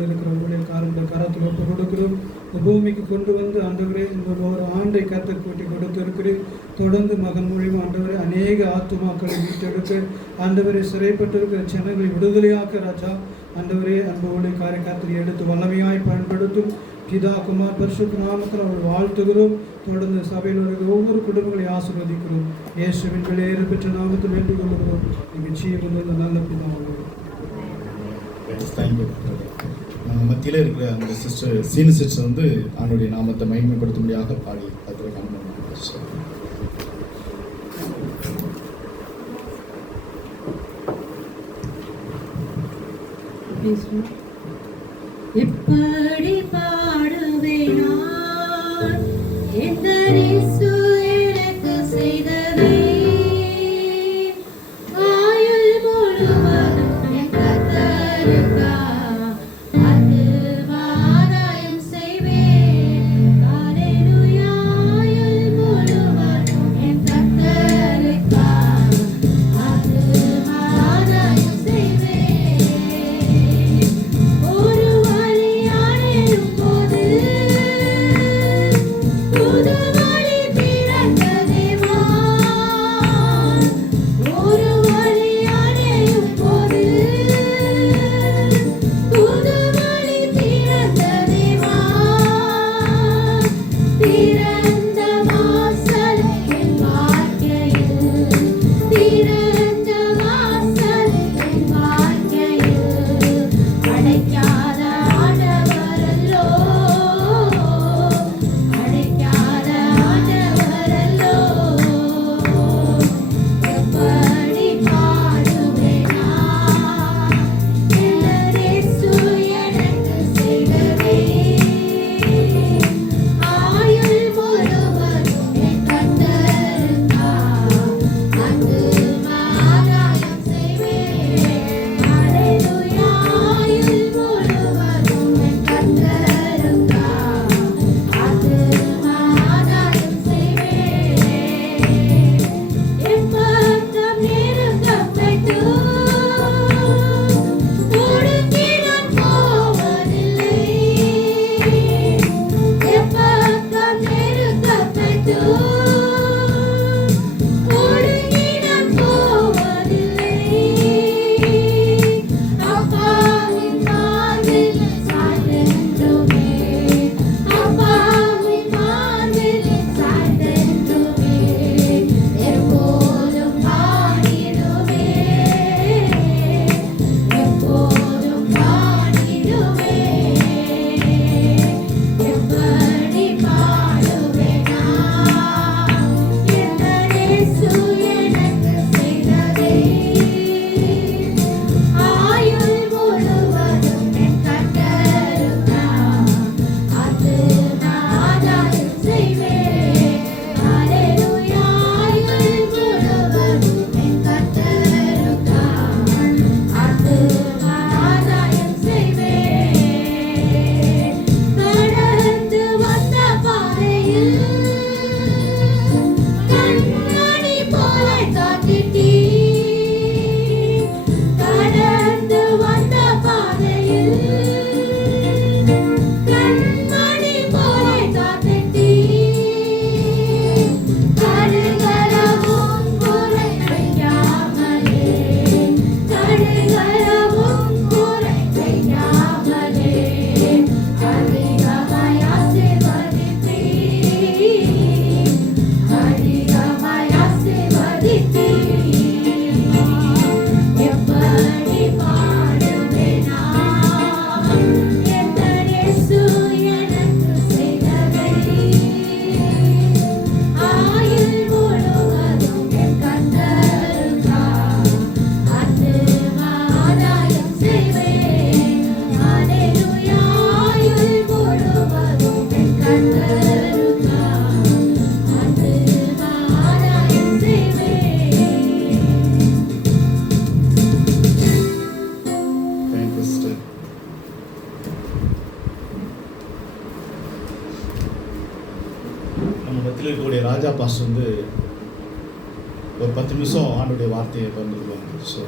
இருக்கிற ஊழியக்காரருடைய கரத்தில் ஒப்பு கொடுக்கிறோம். இந்த பூமிக்கு கொண்டு வந்து ஆண்டவரே இந்த ஒரு ஆண்டை கர்த்தர் கூட்டி கொடுத்திருக்கிறேன். தொடர்ந்து மகன் மூலியமாக ஆண்டவரே அநேக ஆத்துமாக்களை மீட்டெடுக்க ஆண்டவரை சிறைப்பட்டிருக்கிற ஜனங்களை விடுதலையாக்க ராஜா ஆண்டவரே அன்பு ஊழியக்காரை கர்த்தரை எடுத்து வல்லமையாய் பயன்படுத்தும். பிதா குமார் பரிசுத்த நாமத்தில் அவர்கள் வாழ்த்துகிறோம். தொடர்ந்து சபையில் இருக்கிற ஒவ்வொரு குடும்பங்களை ஆசீர்வதிக்கிறோம். இயேசுவின் வெளியேற பெற்ற நாமத்தில் வேண்டிக் கொள்கிறோம். நீங்கள் செய்ய நல்ல பிதாவே. நம்ம மத்தியில் இருக்கிற அந்த சிஸ்டர் சீனு சிஸ்டர் வந்து அவனுடைய நாமத்தை மகிமைப்படுத்தும்படியாக பாடி அதில் கவனம். எப்படி பாடுவேனா எந்த இயேசு எனக்கு செய்ததே ஆயுள் முழுவதும் என் கர்த்தருக்கா ராஜா பாஸ் வந்து ஒரு 10 நிமிஷம் ஆண்டுடைய வார்த்தையை பகிர்ந்துக்குவாங்க. ஸோ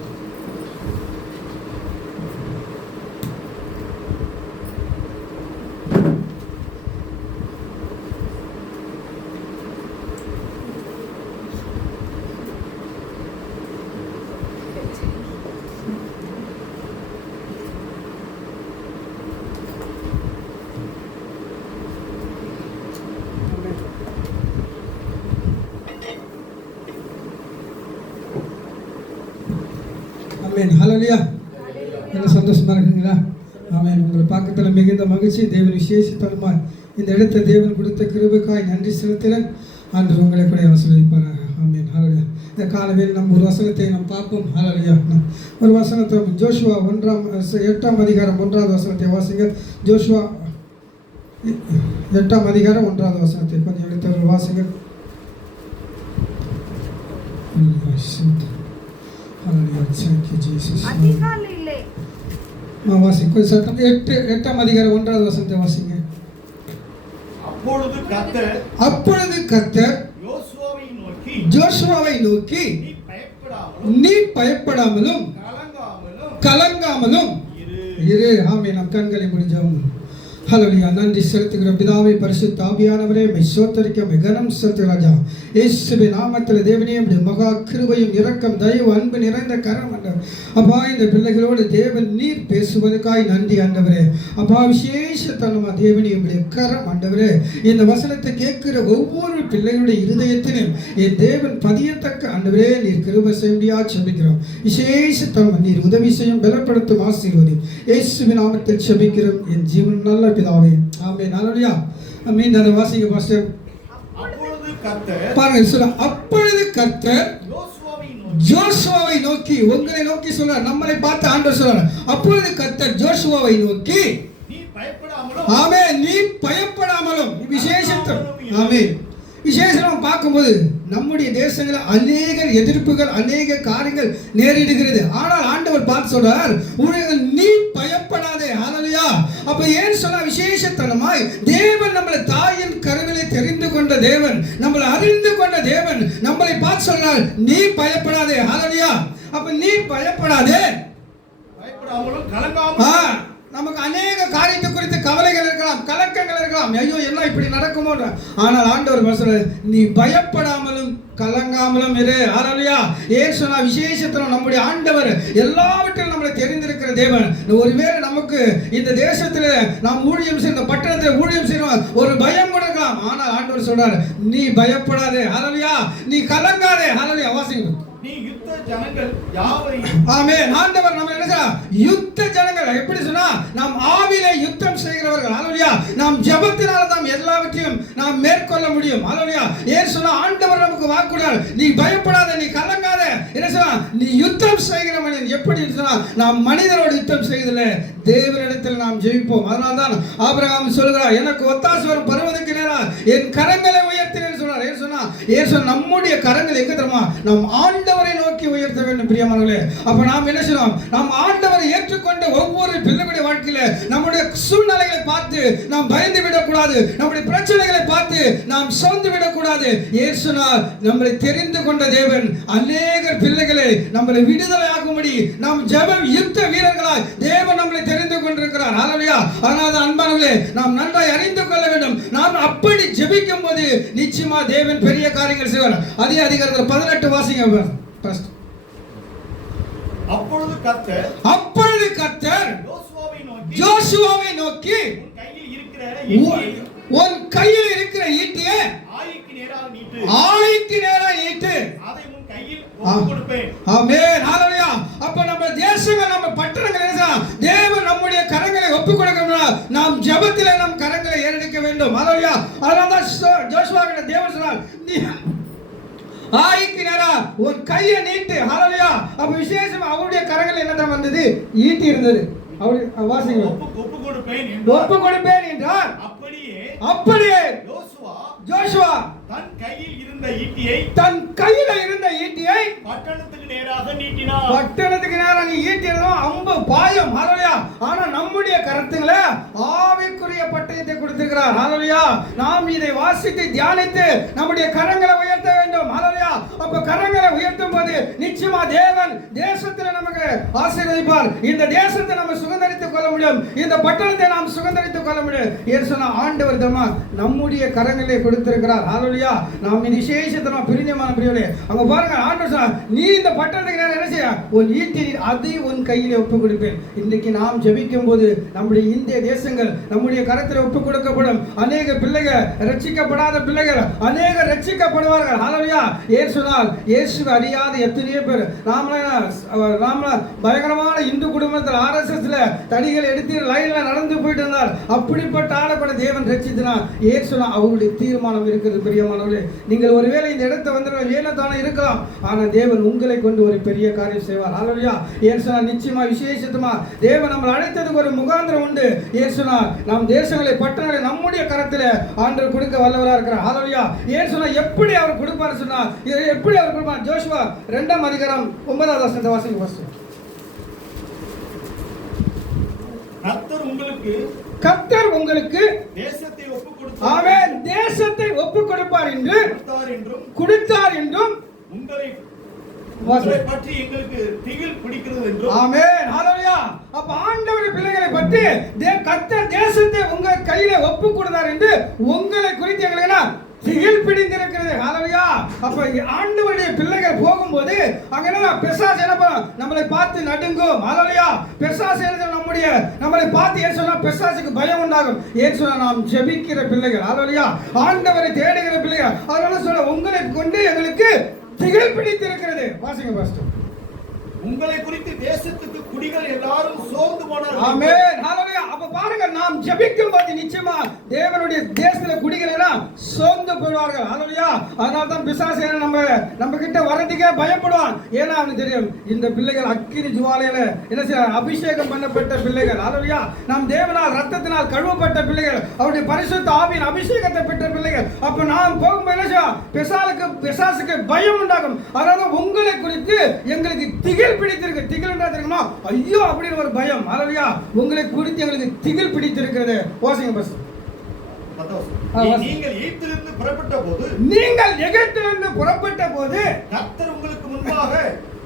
ஆமென். ஹல்லேலூயா. என்ன சந்தோஷமா இருக்குங்களா? ஆமென். உங்களை பக்கத்தில் மிகுந்த மகிழ்ச்சி. தேவன் விசேஷத்தனமாக இந்த இடத்தை தேவன் கொடுத்த கிருபைக்காய் நன்றி செலுத்துகிறேன். ஆண்டவர் உங்களை கூட ஆசீர்வதிப்பாராக. ஆமென். ஹல்லேலூயா. இந்த காலவேளையில் நம்ம ஒரு வசனத்தை நாம் பார்ப்போம். ஹல்லேலூயா. ஒரு வசனத்தை ஜோஷுவா 8ஆம் அதிகாரம் 1வது வசனத்தை வாசிங்க. ஜோஷுவா 8ஆம் அதிகாரம் 1வது வசனத்தை கொஞ்சம் எடுத்தவர்கள் வாசிங்க. வாசிங்க சட்டம் 8ஆம் அதிகாரம் 1வது வசனத்தை வாசிங்க. அப்பொழுது கர்த்தர் யோசுவாவை நோக்கி நீ பயப்படாமலும் கலங்காமலும் இரு. ஆமென். நம் கண்களை முடிஞ்சோம். ஹல்லேலூயா. நன்றி செலுத்துகிற பிதாவே, பரிசுத்த ஆவியானவரே, மை சோத்தரிக்க மை கனம் செலுத்துகிற ராஜா இயேசுவின் நாமத்தில் தேவனே, மகா கிருபையும் இரக்கம் தயவு அன்பு நிறைந்த கரம் ஆண்டவர். அப்பா, இந்த பிள்ளைகளோடு தேவன் நீர் பேசுவதற்காய் நன்றி ஆண்டவரே. அப்பா, விசேஷத்தனமா தேவனே உடைய கரம் ஆண்டவரே, இந்த வசனத்தை கேட்கிற ஒவ்வொரு பிள்ளைகளுடைய இருதயத்திலும் என் தேவன் பதியத்தக்க ஆண்டவரே நீர் கிருபை செய்ய செபிக்கிறோம். விசேஷத்தனமா நீர் உதவி செய்யும், பலப்படுத்தும், ஆசீர்வதி இயேசுவின் நாமத்தில் செபிக்கிறோம் என் ஜீவன் நல்ல பிதாவே. ஆமென். ஹல்லேலூயா. ஆமென். அந்த வாசிங்க பாஸ்டர். பாருங்க சொல்ல. அப்பொழுது கர்த்தர் ஜோஷுவாவை நோக்கி, உங்களை நோக்கி சொல்றார், நம்மளை பார்த்து ஆண்டவர் சொல்றார். அப்பொழுது கர்த்தர் ஜோஷுவாவை நோக்கி ஆமென் நீ பயப்படாமலும். விசேஷம். ஆமென். விசேஷம் பார்க்கும்போது நம்முடைய தேசங்களில் அநேக எதிர்ப்புகள், அநேக காரியங்கள் நேரிடுகிறது. ஆனால் ஆண்டவர் பார்த்து சொல்றார், நீ பயப்படாதே. ஹல்லேலூயா. அப்ப ஏன் சொன்னா, விசேஷத்தனமாய் தேவன் நம்மளை தாயின் கருவிலே தெரிந்து கொண்ட தேவன், நம்மளை அறிந்து கொண்ட தேவன் நம்மளை பார்த்து சொல்றார், நீ பயப்படாதே. ஹல்லேலூயா. அப்ப நீ பயப்படாதே, நமக்கு அநேக காரியத்தை குறித்து கவலைகள் இருக்கலாம், கலக்கங்கள் இருக்கலாம், ஐயோ எல்லாம் இப்படி நடக்குமோ. ஆனால் ஆண்டவர் சொல்றாரு, நீ பயப்படாமலும் கலங்காமலும் இரு. ஹல்லேலூயா. ஏன் சொன்னா, விசேஷத்துல நம்முடைய ஆண்டவர் எல்லாவற்றிலும் நம்மளை தெரிந்திருக்கிற தேவன். ஒருவேளை நமக்கு இந்த தேசத்துல நாம் ஊழியம் செய்யணும், இந்த பட்டணத்தில் ஊழியம் செய்யணும், ஒரு பயம் கூட இருக்கலாம். ஆனால் ஆண்டவர் சொல்றாரு, நீ பயப்படாதே. ஹல்லேலூயா. நீ கலங்காதே. ஹல்லேலூயா. வாசிங்க. ஆமென். ஆண்டவர் நம்ம என்ன சொல்றார்? யுத்த ஜனங்கள். எப்படி சொன்னா, நாம் ஆவியிலே யுத்தம் செய்கிறவர்கள். ஹல்லேலூயா. நாம் ஜெபத்தினால தான் எல்லாவற்றையும் நாம் மேற்கொள்ள முடியும். ஹல்லேலூயா. ஏன் சொன்னா, ஆண்டவர் நமக்கு வாக்குறார், நீ பயப்படாத, நீ கலங்காத. என்ன சொன்னா, நீ யுத்தம் செய்கிற மனிதன். எப்படி சொன்னா, நாம் மனிதரோடு யுத்தம் செய்வதில்லை, தேவனிடத்தில் நாம் ஜெயிப்போம். அதனால தான் ஆபிரகாம் சொல்கிறார், எனக்கு ஒத்தாசை வரும் பருவத்துக்கு நேரா என் கரங்களை உயர்த்தினேன்னு சொல்றார். ஏன் சொன்னா, நம்முடைய கரங்கள் எங்க தெரியுமா? நம் ஆண்டவரை நோக்கி உயர்த்த வேண்டும். பிரியமானவர்களே, அப்ப நாம் என்ன செய்யணும்? நாம் ஆண்டவரை ஏற்றுக்கொண்ட ஒவ்வொரு பிள்ளைகளுடைய வாழ்க்கையில நம்முடைய சூழ்நிலைகளை பார்த்து நாம் பயந்து விடக்கூடாது, நம்முடைய பிரச்சனைகளை பார்த்து நாம் சோர்ந்து விடக்கூடாது. ஏன் சொன்னால், நம்மளை தெரிந்து கொண்ட தேவன் அநேக பிள்ளைகளை நம்மளை விடுதலை ஆகும்படி நாம் ஜெபம் யுத்த வீரர்களாய் தேவன் நம்மளை தெரிந்து கொண்டிருக்கிறார். ஹல்லேலூயா. ஆனால் அன்பானவர்களே, நாம் நன்றாய் அறிந்து கொள்ள வேண்டும். நாம் அப்படி ஜெபிக்கும் போது நிச்சயமா தேவன் பெரிய காரியங்கள் செய்வார். அதே அதிகாரத்தில் 18 வாசிங்க. அப்பொழுது கர்த்தர் யோசுவாவை நோக்கி உன் கையில் இருக்கிற ஈட்டியை ஆழிக்கு நேராக நீட்டு. ஆமென். ஹல்லேலூயா. அப்ப நம்ம தேசங்கள், நம்ம பட்டணங்கள் என்ன, தேவன் நம்முடைய கரங்களை ஒப்புக் கொடுக்கணும். நாம் ஜெபத்திலே நம் கரங்களை ஏறெடுக்க வேண்டும். ஹல்லேலூயா. அதனால தான் ஜோஷுவா கிட்ட தேவன் சொன்னார், நீ ஆயிக்கு நேரா ஒரு கையை நீட்டு. ஹல்லேலூயா. அப்ப விசேஷமா அவருடைய கரங்கள் என்னதான் வந்தது? ஈட்டி இருந்தது. அவருடைய வாசிங்க. ஒப்பு கொடுப்பேன் என்றார். அப்படியே ஜோஷுவா தன் கையில் இருந்த ஈட்டியை பட்டணத்துக்கு நேராக நீட்டினார். பட்டணத்துக்கு நேராக நீ ஈட்டினதும் அம்பு பாயம். ஹல்லேலூயா. ஆனா நம்முடைய கரத்துங்களே ஆவிக்குரிய பட்டயத்தை கொடுத்திருக்கிறார். ஹல்லேலூயா. நாம் இதை வாசித்து தியானித்து நம்முடைய கரங்களை உயர்த்த வேண்டும். ஹல்லேலூயா. அப்ப கரங்களை உயர்த்தும் போது நிச்சயமா தேவன் தேசத்தில் நமக்கு ஆசீர்வதிப்பார். இந்த தேசத்தை நம்ம சுதந்தரித்துக் கொள்ள முடியும், இந்த பட்டணத்தை நாம் சுதந்தரித்துக் கொள்ள முடியும். ஏன் சொன்னா, ஆண்டவர் தம்மா நம்முடைய கரங்களை கொடுத்திருக்கிறார். ஹல்லேலூயா. நாம் இந்த விசேஷத்தமா பிரிஞ்சமான பிரியர்களே, அங்க பாருங்க, ஆண்டவர் சொன்னார், நீ இந்த பட்டணத்துக்கு நேரா என்ன செய்ய, உன் ஈட்டி அதை உன் கையிலே ஒப்புக் கொடுப்பேன். இன்றைக்கு நாம் ஜெபிக்கும் போது நம்முடைய இந்திய தேசங்கள் நம்முடைய கரத்தில் ஒப்புக் கொடுக்க கொடுக்கப்படும். அநேக பிள்ளைகள், ரட்சிக்கப்படாத பிள்ளைகள் அநேக ரட்சிக்கப்படுவார்கள். ஹல்லேலூயா. இயேசுனால் இயேசுவை அறியாத எத்தனையோ பேர் நாம பயங்கரமான இந்து குடும்பத்தில் RSSல தடிகள் எடுத்து லைன்ல நடந்து போயிட்டு இருந்தார். அப்படிப்பட்ட ஆளை கூட தேவன் ரட்சித்தினார். இயேசுனா அவருடைய தீர்மானம் இருக்குது. பிரியமானவர்களே, நீங்கள் ஒருவேளை இந்த இடத்தை வந்து ஏனத்தானே இருக்கலாம், ஆனா தேவன் உங்களை கொண்டு ஒரு பெரிய காரியம் செய்வார். ஹல்லேலூயா. இயேசுனா நிச்சயமா விசேஷமா தேவன் நம்மளை அழைத்ததுக்கு ஒரு முகாந்திரம் உண்டு. இயேசுனா நம் தேசங்களை பட்டணங்களை நம்முடைய கரத்தில் ஆண்டவர் கொடுக்க வல்லவராக இருக்கிறார். ஹல்லேலூயா. இயேசுனா எப்படி அவர் கொடுப்பார் சொன்னா, எப்படி அவர் கொடுப்பார்? ஜோஷுவா 2ஆம் அதிகாரம் 9வது வசனத்தை வாசிங்க. கர்த்தர் உங்களுக்கு தேசத்தை ஒப்புக் கொடுத்தார். ஆமென். தேசத்தை ஒப்புக் கொடுப்பார் என்று கொடுத்தார் என்றும் உங்களை பற்றி எங்களுக்கு திகில் பிடிக்கிறது என்றும். ஆமென். ஹல்லேலூயா. அப்ப ஆண்டவர் பிள்ளைகளை பற்றி கர்த்தர் தேசத்தை உங்க கையில ஒப்புக் கொடுத்தார் என்று உங்களை குறித்து எங்களுக்கு திகில் பிடித்திருக்கிறது. ஹல்லேலூயா. அப்ப ஆண்டவருடைய பிள்ளைகள் போகும்போது அங்க என்ன பிசாசு என்ன பண்ணும்? நம்மளை பார்த்து நடுங்கும். ஹல்லேலூயா. பிசாசு நம்மளை பார்த்து ஏன் சொன்னா பிசாசுக்கு பயம் உண்டாகும். ஏன் சொன்னா நாம் ஜெபிக்கிற பிள்ளைகள். ஹல்லேலூயா. ஆண்டவரை தேடுகிற பிள்ளைகள். அதனால சொல்ல உங்களை கொண்டு எங்களுக்கு திகில் பிடித்திருக்கிறது. வாசிங்க பாஸ்டர். உங்களை குறித்து தேசத்துக்கு குடிகள் எல்லாரும் சோர்ந்து போனார்கள். ஆமென். ஹல்லேலூயா. அப்ப பாருங்க, நாம் ஜெபிக்கும் போது நிச்சயமா தேவனுடைய தேசத்துல குடிகள் எல்லாம் சோர்ந்து போவார்கள். ஹல்லேலூயா. அதனால தான் பிசாசு நம்ம கிட்ட வரதுக்கே பயப்படுவான். ஏன்னா அவனுக்கு தெரியும் இந்த பிள்ளைகள் அக்கினி ஜுவாலையில என்ன செய்ய அபிஷேகம் பண்ணப்பட்ட பிள்ளைகள். ஹல்லேலூயா. நாம் தேவனால் ரத்தத்தினால் கழுவப்பட்ட பிள்ளைகள், அவருடைய பரிசுத்த ஆவியின் அபிஷேகத்தை பெற்ற பிள்ளைகள். அப்ப நாம் போகும்போது என்ன செய்யும்? பிசாசுக்கு பயம் உண்டாகும். அதனால உங்களை குறித்து எங்களுக்கு திகில் பிடித்திருக்கு. திகில் தெரியுமா? ஐயோ அப்படின்னு ஒரு பயம். ஹல்லேலூயா. உங்களை குறித்து எங்களுக்கு திகில் பிடித்திருக்கிறது. வாசிங்க பஸ். நீங்கள் எகிப்திலிருந்து புறப்பட்ட போது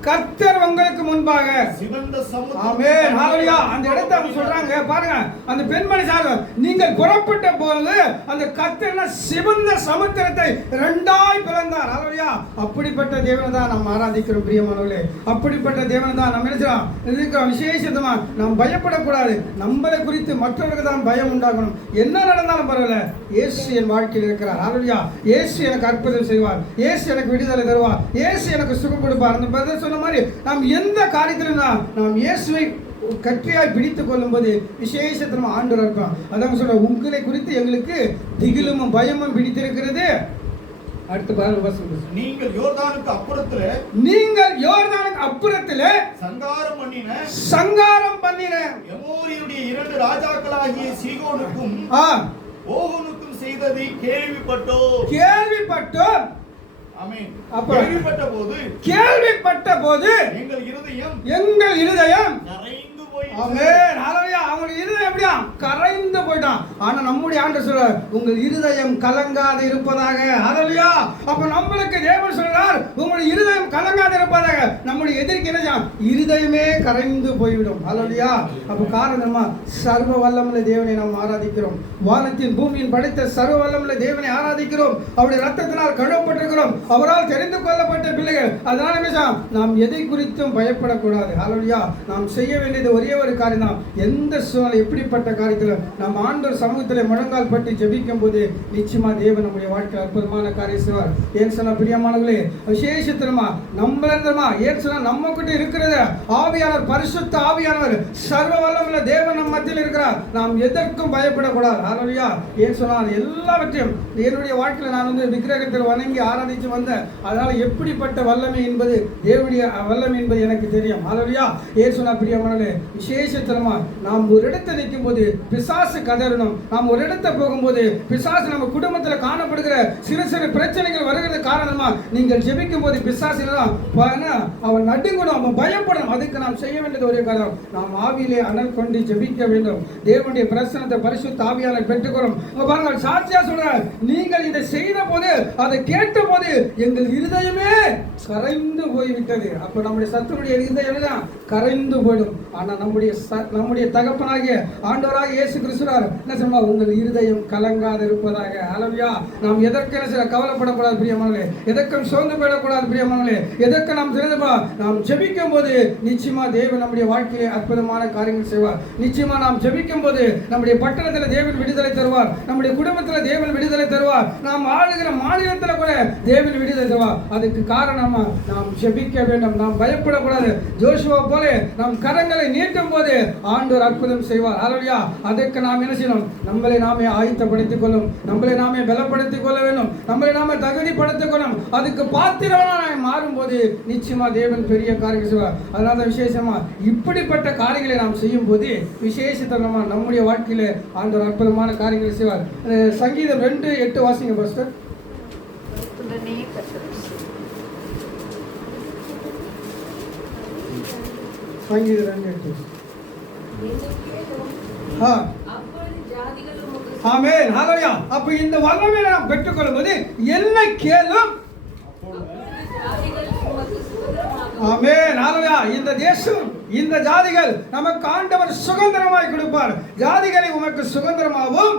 கர்த்தர் உங்களுக்கு முன்பாக சிவந்த சமுத்திரம். ஆமென். ஹல்லேலூயா. அந்த இடத்தை அவங்க சொல்றாங்க பாருங்க, அந்த பெண்மணி சார் நீங்கள் புறப்பட்ட போது அந்த கர்த்தர் சிவந்த சமுத்திரத்தை இரண்டாய் பிளந்தார். ஹல்லேலூயா. அப்படிப்பட்ட தேவனை தான் நாம் ஆராதிக்கிறோம். பிரியமானவர்களே, அப்படிப்பட்ட தேவனை தான் நம்ம நினைக்கிறோம். விசேஷமா நாம் பயப்படக்கூடாது. நம்மளை குறித்து மற்றவர்களுக்கு தான் பயம் உண்டாகணும். என்ன நடந்தாலும் பரவாயில்ல, இயேசு என் வாழ்க்கையில் இருக்கிறார். ஹல்லேலூயா. இயேசு எனக்கு அற்புதம் செய்வார். இயேசு எனக்கு விடுதலை தருவார். இயேசு எனக்கு சுகம் கொடுப்பார். அந்த பிரதர் சொன்ன மாதிரி நாம் எந்த காரியத்திலும் நாம் இயேசுவை கட்டியாய் பிடித்துக் கொள்ளும் போது விசேஷத்திலும் ஆண்டவர் இருப்பான். அதான் சொல்ற உங்களை குறித்து எங்களுக்கு திகிலும் பயமும் பிடித்திருக்கிறது. அடுத்து பாருங்க. நீங்கள் யோர்தானுக்கு அப்புறத்திலே சங்காரம் பண்ணின எமோரியருடைய 2 ராஜாக்களாகிய சீகோனுக்கும் ஓகோனுக்கும் செய்ததை கேள்விப்பட்டோம். ஆமென். கேள்விப்பட்ட போது எங்கள் இருதயம் கரைந்து போயிற்று. ஆமென். ஹல்லேலூயா. அவங்க இருதயம் எப்படியா கரைந்து போய்ட்டான். ஆனா நம்முடைய ஆண்டவர் சொல்றார், உங்கள் இருதயம் கலங்காது இருப்பதாக. ஹல்லேலூயா. அப்ப நம்மளுக்கு தேவன் சொல்றார், உங்களுடைய இருதயம் கலங்காது இருப்பதாக. நம்முடைய எதிர்க்கு என்ன இருதயமே கரைந்து போய்விடும். ஹல்லேலூயா. அப்ப காரணமா சர்வ வல்லமுள்ள தேவனை நாம் ஆராதிக்கிறோம். வானத்தின் பூமியின் படைத்த சர்வ வல்லமுள்ள தேவனை ஆராதிக்கிறோம். அவருடைய ரத்தத்தினால் கழுவப்பட்டிருக்கிறோம். அவரால் தெரிந்து கொள்ளப்பட்ட பிள்ளைகள். அதனால நாம் எதை குறித்தும் பயப்படக்கூடாது. ஹல்லேலூயா. நாம் செய்ய வேண்டியது ஒரே ஒரு காரியம் தான். எந்த சூழ்நிலை எப்படிப்பட்ட காரியத்தில் நாம் ஆண்டவர் சமூகத்தில் முழங்கால் பட்டு ஜெபிக்கும் போது நிச்சயமா தேவன் நம்முடைய வாழ்க்கையில் அற்புதமான காரியம் செய்வார். ஏன் சொன்னா பிரியமானவர்களே, விசேஷத்திலுமா நம்மளமா ஏன் சொன்னா நம்ம கிட்ட இருக்கிறது ஆவியானவர், பரிசுத்த ஆவியானவர், சர்வ வல்லமுள்ள தேவன் நம் மத்தியில் இருக்கிறார். நாம் எதற்கும் பயப்படக்கூடாது. ஹல்லேலூயா. ஏன் சொன்னால் எல்லாவற்றையும் என்னுடைய வாழ்க்கையில் நான் விக்கிரகத்தில் வணங்கி ஆராதிச்சு வந்தேன். அதனால எப்படிப்பட்ட வல்லமை என்பது தேவனுடைய வல்லமை என்பது எனக்கு தெரியும். ஹல்லேலூயா. ஏன் சொன்னா பிரியமானவர்களே, விசேஷத்திலுமா நாம் ஒரு இடத்தை நிற்கும் போது பிசாசு கதறணும். நாம் ஒரு இடத்தை போகும்போது பிசாசு நம்ம குடும்பத்தில் காணப்படுகிற சிறு சிறு பிரச்சனைகள் வருகிறது காரணமா நீங்கள் ஜெபிக்கும் போது பிசாசு அவன் நடுங்கணும், அவன் பயப்படணும். அதுக்கு நாம் செய்ய வேண்டியது ஒரே காரணம், நாம் ஆவியிலே அனல் கொண்டு ஜெபிக்க வேண்டும். தேவனுடைய பிரசனத்தை பரிசுத்த ஆவியாளர் பெற்றுக்கிறோம். பாருங்கள், சாட்சியா சொல்றார், நீங்கள் இதை செய்த போது அதை கேட்ட போது எங்கள் இருதயமே கரைந்து போய்விட்டது. அப்ப நம்முடைய சத்துருடைய இருதயம் தான் கரைந்து போயிடும். ஆனா நம்முடைய தகப்பனாகிய ஆண்டவராக இயேசு கிறிஸ்துவார் என்ன சொல்லுவா, உங்கள் இருதயம் கலங்காது இருப்பதாக. ஹல்லேலூயா. நாம் எதற்கு சில கவலைப்படக்கூடாது பிரியமானவர்களே, எதற்கும் சோர்ந்து போயிடக்கூடாது பிரியமானவர்களே, எதற்கு நாம் தெரிந்துப்பா, நாம் ஜெபிக்கும் போது நிச்சயமா தேவன் நம்முடைய வாழ்க்கையிலே அற்புதமான காரியங்கள் செய்வார். நிச்சயமா நாம் ஜெபிக்கும் போது நம்முடைய பட்டணத்தில் தேவன் விடுதலை தருவார், நம்முடைய குடும்பத்தில் தேவன் விடுதலை தருவார், நாம் ஆளுகிற மாநிலத்தில் கூட தேவன் விடுதலை தருவார். அதுக்கு காரணமா நாம் ஜெபிக்க வேண்டும், நாம் பயப்படக்கூடாது. ஜோஷுவா போல நாம் கரங்களை நீட்டும் போது ஆண்டவர் அற்புதம் செய்வார். ஹல்லேலூயா. அதற்கு நாம் என்ன செய்யணும், நம்மளை நாமே ஆயத்தப்படுத்திக் கொள்ளும், நம்மளை நாமே பலப்படுத்திக் கொள்ள வேண்டும், நம்மளை நாமே தகுதிப்படுத்திக் கொள்ளும். அதுக்கு பாத்திரமாக மாறும்போது நிச்சயமா தேவன் பெரிய காரியங்கள் செய்வார். அதனால விசேஷமா இப்படிப்பட்ட காரியங்களை நாம் செய்யும் போது விசேஷத்தனமா நம்முடைய வாழ்க்கையில ஆண்டவர் அற்புதமான காரியங்களை செய்வார். சங்கீதம் 2:8 வாசிங்க பாஸ்டர். சங்கீதம் 2:8. ஆமென். ஹல்லேலூயா. அப்ப இந்த வல்லமையை நாம் பெற்றுக்கொள்ளும் போது என்ன கேளும். ஆமென். ஹல்லேலூயா. இந்த தேசம், இந்த ஜாதிகள் நமக்கு ஆண்டவர் சுதந்திரமாய் கொடுப்பார். ஜாதிகளை உமக்கு சுதந்திரமாகவும்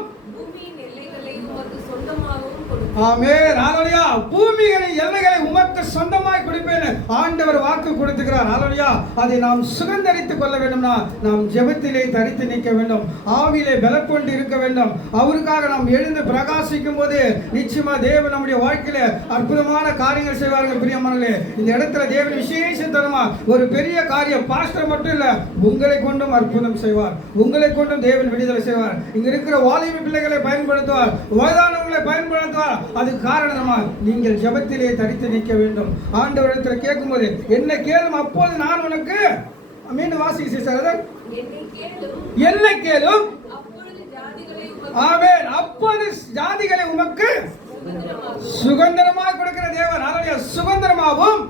ஆமென். ஹல்லேலூயா. பூமிகளின் எல்லைகளை உமக்கு சொந்தமாய் கொடுப்பேன் ஆண்டவர் வாக்கு கொடுத்துக்கிறார். ஹல்லேலூயா. அதை நாம் சுதந்தரித்துக் கொள்ள வேண்டும்னா நாம் ஜெபத்திலே தரித்து நிற்க வேண்டும், ஆவியிலே பலப்பட்டு இருக்க வேண்டும். அவருக்காக நாம் எழுந்து பிரகாசிக்கும் போது நிச்சயமா தேவன் நம்முடைய வாழ்க்கையில அற்புதமான காரியங்கள் செய்வார்கள். பிரியமானவர்களே, இந்த இடத்துல தேவன் விசேஷத்தனமா ஒரு பெரிய காரியம், பாஸ்டர் மட்டும் இல்ல, உங்களை கொண்டும் அற்புதம் செய்வார், உங்களை கொண்டும் தேவன் விடுதலை செய்வார். இங்க இருக்கிற வாலிப பிள்ளைகளை பயன்படுத்துவார், வயதானவங்களை பயன்படுத்துவார். அதுக்கு காரணமா நீங்கள் ஜெபத்திலே தரித்து நிற்க வேண்டும். ஆண்டவரிடத்தில் கேட்கும்போது என்ன கேளும், அப்போது நான் உனக்கு மீண்டும் வாசிக்க சார், என்ன கேளும், ஆமென், அப்போது ஜாதிகளை உமக்கு சுதந்திரமாக கொடுக்கிற தேவன். ஹல்லேலூயா. சுதந்திரமாகவும்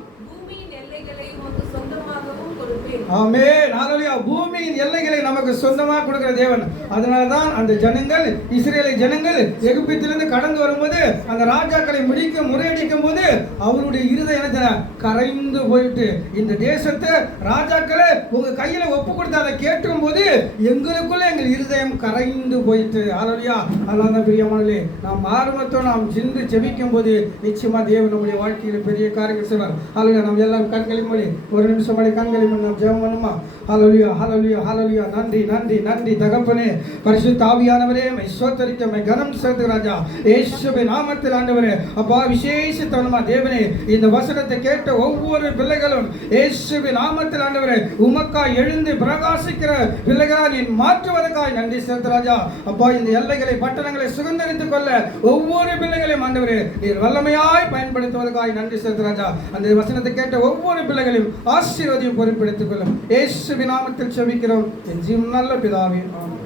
ஆமென். ஹல்லேலூயா. பூமியின் எல்லைகளை நமக்கு சொந்தமாக கொடுக்கிற தேவன். அதனால்தான் அந்த ஜனங்கள், இஸ்ரேலை ஜனங்கள் எகிப்திலிருந்து கடந்து வரும்போது அந்த ராஜாக்களை முறையடிக்கும் போது அவருடைய இருதயம் கரைந்து போயிட்டு, இந்த தேசத்தை ராஜாக்களை உங்க கையில ஒப்பு கொடுத்து அதை கேட்கும் போது எங்களுக்குள்ள எங்கள் இருதயம் கரைந்து போயிட்டு. ஹல்லேலூயா. அதனால தான் பிரியமானவர்களே, நாம் ஆர்வத்தோடு நாம் சென்று ஜெபிக்கும் போது நிச்சயமா தேவன் நம்முடைய வாழ்க்கையில் பெரிய காரியங்கள் செய்வார். ஹல்லேலூயா. நாம் எல்லாம் கண்களை மூடி ஒரு நிமிஷம் மணி கண்களை மூடி நாம் ஜெபம் பண்ணுமா? ஹல்லேலூயா. ஹல்லேலூயா. ஹல்லேலூயா. நன்றி நன்றி நன்றி தகப்பனே, பரிசுத்த ஆவியானவரே, மை ஸ்தோத்திரிக்க, மை கனம் செலுத்து ராஜா, இயேசுவின் நாமத்தில் ஆண்டவரே. அப்பா விசேஷத்தனமா தேவனே, இந்த வசனத்தை கேட்ட ஒவ்வொரு பிள்ளைகளும் இயேசுவின் நாமத்தில் ஆண்டவரே உமக்காய் எழுந்து பிரகாசிக்கிற பிள்ளைகளாய் நீ மாற்றுவதற்காய் நன்றி செலுத்து ராஜா. அப்பா இந்த எல்லைகளை, பட்டணங்களை சுதந்திரித்துக் கொள்ள ஒவ்வொரு பிள்ளைகளையும் ஆண்டவரே நீர் வல்லமையாய் பயன்படுத்துவதற்காய் நன்றி செலுத்து ராஜா. அந்த வசனத்தை கேட்ட ஒவ்வொரு பிள்ளைகளையும் ஆசீர்வதியும் பொறுப்பெடுத்துக் கொள்ளும். இயேசுவின் நாமத்தில் ஜெபிக்கிறோம் என் ஜீவன் நல்ல பிதாவே. ஆமென்.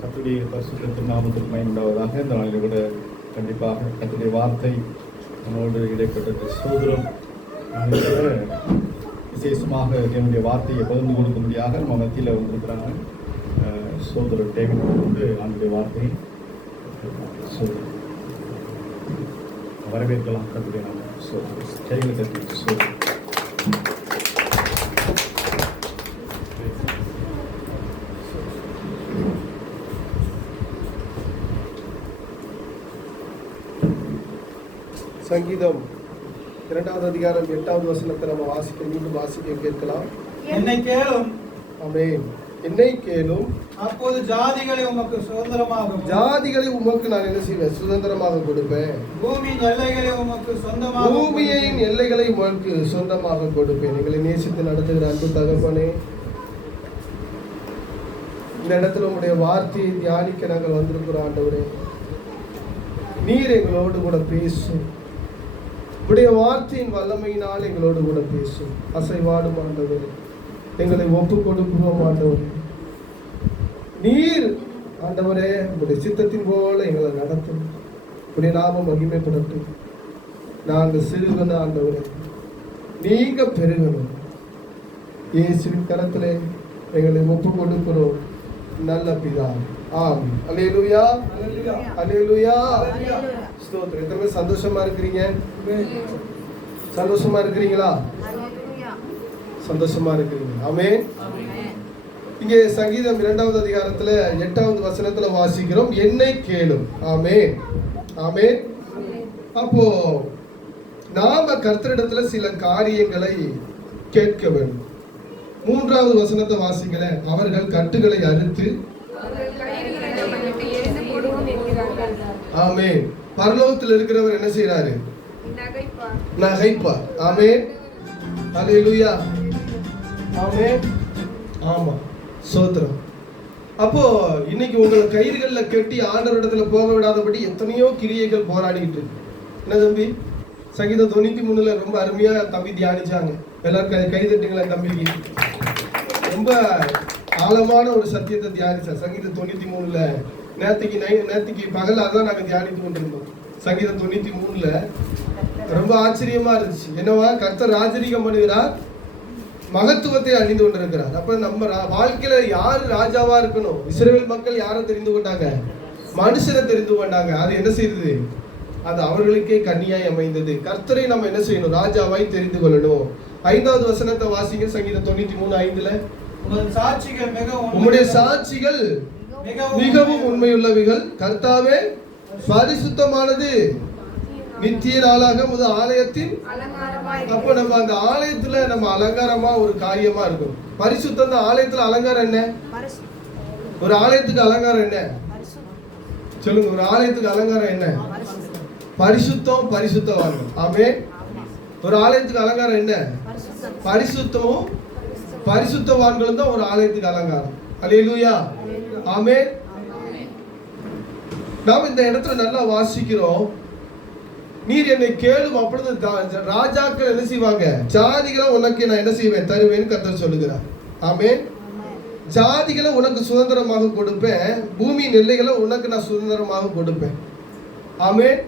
கர்த்தருடைய பரிசுத்த நாமத்தில் பயன்படுவதாக இந்த நாளில் கூட கண்டிப்பாக கர்த்தருடைய வார்த்தை நம்மோடு இடைப்பட்டது. சோதரம் விசேஷமாக என்னுடைய வார்த்தையை பகிர்ந்து கொடுக்கும்படியாக நம்ம மத்தியில் வந்திருக்கிறாங்க. சோதரர் டேவிட் கொண்டு ஆண்டுடைய வார்த்தையை வரவேற்கலாம். கர்த்தருடைய நாமம் சோதரம். சங்கீதம் 2வது அதிகாரம் 8வது வசனத்தை நம்ம மீண்டும் வாசிக்க கேட்கலாம். என்னை கேளும், ஆமென், என்னை கேளும், அப்போது ஜாதிகளை உமக்கு சுதந்திரமாக, ஜாதிகளை உமக்கு நான் என்ன செய்வேன், சுதந்திரமாக கொடுப்பேன். பூமியின் எல்லைகளை உமக்கு சொந்தமாக, பூமியின் எல்லைகளை உமக்கு சொந்தமாக கொடுப்பேன். எங்களை நேசித்து நடத்துகிற அன்பு தகப்பனே, இந்த இடத்துல உங்களுடைய வார்த்தையை தியானிக்க நாங்கள் வந்திருக்கிறோம். ஆண்டவரே, நீர் எங்களோடு கூட பேசும், உடைய வார்த்தையின் வல்லமையினால் எங்களோடு கூட பேசும். அசைவாடும் ஆண்டவரே, எங்களை ஒப்பு கொடுக்கிறோம். ஆண்டவரே, நீர் ஆண்டவரே உடைய சித்தத்தின் போல எங்களை நடத்தும். உடைய நாமம் மகிமைப்படட்டும். நாங்கள் சிறுகணும் ஆண்டவரே, நீங்க பெருகணும். இயேசுவின் கரத்திலே எங்களை ஒப்பு கொடுக்கிறோம் நல்ல பிதா. ஆமென். அல்லேலூயா, அல்லேலூயா. ஸ்தோத்திரம். எத்தனை பேர் சந்தோஷமா இருக்கிறீங்க? சந்தோஷமா இருக்கிறீங்களா? சந்தோஷமா இருக்கிறீங்க. ஆமென். இங்கே சங்கீதம் 2வது அதிகாரத்துல 8வது வசனத்துல வாசிக்கிறோம், என்னை கேளும். ஆமென், ஆமென். அப்போ நாம கர்த்தரிடத்துல சில காரியங்களை கேட்க வேண்டும். 3வது வசனத்தை வாசிக்கல, அவர்கள் கட்டுகளை அறுத்து ஆமென். பரலோகத்தில் இருக்கிறவர் என்ன செய்யறாரு? நகைப்பார். ஆமென், அல்லேலூயா, ஆமென். ஆமா, சோத்திரம். அப்போ இன்னைக்கு உங்களை கயிறுகள்ல கட்டி ஆண்டவரிடத்துல போக விடாதபடி எத்தனையோ கிரியைகள் போராடிக்கிட்டு இருக்கு. என்ன தம்பி? சங்கீதம் 93ல ரொம்ப அருமையா தம்பி தியானிச்சாங்க. எல்லாரும் கை தட்டுங்களா தம்பிக்கு? ரொம்ப ஆழமான ஒரு சத்தியத்தை தியானிச்சார். சங்கீதம் 93ல நேற்றுக்கு பகல் அதான் நாங்க தியானித்து கொண்டிருந்தோம். சங்கீதம் 93ல ரொம்ப ஆச்சரியமா இருந்துச்சு. என்னவா? கர்த்தர் ராஜரீகம் பண்ணுகிறார், மகத்துவத்தை அணிந்து கொண்டிருக்கிறார். அப்ப நம்ம வாழ்க்கையில யாரு ராஜாவா இருக்கணும்? இஸ்ரவேல் மக்கள் யாரை தெரிந்து கொண்டாங்க? மனுஷனை தெரிந்து கொண்டாங்க. அது என்ன செய்தது? அது அவர்களுக்கே கன்னியாய் அமைந்தது. கர்த்தரை நம்ம என்ன செய்யணும்? ராஜாவாய் தெரிந்து கொள்ளணும். 5வது வசனத்தை வாசிங்க. சங்கீதம் 93:5. உம்முடைய சாட்சிகள் மிகவும் உண்மையுள்ளவைகள், கர்த்தாவே பரிசுத்தமானது, நித்திய நாளாக முதல் ஆலயத்தின். அப்ப நம்ம அந்த ஆலயத்துல நம்ம அலங்காரமா ஒரு காரியமா இருக்கும். பரிசுத்தம் தான். ஆலயத்துல அலங்காரம் என்ன? ஒரு ஆலயத்துக்கு அலங்காரம் என்ன? சொல்லுங்க. ஒரு ஆலயத்துக்கு அலங்காரம் என்ன? பரிசுத்தம், பரிசுத்தவான்கள். ஆமென். ஒரு ஆலயத்துக்கு அலங்காரம் என்ன? பரிசுத்தமும் பரிசுத்தவான்களும் தான் ஒரு ஆலயத்துக்கு அலங்காரம். அல்லேலூயா, ஆமென். நாம் இந்த இடத்துல நல்லா வாசிக்கிறோம், நீர் என்னை கேளும், அப்பொழுது ராஜாக்கள் என்ன செய்வாங்க? ஜாதிகளை உனக்கு நான் என்ன செய்வேன்? தருவேன் கர்த்தர் சொல்லுகிறார். ஆமென். ஜாதிகளை உனக்கு சுதந்திரமாக கொடுப்பேன், பூமியின் எல்லைகளை உனக்கு நான் சுதந்திரமாக கொடுப்பேன். ஆமென்.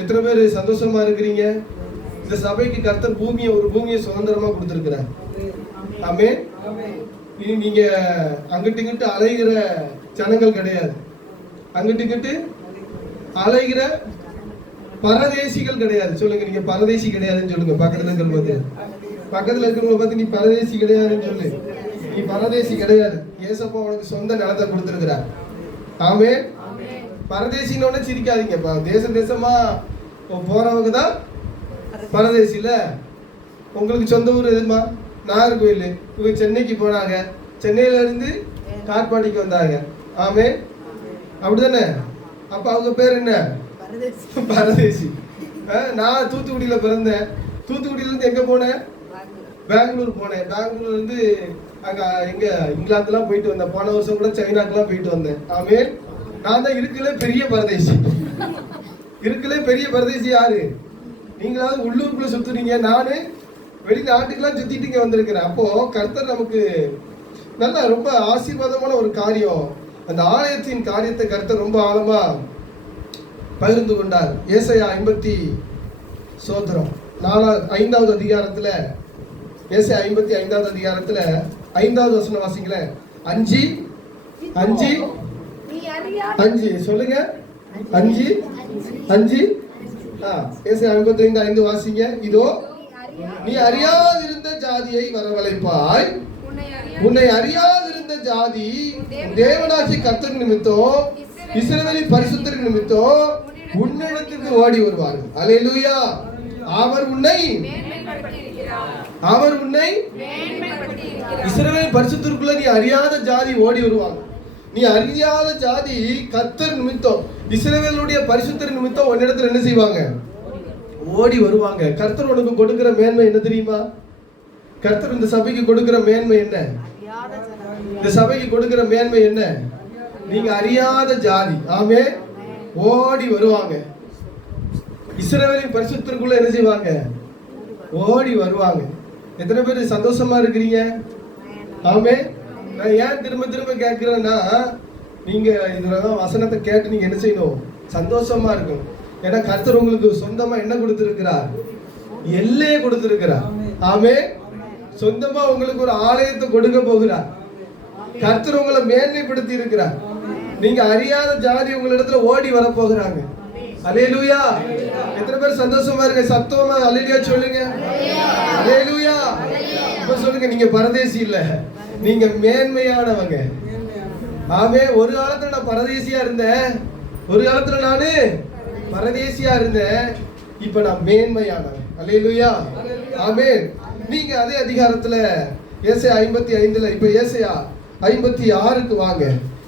எத்தனை பேர் சந்தோஷமா இருக்கிறீங்க? இந்த சபைக்கு கர்த்தர் ஒரு பூமியை சுதந்திரமா கொடுத்திருக்கிறார். ஆமென். நீங்க அங்கிட்டு இங்கிட்டு அலைகிற ஜனங்கள் கிடையாது, அங்கிட்டு இங்கிட்டு அலைகிற பரதேசிகள் கிடையாது. சொல்லுங்க, நீங்க பரதேசி கிடையாதுன்னு சொல்லுங்க. பக்கத்துல இருக்கிறவங்க பார்த்து நீ பரதேசி கிடையாதுன்னு சொல்லு. நீ பரதேசி கிடையாது. ஏசப்பா உனக்கு சொந்த நிலத்தை கொடுத்திருக்கிறார். ஆமென். பரதேசின்னு சிரிக்காதீங்க. தேசமா போறவங்க தான் பரதேசி இல்ல. உங்களுக்கு சொந்த ஊர் எதுமா? நாகர்கோயில். இவங்க சென்னைக்கு போனாங்க, சென்னையில இருந்து காட்பாடிக்கு வந்தாங்க. ஆமென், அப்படிதானே? அப்ப அவங்க பேர் என்ன? பரதேசி. நான் தூத்துக்குடியில பிறந்தேன். தூத்துக்குடியில இருந்து எங்க போனேன்? பெங்களூர் போனேன். பெங்களூர்ல இருந்து அங்க எங்க இங்கிலாந்துலாம் போயிட்டு வந்தேன். போன வருஷம் கூட சைனாக்கெல்லாம் போயிட்டு வந்தேன். ஆமென். நான் தான் இருக்கலே பெரிய பரதேசி. இருக்கலே பெரிய பரதேசி யாரு? நீங்களாவது உள்ளூருக்குள்ள சுத்துறீங்க, நானு வெளிநாட்டுக்கெல்லாம் சுத்திட்டு இங்க வந்திருக்கிறேன். அப்போ கர்த்தர் நமக்கு நல்ல ரொம்ப ஆசீர்வாதமான ஒரு காரியம். அந்த ஆலயத்தின் காரியத்தை கர்த்தர் ரொம்ப ஆழமா பகிர்ந்து கொண்டார். ஏசாயா 5வது அதிகாரத்துல, ஏசாயா 55வது அதிகாரத்துல 5வது வசனம் வாசிங்களேன். 5 சொல்லுங்க. 5 ஏசாயா 55:5 வாசிங்க. இதோ நீ அறியாதிருந்த ஜாதியை வரவழைப்பாய், உன்னை அறியாதிருந்த ஜாதி தேவனாகிய கர்த்தர் நிமித்தம், இஸ்ரவேலின் பரிசுத்தர் நிமித்தம் உன்னிடத்திற்கு ஓடி வருவார்கள். அல்லேலூயா. அவர் உன்னை இஸ்ரவேலின் பரிசுத்தருக்குள்ள நீ அறியாத ஜாதி ஓடி வருவாங்க. நீ அறியாத ஜாதி கர்த்தர் நிமித்தம், இஸ்ரவேலுடைய பரிசுத்தர் நிமித்தம் உன்னிடத்துல என்ன செய்வாங்க? ஓடி வருவாங்க. கர்த்தர் உனக்கு கொடுக்கிற மேன்மை என்ன தெரியுமா? கர்த்தர் இந்த சபைக்கு கொடுக்கிற மேன்மை என்ன? இந்த சபைக்கு கொடுக்கிற மேன்மை என்ன? நீங்க அறியாத ஜாதி. ஆமென். ஓடி வருவாங்க. இஸ்ரவேலின் பரிசுத்தருக்குள்ள என்ன செய்வாங்க? ஓடி வருவாங்க. எத்தனை பேர் சந்தோஷமா இருக்கிறீங்க? ஆமென். நான் ஏன் திரும்ப திரும்ப கேட்கிறேன்னா, நீங்க இதெல்லாம் வசனத்தை கேட்டு நீங்க என்ன செய்யணும்? சந்தோஷமா இருக்கணும். ஏன்னா கர்த்தர் உங்களுக்கு சொந்தமா என்ன கொடுத்திருக்கிறார்? எல்லையை கொடுத்திருக்கிறார். ஆமென். சொந்தமா உங்களுக்கு ஒரு ஆலயத்தை கொடுக்க போகிறார். கர்த்தர் உங்களை மேன்மைப்படுத்தி இருக்கிறார். நீங்க அறியாத ஜாதி உங்களிடத்துல ஓடி வர போகிறாங்க. அல்லேலூயா. எத்தனை பேர் சந்தோஷமா இருக்க? சத்தமா அல்லேலூயா சொல்லுங்க. அல்லேலூயா. இப்ப சொல்லுங்க, நீங்க பரதேசி இல்ல, நீங்க மேன்மையானவங்க. ஆமே. ஒரு காலத்துல நான் பரதேசியா இருந்தேன், ஒரு காலத்துல நானு பரதேசியா இருந்தேன், இப்ப நான் மேன்மையானவன். அல்லேலூயா. ஆமென். நீங்க அதே அதிகாரத்துல ஏசாயா 55ல, இப்ப ஏசாயா 56க்கு வாங்க.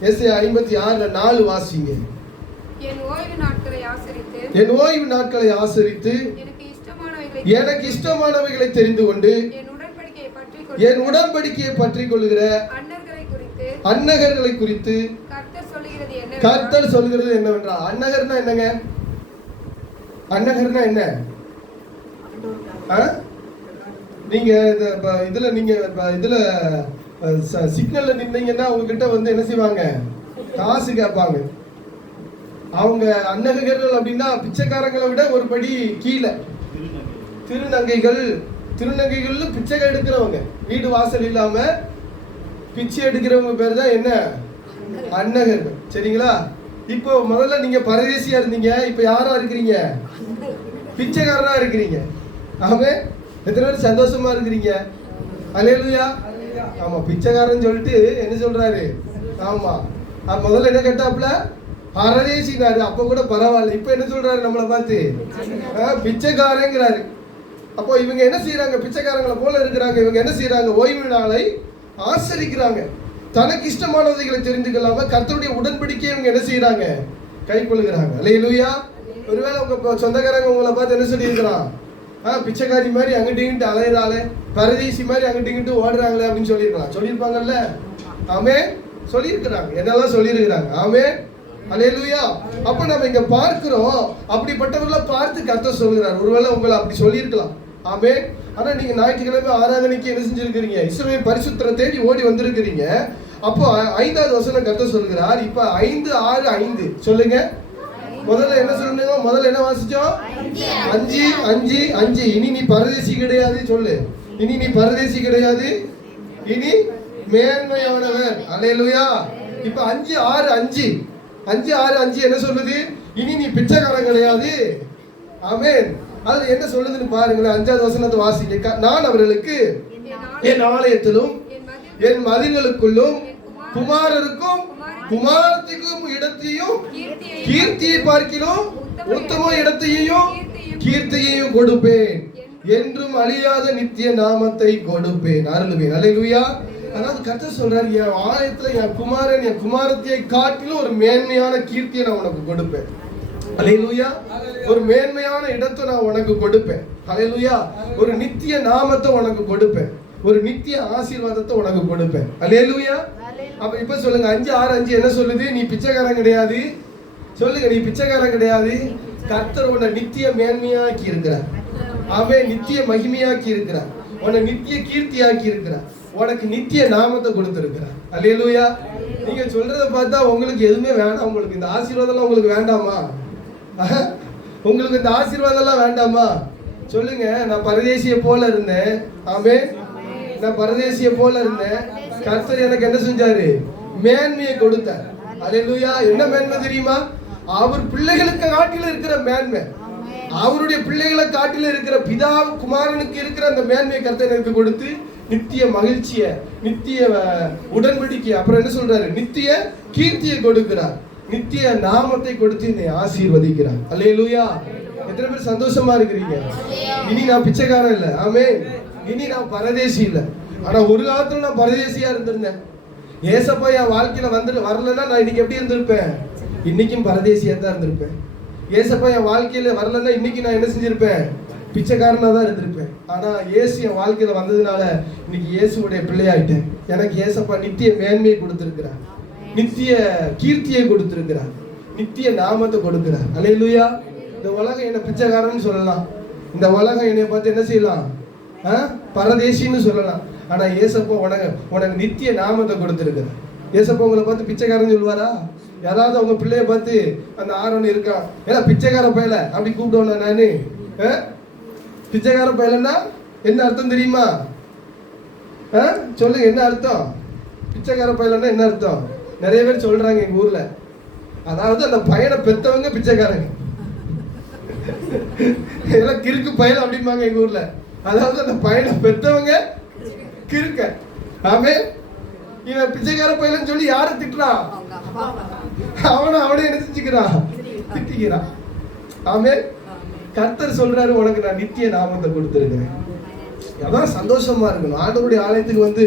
ஏசாயா 56ல 4 வாசிங்க. என் ஓய்வு நாட்களை ஆசரித்து, என் ஓய்வு நாட்களை ஆசரித்து எனக்கு இஷ்டமானவைகளை தெரிந்து கொண்டு என் உடன்படிக்கையை பற்றிக் கொள்ளுகிற அன்னகர்களை குறித்து கர்த்தர் சொல்கிறது என்னவென்றால், அன்னகர்னா என்னங்க? அன்னகர்னா என்ன? நீங்க இதுல நீங்க இதுல சிக்னல்ல நின்னீங்கன்னா உங்ககிட்ட வந்து என்ன செய்வாங்க? காசு கேட்பாங்க. அவங்க அன்னகர்கள் அப்படின்னா பிச்சைக்காரங்களை விட ஒரு படி கீழே. திருநங்கைகள், திருநங்கைகள்ல பிச்சை எடுக்கிறவங்க, வீடு வாசல் இல்லாம பிச்சை எடுக்கிறவங்க பேர் தான் என்ன? அன்னகர்கள். சரிங்களா? இப்போ முதல்ல நீங்க பரதேசியா இருந்தீங்க, இப்ப யாரா இருக்கிறீங்க? பிச்சைக்காரனா இருக்கிறீங்க. ஆமே. எத்தனை பேர் சந்தோஷமா இருக்கிறீங்க? அல்லேலூயா. ஆமா, பிச்சைக்காரன் சொல்லிட்டு என்ன சொல்றாரு? ஆமா, முதல்ல என்ன கேட்டாப்ல? பரதேசினாரு. அப்ப கூட பரவாயில்ல. இப்ப என்ன சொல்றாரு நம்மளை பார்த்து? பிச்சைக்காரங்கிறாரு. அப்போ இவங்க என்ன செய்யறாங்க? பிச்சைக்காரங்களை போல இருக்கிறாங்க. இவங்க என்ன செய்யறாங்க? ஓய்வு நாளை ஆசரிக்கிறாங்க. தனக்கு இஷ்டமானவைகளை தெரிந்து கொள்ளாம கர்த்தருடைய உடன்படிக்கையை இவங்க என்ன செய்யறாங்க? கை கொள்ளுகிறாங்க. அல்லேலூயா. ஒருவேளை உங்க சொந்தக்காரங்க உங்களை பார்த்து என்ன சொல்லி இருக்கிறான்? பிச்சைக்காரி மாதிரி அங்கிட்டு இங்கிட்டு அலையிறாளே, பரதேசி மாதிரி அங்கிட்டு இங்கிட்டு ஓடுறாங்களே அப்படின்னு சொல்லியிருக்கலாம். சொல்லியிருப்பாங்கல்ல? ஆமே. சொல்லியிருக்கிறாங்க. என்னெல்லாம் சொல்லியிருக்கிறாங்க. ஆமே. அல்லேலூயா. அப்ப நம்ம இங்க பார்க்கிறோம், அப்படிப்பட்டவர்களை பார்த்து கர்த்தர் சொல்கிறார். ஒருவேளை உங்களை அப்படி சொல்லியிருக்கலாம். ஆமே. ஆனா நீங்க ஞாயிற்றுக்கிழமை ஆராதனைக்கு என்ன செஞ்சிருக்கிறீங்க? இஸ்ரவேல் பரிசுத்தரை தேடி ஓடி வந்திருக்கிறீங்க. அப்போ 5வது வசனம் கர்த்தர் சொல்கிறார். இப்ப 5, 6, 5 சொல்லுங்க. முதல்ல என்ன சொல்லுங்க? முதல்ல என்ன வாசிச்சோம்? 5, 5, 5. இனி நீ பரதேசி கிடையாது. சொல்லு. இனி நீ பரதேசி கிடையாது, இனி மேன்மையானவர். அல்லேலூயா. இப்ப 5, 6, 5 5, 6, 5 என்ன சொல்லுது? இனி நீ பிச்சைக்காரன் கிடையாது. ஆமென். அதுல என்ன சொல்லுதுன்னு பாருங்களேன். 5வது வசனத்தை வாசிக்க. நான் அவர்களுக்கு என் ஆலயத்திலும் என் மதில்களுக்குள்ளும் குமாரருக்கும் குமாரத்திற்கும் இடத்தையும் கீர்த்தியை பார்க்கிலும் உத்தம இடத்தையும் கீர்த்தியையும் கொடுப்பேன், என்றும் அழியாத நித்திய நாமத்தை கொடுப்பேன், அருளுவேன். அல்லேலூயா. அதாவது கர்த்தர் சொல்றாரு, என் ஆலயத்துல என் குமாரன் என் குமாரத்தியை காட்டிலும் ஒரு மேன்மையான கீர்த்தியை நான் உனக்கு கொடுப்பேன். அல்லேலூயா. ஒரு மேன்மையான இடத்தை நான் உனக்கு கொடுப்பேன். அல்லேலூயா. ஒரு நித்திய நாமத்தை உனக்கு கொடுப்பேன், ஒரு நித்திய ஆசீர்வாதத்தை உனக்கு கொடுப்பேன். அல்லேலூயா. அப்ப இப்ப சொல்லுங்க. 5, 6, 5 என்ன சொல்லுது? நீ பிச்சைக்காரன் கிடையாது. சொல்லுங்க, நீ பிச்சைக்காரன் கிடையாது. கர்த்தர் உன்னை நித்திய மேன்மையாக்கி இருக்கிறார். அவன் நித்திய மகிமையாக்கி இருக்கிறார். உன்னை நித்திய கீர்த்தியாக்கி இருக்கிறார். உனக்கு நித்திய நாமத்தை கொடுத்திருக்கிறார். அல்லேலூயா. நீங்க சொல்றத பார்த்தா உங்களுக்கு எதுவுமே வேண்டாம். உங்களுக்கு இந்த ஆசீர்வாதம் உங்களுக்கு வேண்டாமா? உங்களுக்கு இந்த ஆசீர்வாதம் எல்லாம் வேண்டாமா? சொல்லுங்க. நான் பரதேசிய போல இருந்தேன். ஆமென். நான் பரதேசிய போல இருந்தேன். கர்த்தர் எனக்கு என்ன செஞ்சாரு? மேன்மையை கொடுத்தார். அல்லேலூயா. என்ன மேன்மை தெரியுமா? அவர் பிள்ளைகளுக்கு காட்டில இருக்கிற மேன்மை, அவருடைய பிள்ளைகளை காட்டில இருக்கிற பிதா குமாரனுக்கு இருக்கிற அந்த மேன்மையை கர்த்தர் எனக்கு கொடுத்து நித்திய மகிழ்ச்சிய, நித்திய உடன்படிக்கை, அப்புறம் என்ன சொல்றாரு? நித்திய கீர்த்தியை கொடுக்கிறார், நித்திய நாமத்தை கொடுத்து என்னை ஆசீர்வதிக்கிறார். அல்லேலூயா. எத்தனை பேர் சந்தோஷமா இருக்கிறீங்க? இனி நான் பிச்சைக்காரன் இல்ல. ஆமென். இனி நான் பரதேசி இல்ல. ஆனா ஒரு காலத்துல நான் பரதேசியா இருந்திருந்தேன். ஏசப்பா என் வாழ்க்கையில வரலன்னா நான் இன்னைக்கு எப்படி இருந்திருப்பேன்? இன்னைக்கும் பரதேசியா தான் இருந்திருப்பேன். ஏசப்பா என் வாழ்க்கையில வரலன்னா இன்னைக்கு நான் என்ன செஞ்சிருப்பேன்? பிச்சைக்காரனா தான் இருந்திருப்பேன். ஆனா இயேசு என் வாழ்க்கையில வந்ததுனால இன்னைக்கு இயேசுடைய பிள்ளையாயிட்டேன். எனக்கு ஏசப்பா நித்திய மேன்மையை கொடுத்திருக்கிறார், நித்திய கீர்த்தியை கொடுத்திருக்கிறார், நித்திய நாமத்தை கொடுக்கிறார். அல்லேலூயா. இந்த உலகம் என்ன பிச்சைக்காரன்னு சொல்லலாம், இந்த உலகம் என்னை பார்த்து என்ன செய்யலாம்? பரதேசின்னு சொல்லலாம். ஆனா ஏசப்பா உனக்கு நித்திய நாமத்தை கொடுத்திருக்கிறார். ஏசப்பா உங்களை பார்த்து பிச்சைக்காரன் சொல்லுவாரா? யாராவது அவங்க பிள்ளைய பார்த்து அந்த ஆரோன்னு இருக்கான், ஏன்னா பிச்சைக்கார பயல அப்படி கூப்பிடுவேன் நானு? பிச்சைக்கார பயலன்னா என்ன அர்த்தம் தெரியுமா? சொல்லுங்க, என்ன அர்த்தம்? பிச்சைக்கார பயலன்னா என்ன அர்த்தம்? நிறைய பேர் சொல்றாங்க எங்க ஊர்ல, அதாவது அந்த பையனை பெத்தவங்க பிச்சைக்காரங்க. இதெல்லாம் கிறுக்கு பயல் அப்படிம்பாங்க எங்க ஊர்ல. அதாவது அந்த பையனை பெத்தவங்க கிறுக்க. ஆமே, இவன் பிச்சைக்கார பையன் சொல்லி யாரை திட்டுறான்? அவனை என்ன செஞ்சுக்கிறான்? திட்டிக்கிறான். ஆமே, கர்த்தர் சொல்றாரு, உனக்கு நான் நித்திய நாமத்தை கொடுத்திருக்கிறேன். அதான் சந்தோஷமா இருக்கணும். ஆண்டவருடைய ஆலயத்துக்கு வந்து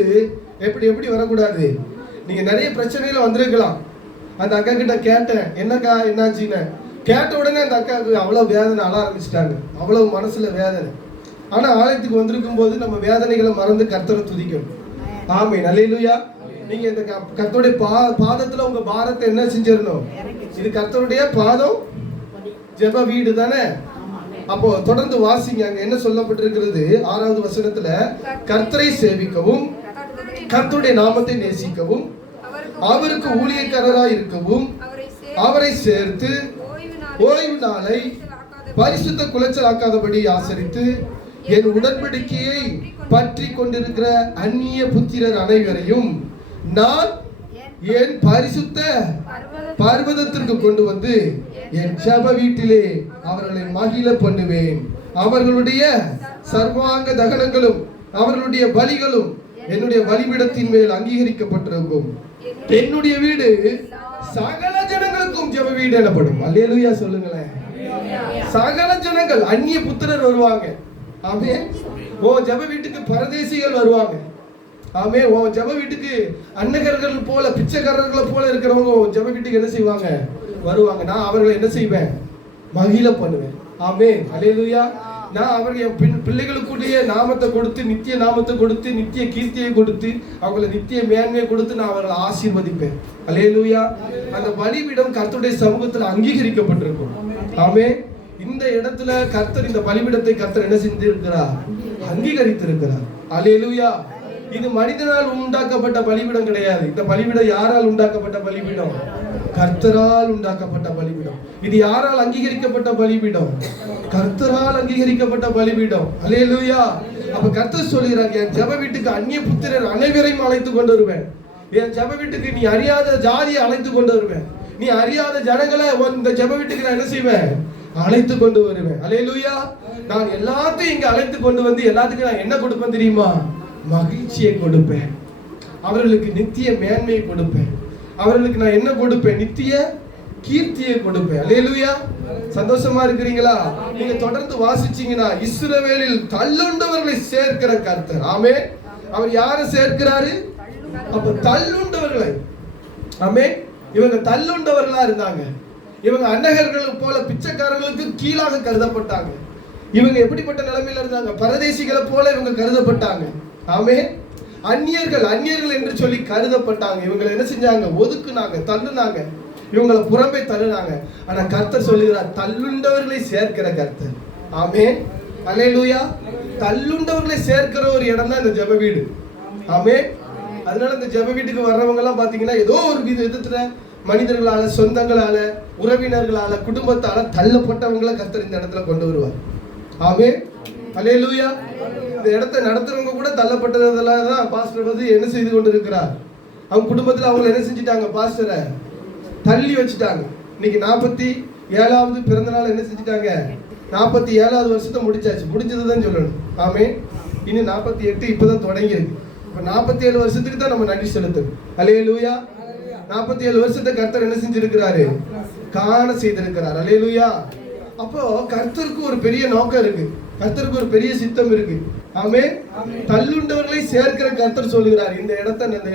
எப்படி வரக்கூடாது. நீங்க நிறைய பிரச்சனையில வந்திருக்கலாம். அந்த அக்கா கிட்ட கேட்டேன், என்னக்கா என்னாச்சுன்னு. கேட்ட உடனே அந்த அக்காவுக்கு அவ்வளவு வேதனை அழ ஆரம்பிச்சிட்டாங்க. அவ்வளவு மனசுல வேதனை. ஆனா ஆலயத்துக்கு வந்திருக்கும் போது நம்ம வேதனைகளை மறந்து கர்த்தரை துதிக்கணும். ஆமென், அல்லேலூயா. நீங்க இந்த கர்த்தருடைய பாதத்துல உங்க பாரத்தை என்ன செஞ்சிடணும்? இது கர்த்தருடைய பாதம், ஜெப வீடு தானே. அப்போ தொடர்ந்து வாசிங்க. அங்க என்ன சொல்லப்பட்டிருக்கிறது? 6வது வசனத்துல, கர்த்தரை சேவிக்கவும், கர்த்தருடைய நாமத்தை நேசிக்கவும், அவருக்கு ஊழியக்காரராய் இருக்கவும், அவரை சேர்த்து ஓய்வு நாளை பரிசுத்த குலைச்சலாக்காதபடி ஆசரித்து, என் உடன்படிக்கையை பற்றி கொண்டிருக்கிற அந்நிய புத்திரர் அனைவரையும் நான் என் பரிசுத்த பர்வதத்திற்கு கொண்டு வந்து என் ஜெப வீட்டிலே அவர்களை மகிழ பண்ணுவேன். அவர்களுடைய சர்வாங்க தகனங்களும் அவர்களுடைய பலிகளும் என்னுடைய பலிபீடத்தின் மேல் அங்கீகரிக்கப்பட்டிருக்கும். என்னுடைய வீடு சகல ஜனங்களுக்கும் ஜெப வீடு எனப்படும். அல்லேலூயா சொல்லுங்களேன். சகல ஜனங்கள், அந்நிய புத்திரர் வருவாங்க. ஆமே, ஓ ஜெப வீட்டுக்கு பரதேசிகள் வருவாங்க. ஆமே, ஓ ஜெப வீட்டுக்கு அன்னகர்கள் போல, பிச்சைக்காரர்களை போல இருக்கிறவங்க ஜெப வீட்டுக்கு என்ன செய்வாங்க? வருவாங்க. நான் அவர்களை என்ன செய்வேன்? மகிழ பண்ணுவேன். ஆமே, அல்லேலூயா. நான் அவர்கள் பிள்ளைகளுக்குடைய நாமத்தை கொடுத்து, நித்திய நாமத்தை கொடுத்து, நித்திய கீர்த்தியை கொடுத்து, அவங்களை நித்திய மேன்மையை கொடுத்து நான் அவர்களை ஆசீர்வதிப்பேன். அல்லேலூயா. அந்த பலிபீடம் கர்த்தருடைய சமூகத்தில் அங்கீகரிக்கப்பட்டிருக்கும். ஆமே, இந்த இடத்துல கர்த்தர், இந்த பலிபீடத்தை கர்த்தர் என்ன செஞ்சிருக்கிறார்? அங்கீகரித்திருக்கிறார். அல்லேலூயா. இது மனிதனால் உண்டாக்கப்பட்ட பலிபீடம் கிடையாது. இந்த பலிபீடம் யாரால் உண்டாக்கப்பட்ட பலிபீடம்? கர்த்தரால் உண்டாக்கப்பட்ட பலிபீடம். இது யாரால் அங்கீகரிக்கப்பட்ட பலிபீடம்? கர்த்தரால் அங்கீகரிக்கப்பட்ட பலிபீடம். அல்லேலூயா. அப்ப கர்த்தர் சொல்கிறார், என் ஜெப வீட்டுக்கு அந்நிய புத்திரர் அனைவரையும் அழைத்து கொண்டு வருவேன். என் ஜெப வீட்டுக்கு நீ அறியாத ஜாதியை அழைத்து கொண்டு வருவேன். நீ அறியாத ஜனங்களை இந்த ஜெப வீட்டுக்கு நான் என்ன செய்வேன்? அழைத்து கொண்டு வருவேன். அல்லேலூயா. நான் எல்லாத்தையும் இங்க அழைத்து கொண்டு வந்து எல்லாத்துக்கும் நான் என்ன கொடுப்பேன் தெரியுமா? மகிழ்ச்சியை கொடுப்பேன். அவர்களுக்கு நித்திய மேன்மையை கொடுப்பேன். அவர்களுக்கு நான் என்ன கொடுப்பேன்? நித்திய கீர்த்தியை கொடுப்பேன். அல்லேலூயா. சந்தோஷமா இருக்கிறீங்களா? நீங்க தொடர்ந்து வாசிச்சீங்கன்னா, இஸ்ரவேலில் தள்ளுண்டவர்களை சேர்க்கிற கர்த்தர். ஆமே, அவர் யாரை சேர்க்கிறாரு? அப்ப தள்ளுண்டவர்களை. ஆமே, இவங்க தள்ளுண்டவர்களா இருந்தாங்க. இவங்க அன்னகர்கள் போல பிச்சைக்காரர்களுக்கு கீழாக கருதப்பட்டாங்க. இவங்க எப்படிப்பட்ட நிலைமையில இருந்தாங்க? பரதேசிகளை போல இவங்க கருதப்பட்டாங்க. ஆமே, அந்நியர்கள் என்று சொல்லி கருதப்பட்டாங்க. இவங்களை என்ன செஞ்சாங்க? ஒதுக்குனாங்க, தள்ளுனாங்க, இவங்களை புறம்பே தள்ளுனாங்க. ஆனா கர்த்தர் சொல்லுகிறார், தள்ளுண்டவர்களை சேர்க்கிற கர்த்தர். ஆமே, அல்லேலூயா. தள்ளுண்டவர்களை சேர்க்கிற ஒரு இடம் தான் இந்த ஜெப வீடு. ஆமே, அதனால இந்த ஜெப வீட்டுக்கு வர்றவங்க எல்லாம் பாத்தீங்கன்னா ஏதோ ஒரு விதத்துல மனிதர்களால, சொந்தங்களால, உறவினர்களால, குடும்பத்தால தள்ளப்பட்டவங்களை கர்த்தர் இந்த இடத்துல கொண்டு வருவார். ஆமே, அல்லேலூயா. இந்த இடத்தை நடத்துறவங்க கூட தள்ளப்பட்டதெல்லாம் தான் பாஸ்டர் வந்து என்ன செய்து கொண்டு இருக்கிறார். அவங்க குடும்பத்தில் அவங்க என்ன செஞ்சிட்டாங்க? பாஸ்டரை தள்ளி வச்சுட்டாங்க. இன்னைக்கு 47வது பிறந்த நாள் என்ன செஞ்சிட்டாங்க? 47வது வருஷத்தை முடிச்சாச்சு. முடிஞ்சதுதான் சொல்லணும். ஆமே, இனி 48 இப்பதான் தொடங்கி இருக்கு. இப்ப 47 வருஷத்துக்கு தான் நம்ம நன்றி செலுத்தணும். அல்லேலூயா. 47 வருஷத்தை கர்த்தர் என்ன செஞ்சிருக்கிறாரு? காண செய்திருக்கிறார். அல்லேலூயா. அப்போ கர்த்தருக்கு ஒரு பெரிய நோக்கம் இருக்கு. கர்த்தருக்கு ஒரு பெரிய சித்தம் இருக்கு. ஆமே, தள்ளுண்டவர்களை சேர்க்கிற கர்த்தர் சொல்லுகிறார், இந்த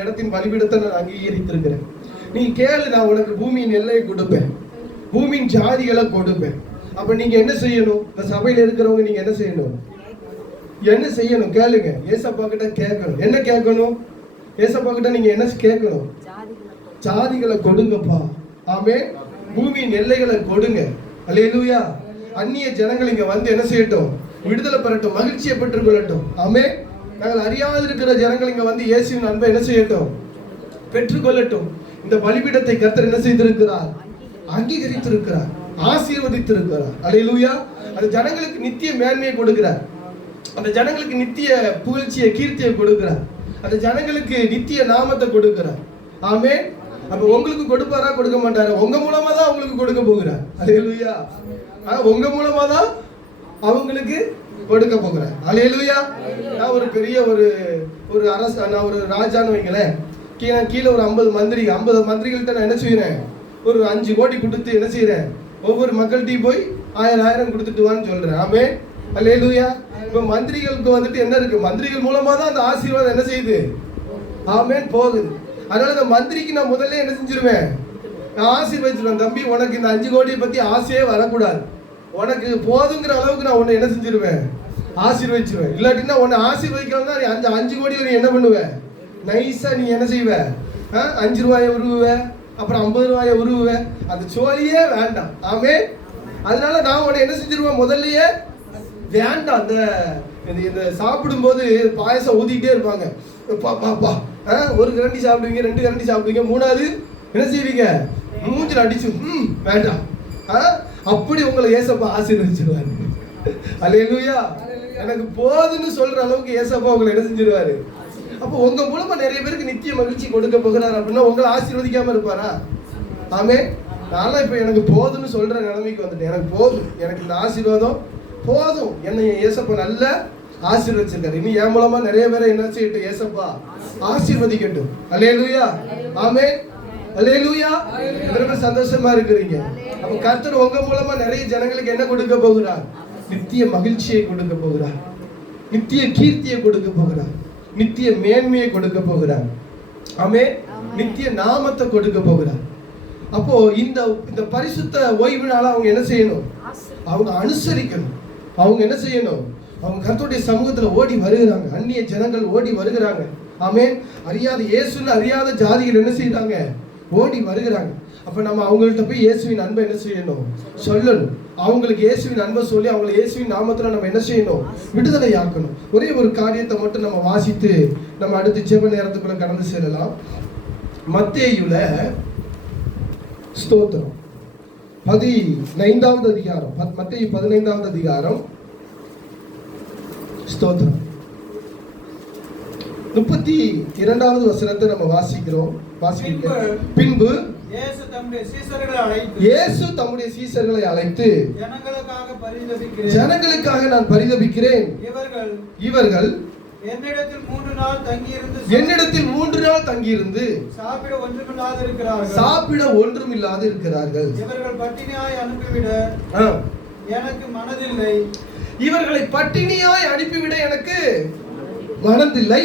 இடத்தின் பலிபீடத்தை நான் அங்கீகரித்திருக்கிறேன். நீ கேளு, நான் உனக்கு பூமியின் எல்லையை கொடுப்பேன், பூமியின் ஜாதிகளை கொடுப்பேன். அப்ப நீங்க என்ன செய்யணும்? இந்த சபையில இருக்கிறவங்க நீங்க என்ன செய்யணும்? என்ன செய்யணும்? கேளுங்க. ஏசப்பா கிட்ட கேட்கணும். என்ன கேட்கணும்? ஏசப்பா கிட்ட நீங்க என்ன கேட்கணும்? ஜாதிகளை கொடுங்கப்பா. ஆமே, பூமியின் எல்லைகளை கொடுங்க. அல்லேலூயா. அந்நிய ஜனங்கள் இங்க வந்து என்ன செய்யட்டும்? விடுதலை பெறட்டும், மகிழ்ச்சியை பெற்றுக் கொள்ளட்டும். ஆமே, நாங்கள் அறியாது இருக்கிற ஜனங்கள் இங்க வந்து இயேசுவின் அன்பை என்ன செய்யட்டும்? பெற்றுக்கொள்ளட்டும். இந்த பலிபீடத்தை கர்த்தர் என்ன செய்திருக்கிறார்? அங்கீகரித்திருக்கிறார், ஆசீர்வதித்திருக்கிறார். அல்லேலூயா. அந்த ஜனங்களுக்கு நித்திய மேன்மையை கொடுக்கிறார். அந்த ஜனங்களுக்கு நித்திய புகழ்ச்சியை, கீர்த்தியை கொடுக்கிறார். அந்த ஜனங்களுக்கு நித்திய நாமத்தை கொடுக்கிறார். ஆமே, அப்ப உங்களுக்கு கொடுப்பாரா கொடுக்க மாட்டாரா? உங்க மூலமா தான் அவங்களுக்கு கொடுக்க போகிறார். அல்லேலூயா. உங்க மூலமா தான் அவங்களுக்கு கொடுக்க போகிறார். அல்லேலூயா. நான் ஒரு பெரிய ஒரு அரசு, நான் ஒரு ராஜான்னு வைங்களேன், கீழே ஒரு 50 மந்திரிகள்கிட்ட நான் என்ன செய்யறேன், ஒரு 5 கோடி கொடுத்து என்ன செய்யறேன், ஒவ்வொரு மக்கள்கிட்டையும் போய் 1000 கொடுத்துட்டு வான்னு சொல்றேன். ஆமென். அல்லேலூயா. இப்ப மந்திரிகளுக்கு வந்துட்டு என்ன இருக்கு, மந்திரிகள் மூலமா தான் அந்த ஆசீர்வாதம் என்ன செய்யுது, ஆமென், போகுது. அதனால இந்த மந்திரிக்கு நான் முதல்ல என்ன செஞ்சிருவேன், நான் ஆசீர்வதிச்சிருவேன். தம்பி, உனக்கு இந்த 5 கோடியை பத்தி ஆசையே வரக்கூடாது, உனக்கு போதுங்கிற அளவுக்கு நான் உன்னை என்ன செஞ்சிருவேன், ஆசீர்வதிச்சிருவேன். இல்லாட்டினா உன்னை ஆசீர்வதிக்கணும்னா நீ 5 கோடியில் நீ என்ன பண்ணுவ, நைஸா நீ என்ன செய்வ, 5 ரூபாயை உருவுவ, அப்புறம் 50 ரூபாயை உருவுவ. அந்த சோழியே வேண்டாம். ஆமென். அதனால நான் உன்னை என்ன செஞ்சிருவேன், முதல்லயே வேண்டாம். இந்த சாப்பிடும்போது பாயசம் ஊதிக்கிட்டே இருப்பாங்க, ஒரு கரண்டி சாப்பிடுவீங்க, 2 கரண்டி சாப்பிடுவீங்க, 3வது என்ன செய்வீங்க, மூஞ்சில் அடிச்சு வேண்டாம். அப்படி உங்களை ஏசப்பா ஆசீர்வதிச்சிருவாரு. அல்லேலூயா. எனக்கு போதுன்னு சொல்ற அளவுக்கு ஏசப்பா உங்களை என்ன செஞ்சிருவாரு. அப்போ உங்க மூலமா நிறைய பேருக்கு நித்திய மகிழ்ச்சி கொடுக்க போகிறார் அப்படின்னா உங்களை ஆசீர்வதிக்காம இருப்பாரா? ஆமென். நான்லாம் இப்ப எனக்கு போதுன்னு சொல்ற நிலைமைக்கு வந்துட்டேன். எனக்கு போதும், எனக்கு இந்த ஆசீர்வாதம் போதும், என்னை ஏசப்பா நல்ல ஆசீர்வதிச்சிருக்காரு. இனி என் மூலமா நிறைய பேரை என்ன செய்யட்டும், ஏசப்பா ஆசீர்வதிக்கட்டும். அல்லேலூயா. ஆமென். அல்லேலூயா. எத்தனை சந்தோஷமா இருக்கிறீங்க. அப்ப கர்த்தர் உங்க மூலமா நிறைய ஜனங்களுக்கு என்ன கொடுக்க போகிறார், நித்திய மகிழ்ச்சியை கொடுக்க போகிறார், நித்திய கீர்த்தியை கொடுக்க போகிறார், நித்திய மேன்மையை கொடுக்க போகிறார். ஆமென். நித்திய நாமத்தை கொடுக்க போகிறார். அப்போ இந்த பரிசுத்த ஓய்வு நாளை அவங்க என்ன செய்யணும், அவங்க அனுசரிக்கணும். அவங்க என்ன செய்யணும், அவங்க கர்த்தருடைய சமூகத்துல ஓடி வருகிறாங்க, அந்நிய ஜனங்கள் ஓடி வருகிறாங்க. ஆமென். அறியாத இயேசுன்னு அறியாத ஜாதிகள் என்ன செய்யறாங்க, ஓடி வருகிறாங்க. அப்ப நம்ம அவங்கள்ட்ட போய் இயேசுவின் அன்பை என்ன செய்யணும், சொல்லணும். அவங்களுக்கு இயேசுவின் அன்பை சொல்லி அவங்களை இயேசுவின் நாமத்துல நம்ம என்ன செய்யணும், விடுதலை ஆக்கணும். ஒரே ஒரு காரியத்தை மட்டும் நம்ம வாசித்து நம்ம அடுத்து ஜெப நேரத்துக்குள்ள கடந்து செல்லலாம். மத்தேயுல ஸ்தோத்திரம் 15வது அதிகாரம், மத்தேயு 15வது அதிகாரம் ஸ்தோத்திரம் 32வது வசனத்தை நம்ம வாசிக்கிறோம். பின்பு இயேசு தம்முடைய சீசர்களை அழைத்து ஜனங்களுக்காக நான் பரிதபிக்கிறேன். இவர்கள் என்னிடத்தில் 3 நாள் தங்கியிருந்து சாப்பிட ஒன்றுமில்லாது இருக்கிறார்கள். இவர்களை பட்டினியாய் அனுப்பிவிட எனக்கு மனதில்லை.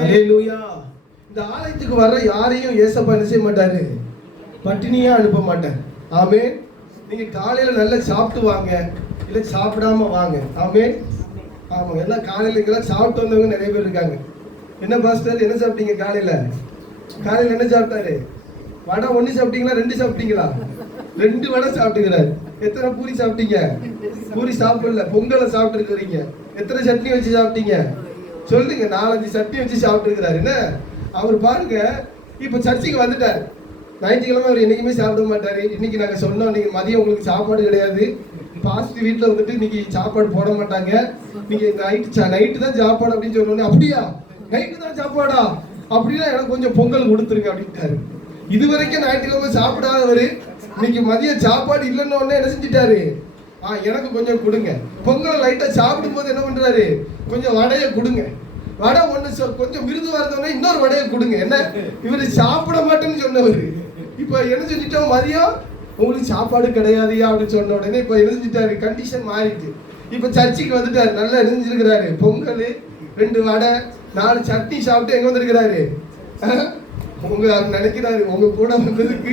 அல்லேலூயா. இந்த ஆலயத்துக்கு வர்ற யாரையும் ஏசப்பா என்ன செய்ய மாட்டாரு, பட்டினியா அனுப்ப மாட்டார். ஆமென். நீங்க காலையில நல்லா சாப்பிட்டு வாங்க, இல்ல சாப்பிடாம வாங்க. ஆமென். ஆமா, எல்லாம் காலையில இங்கெல்லாம் சாப்பிட்டு வந்தவங்க நிறைய பேர் இருக்காங்க. என்ன பாஸ்டர் என்ன சாப்பிட்டீங்க காலையில என்ன சாப்பிட்டாரு, வடை 1 சாப்பிட்டீங்களா, 2 சாப்பிட்டீங்களா? 2 வடை சாப்பிட்டுக்கிறாரு. எத்தனை பூரி சாப்பிட்டீங்க? பூரி சாப்பிடல, பொங்கலை சாப்பிட்டு இருக்கிறீங்க. எத்தனை சட்னி வச்சு சாப்பிட்டீங்க சொல்லுங்க? 4-5 சட்னி வச்சு சாப்பிட்டு இருக்கிறாரு. என்ன அவர் பாருங்க, இப்ப சர்ச்சைக்கு வந்துட்டார். ஞாயிற்றுக்கிழமை அவர் என்னைக்குமே சாப்பிட மாட்டாரு. இன்னைக்கு நாங்க சொன்னோம், இன்னைக்கு மதியம் உங்களுக்கு சாப்பாடு கிடையாது, பாஸ்ட் வீட்டுல வந்துட்டு இன்னைக்கு சாப்பாடு போட மாட்டாங்க, நீங்க நைட்டு தான் சாப்பாடு அப்படின்னு சொன்னோன்னே, அப்படியா நைட்டு தான் சாப்பாடா அப்படின்னா எனக்கு கொஞ்சம் பொங்கல் கொடுத்துருங்க அப்படின்ட்டாரு. இது வரைக்கும் ஞாயிற்றுக்கிழமை சாப்பிடாதவர் இன்னைக்கு மதியம் சாப்பாடு இல்லைன்னு உடனே என்ன செஞ்சுட்டாரு, எனக்கு கொஞ்சம் கொடுங்க. பொங்கலை லைட்டா சாப்பிடும் போது என்ன பண்றாரு, கொஞ்சம் வடையை கொடுங்க. வடை 1 கொஞ்சம் மிருதுவா இருந்தோடனே இன்னொரு வடையை கொடுங்க. என்ன, இவரு சாப்பிட மாட்டேன்னு சொன்னவர் இப்ப என்ன செஞ்சுட்டோம், மதியம் உங்களுக்கு சாப்பாடு கிடையாதுயா அப்படின்னு சொன்ன உடனே இப்ப என்ன செஞ்சுட்டாரு, கண்டிஷன் மாறிட்டு இப்ப சர்ச்சைக்கு வந்துட்டாரு. நல்லா எழுந்திருக்கிறாரு, பொங்கல் 2 வடை 4 சட்னி சாப்பிட்டு எங்க வந்திருக்கிறாரு. உங்க நினைக்கிறாரு உங்க கூட வந்ததுக்கு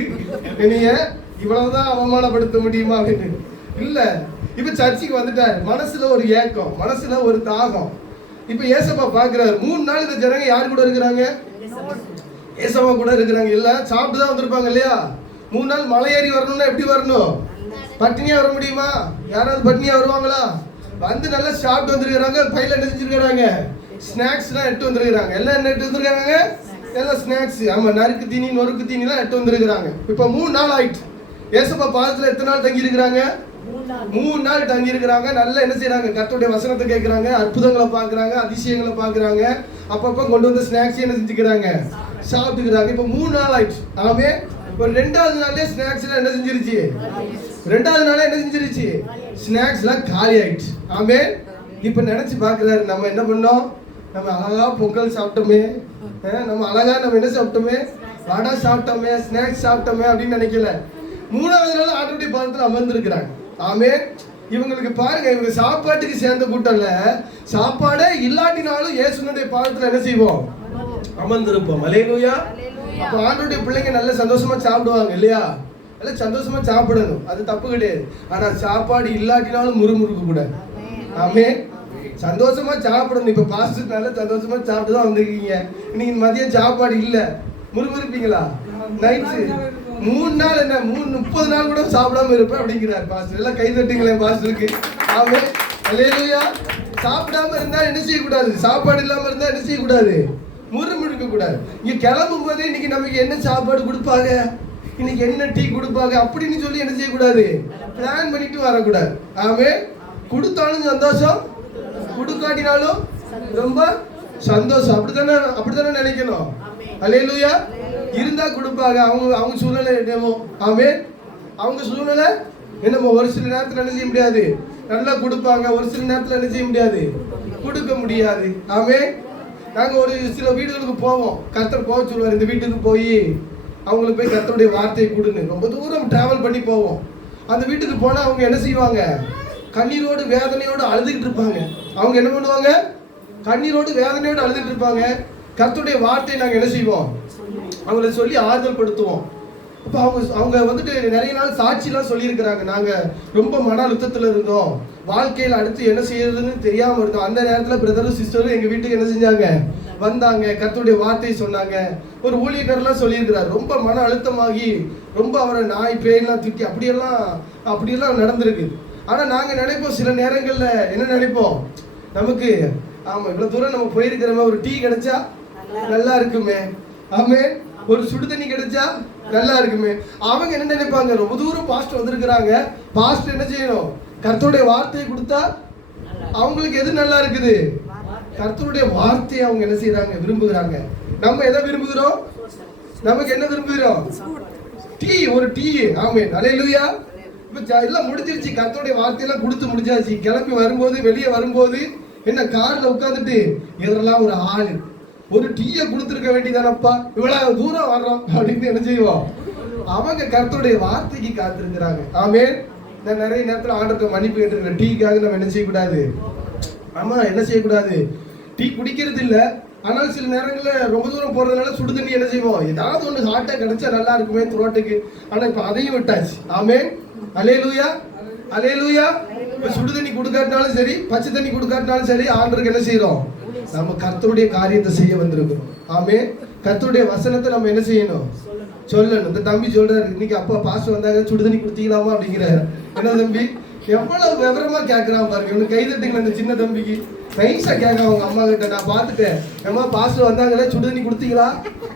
நீங்க இவ்வளவுதான் அவமானப்படுத்த முடியுமா அப்படின்னு. இல்ல, இப்ப சர்ச்சைக்கு வந்துட்டாரு. மனசுல ஒரு ஏக்கம், மனசுல ஒரு தாகம். இப்ப ஏசப்பா பாக்குறாரு, 3 நாள் இந்த ஜனங்க யாரு கூட இருக்கிறாங்க, ஏசப்பா கூட இருக்கிறாங்க. இல்ல சாப்பிட்டு தான் வந்திருப்பாங்க இல்லையா. 3 நாள் மலை ஏறி வரணும்னா எப்படி வரணும், பட்டினியா வர முடியுமா? யாராவது பட்டினியா வருவாங்களா? வந்து நல்லா சாப்பிட்டு வந்திருக்கிறாங்க. பையில என்ன செஞ்சிருக்கிறாங்க, ஸ்நாக்ஸ் எல்லாம் எடுத்து வந்திருக்கிறாங்க. எல்லாம் என்ன எடுத்து வந்திருக்காங்க, எல்லாம் ஸ்நாக்ஸ். ஆமா, நறுக்கு தீனி நொறுக்கு தீனி எல்லாம் எடுத்து வந்திருக்கிறாங்க. இப்ப 3 நாள் ஆயிடுச்சு. ஏசப்பா பாதத்துல எத்தனை நாள் தங்கி இருக்கிறாங்க, 3 நாள் தங்கி இருக்கிறாங்க. நல்லா என்ன செய்யறாங்க, கர்த்தருடைய வசனத்தை கேட்கறாங்க, அற்புதங்களை பாக்குறாங்க, அதிசயங்களை பாக்குறாங்க. அப்பப்ப கொண்டு வந்த ஸ்நாக்ஸ் என்ன செஞ்சுக்கிறாங்க, சாப்பிட்டுக்கிறாங்க. இப்போ 3 நாள் ஆயிடுச்சு. ஆமே. இப்போ 2வது நாளே ஸ்நாக்ஸ்லாம் என்ன செஞ்சிருச்சு? 2வது நாளே என்ன செஞ்சிருச்சு? ஸ்நாக்ஸ்லாம் காலி ஆயிடுச்சு. ஆமே. இப்போ நினைச்சு பார்க்குறாரு, நம்ம என்ன பண்ணோம்? நம்ம அழகா பொங்கல் சாப்பிட்டோமே, நம்ம அழகா நம்ம என்ன சாப்பிட்டோமே, வடை சாப்பிட்டோமே, ஸ்நாக்ஸ் சாப்பிட்டோமே அப்படின்னு நினைக்கல. 3வது நாள் ஆண்டவருடைய பாதத்தில் அமர்ந்திருக்கிறாங்க. ஆமே. இவங்களுக்கு பாருங்க, இவங்க சாப்பாட்டுக்கு சேர்ந்த கூட்டம் இல்ல, சாப்பாடே இல்லாட்டினாலும் இயேசுனுடைய பாதத்தில் என்ன செய்வோம்? அமர்ந்திருப்போம். அல்லேலூயா. அப்ப ஆண்டவருடைய பிள்ளைங்க நல்ல சந்தோஷமா சாப்பிடுவாங்க இல்லையா? நல்ல சந்தோஷமா சாப்பிடணும், அது தப்பு கிடையாது. ஆனா சாப்பாடு இல்லாட்டினாலும் முறுமுறுக்க கூடாது. ஆமே. சந்தோஷமா சாப்பிடணும். இப்ப பாஸ்டர் நல்ல சந்தோஷமா சாப்பிட்டு தான் வந்திருக்கீங்க. இன்னைக்கு மதியம் சாப்பாடு இல்ல, முறுமுறுப்பீங்களா? நைட்டு 3 நாள் என்ன 30 நாள் கூட சாப்பிடாம இருப்பேன் அப்படிங்கிறார் பாஸ்டர். எல்லாம் கை தட்டுங்களேன் பாஸ்டருக்கு. ஆமே. அல்லேலூயா. சாப்பிடாம இருந்தா என்ன செய்யக்கூடாது? சாப்பாடு இல்லாம இருந்தா என்ன செய்யக்கூடாது? முறுமுறுக்க கூடாது. இங்க கிளம்பும் போதே இன்னைக்கு நமக்கு என்ன சாப்பாடு கொடுப்பாங்க, இன்னைக்கு என்ன டீ கொடுப்பாங்க அப்படின்னு சொல்லி என்ன செய்யக்கூடாது? பிளான் பண்ணிட்டு வரக்கூடாது. ஆமே. கொடுத்தாலும் சந்தோஷம், கொடுக்காட்டினாலும் ரொம்ப சந்தோஷம். அப்படித்தானே நினைக்கணும். அல்லேலூயா. இருந்தா கொடுப்பாங்க, அவங்க சூழ்நிலை என்னமோ. ஆமே. அவங்க சூழ்நிலை என்னமோ. ஒரு சில நேரத்தில் என்ன செய்ய முடியாது, நல்லா கொடுப்பாங்க. ஒரு சில நேரத்தில் என்ன செய்ய முடியாது, கொடுக்க முடியாது. ஆமே. நாங்கள் ஒரு சில வீடுகளுக்கு போவோம், கர்த்தர் போக சொல்லுவார், இந்த வீட்டுக்கு போய் அவங்களுக்கு போய் கர்த்தருடைய வார்த்தையை கொடுங்க. ரொம்ப தூரம் டிராவல் பண்ணி போவோம். அந்த வீட்டுக்கு போனால் அவங்க என்ன செய்வாங்க? கண்ணீரோடு வேதனையோடு அழுதுகிட்டு இருப்பாங்க. அவங்க என்ன பண்ணுவாங்க? கண்ணீரோடு வேதனையோடு அழுதுகிட்டு இருப்பாங்க. கர்த்தருடைய வார்த்தையை நாங்கள் என்ன செய்வோம்? அவங்கள சொல்லி ஆறுதல் படுத்துவோம். இப்போ அவங்க வந்துட்டு நிறைய நாள் சாட்சிலாம் சொல்லியிருக்கிறாங்க. நாங்கள் ரொம்ப மன அழுத்தத்தில் இருந்தோம், வாழ்க்கையில் அடுத்து என்ன செய்யறதுன்னு தெரியாமல் இருந்தோம். அந்த நேரத்தில் பிரதரும் சிஸ்டரும் எங்கள் வீட்டுக்கு என்ன செஞ்சாங்க? வந்தாங்க, கர்த்தருடைய வார்த்தையை சொன்னாங்க. ஒரு ஊழியக்காரர்லாம் சொல்லியிருக்கிறார், ரொம்ப மன அழுத்தமாகி ரொம்ப அவரை நாய் பேயெல்லாம் திட்டி அப்படியெல்லாம் நடந்திருக்கு. ஆனால் நாங்கள் நினைப்போம், சில நேரங்களில் என்ன நினைப்போம், நமக்கு ஆமாம் இவ்வளோ தூரம் நம்ம போயிருக்கிறோமே, ஒரு டீ கிடைச்சா நல்லா இருக்குமே, ஆமே, ஒரு சுடு தண்ணி கிடைச்சா நல்லா இருக்குமே. அவங்க என்ன நினைப்பாங்க? ரொம்ப தூரம் பாஸ்டர் வந்திருக்கிறாங்க, பாஸ்டர் என்ன செய்யணும்? கர்த்தருடைய வார்த்தையை கொடுத்தா அவங்களுக்கு எது நல்லா இருக்குது? கர்த்தருடைய வார்த்தையை அவங்க என்ன செய்யறாங்க? விரும்புகிறாங்க. நம்ம எதை விரும்புகிறோம்? நமக்கு என்ன விரும்புகிறோம்? டீ, ஒரு டீ. ஆமே. அல்லேலூயா. இப்ப எல்லாம் முடிஞ்சிருச்சு, கர்த்தருடைய வார்த்தையெல்லாம் கொடுத்து முடிஞ்சாச்சு. கிளம்பி வரும்போது, வெளியே வரும்போது என்ன கார்ல உட்காந்துட்டு இதெல்லாம் ஒரு ஆளு ஒரு டீயை கொடுத்துருக்க வேண்டியதானப்பா, இவ்வளவு தூரம் வர்றோம் அப்படின்னு என்ன செய்வோம்? அவங்க கர்த்தருடைய வார்த்தைக்கு காத்திருக்கிறாங்க. ஆமே. நான் நிறைய நேரத்தில் ஆர்டருக்கு மன்னிப்பு கேட்டிருக்கேன். டீக்காக நம்ம என்ன செய்யக்கூடாது? ஆமா, என்ன செய்யக்கூடாது? டீ குடிக்கிறது இல்லை, ஆனால் சில நேரங்களில் ரொம்ப தூரம் போறதுனால சுடு தண்ணி என்ன செய்வோம்? ஏதாவது ஒன்று ஹாட்டாக கிடைச்சா நல்லா இருக்குமே த்ரோட்டுக்கு. ஆனால் இப்போ அதையும் விட்டாச்சு. ஆமே. அல்லேலூயா. அல்லேலூயா. இப்போ சுடு தண்ணி கொடுக்காட்டினாலும் சரி, பச்சை தண்ணி கொடுக்காட்டினாலும் சரி, ஆண்டருக்கு என்ன செய்யறோம்? நம்ம கர்த்தருடைய காரியத்தை செய்ய வந்திருக்கிறோம். ஆமே. கர்த்தருடைய வசனத்தை நம்ம என்ன செய்யணும்? சொல்லணும். இந்த தம்பி சொல்றாரு, இன்னைக்கு அப்பா பாஸ்டர் வந்தாங்க, சுடு தண்ணி கொடுத்தீங்களாமா அப்படிங்கிறாரு. என்ன தம்பி எவ்வளவு விவரமா கேட்கறான் பாருங்க. இவனு கை தட்டுங்களா அந்த சின்ன தம்பிக்கு? நைஸா கேட்க அவங்க அம்மா கிட்ட. நான் பார்த்துட்டேன், அம்மா பாஸ்டர் வந்தாங்களே, சுடு தண்ணி கொடுத்தீங்களா,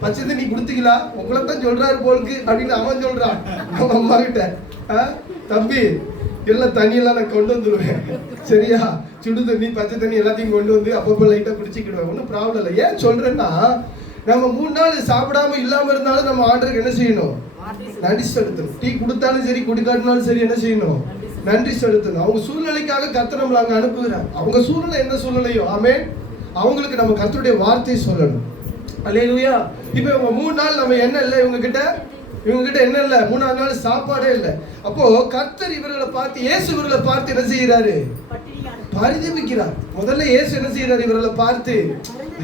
பச்சை தண்ணி கொடுத்தீங்களா, உங்களை தான் சொல்றாரு போலுக்கு அப்படின்னு அவன் சொல்றான் அவங்க அம்மா கிட்ட. தம்பி எல்லாம் தண்ணியெல்லாம் நான் கொண்டு வந்துடுவேன், சரியா? சுடு தண்ணி பச்சை தண்ணி எல்லாத்தையும் கொண்டு வந்து அப்பப்போ லைட்டாக குடிச்சிக்கிடுவேன், ஒன்றும் ப்ராப்ளம் இல்லை. ஏன் சொல்றேன்னா, நம்ம 3 நாள் சாப்பிடாம இல்லாமல் இருந்தாலும் நம்ம ஆர்டருக்கு என்ன செய்யணும்? நன்றி செலுத்தணும். டீ கொடுத்தாலும் சரி, குடிக்காட்டினாலும் சரி, என்ன செய்யணும்? நன்றி செலுத்தணும். அவங்க சூழ்நிலைக்காக கர்த்தர் நம்மளை அங்கே அனுப்புகிறார். அவங்க சூழ்நிலை என்ன சூழ்நிலையோ, ஆமே, அவங்களுக்கு நம்ம கர்த்தருடைய வார்த்தையை சொல்லணும். அல்லேலூயா. இப்போ இவங்க 3 நாள் நம்ம என்ன இல்லை, இவங்க கிட்ட என்ன இல்லை, 3ஆவது நாள் சாப்பாடே இல்லை. அப்போ கர்த்தர் இவர்களை பார்த்து, இயேசு இவர்களை பார்த்து என்ன செய்யறாரு? பரிதபிக்கிறார். முதல்ல இயேசு என்ன செய்யறாரு? இவர்களை பார்த்து,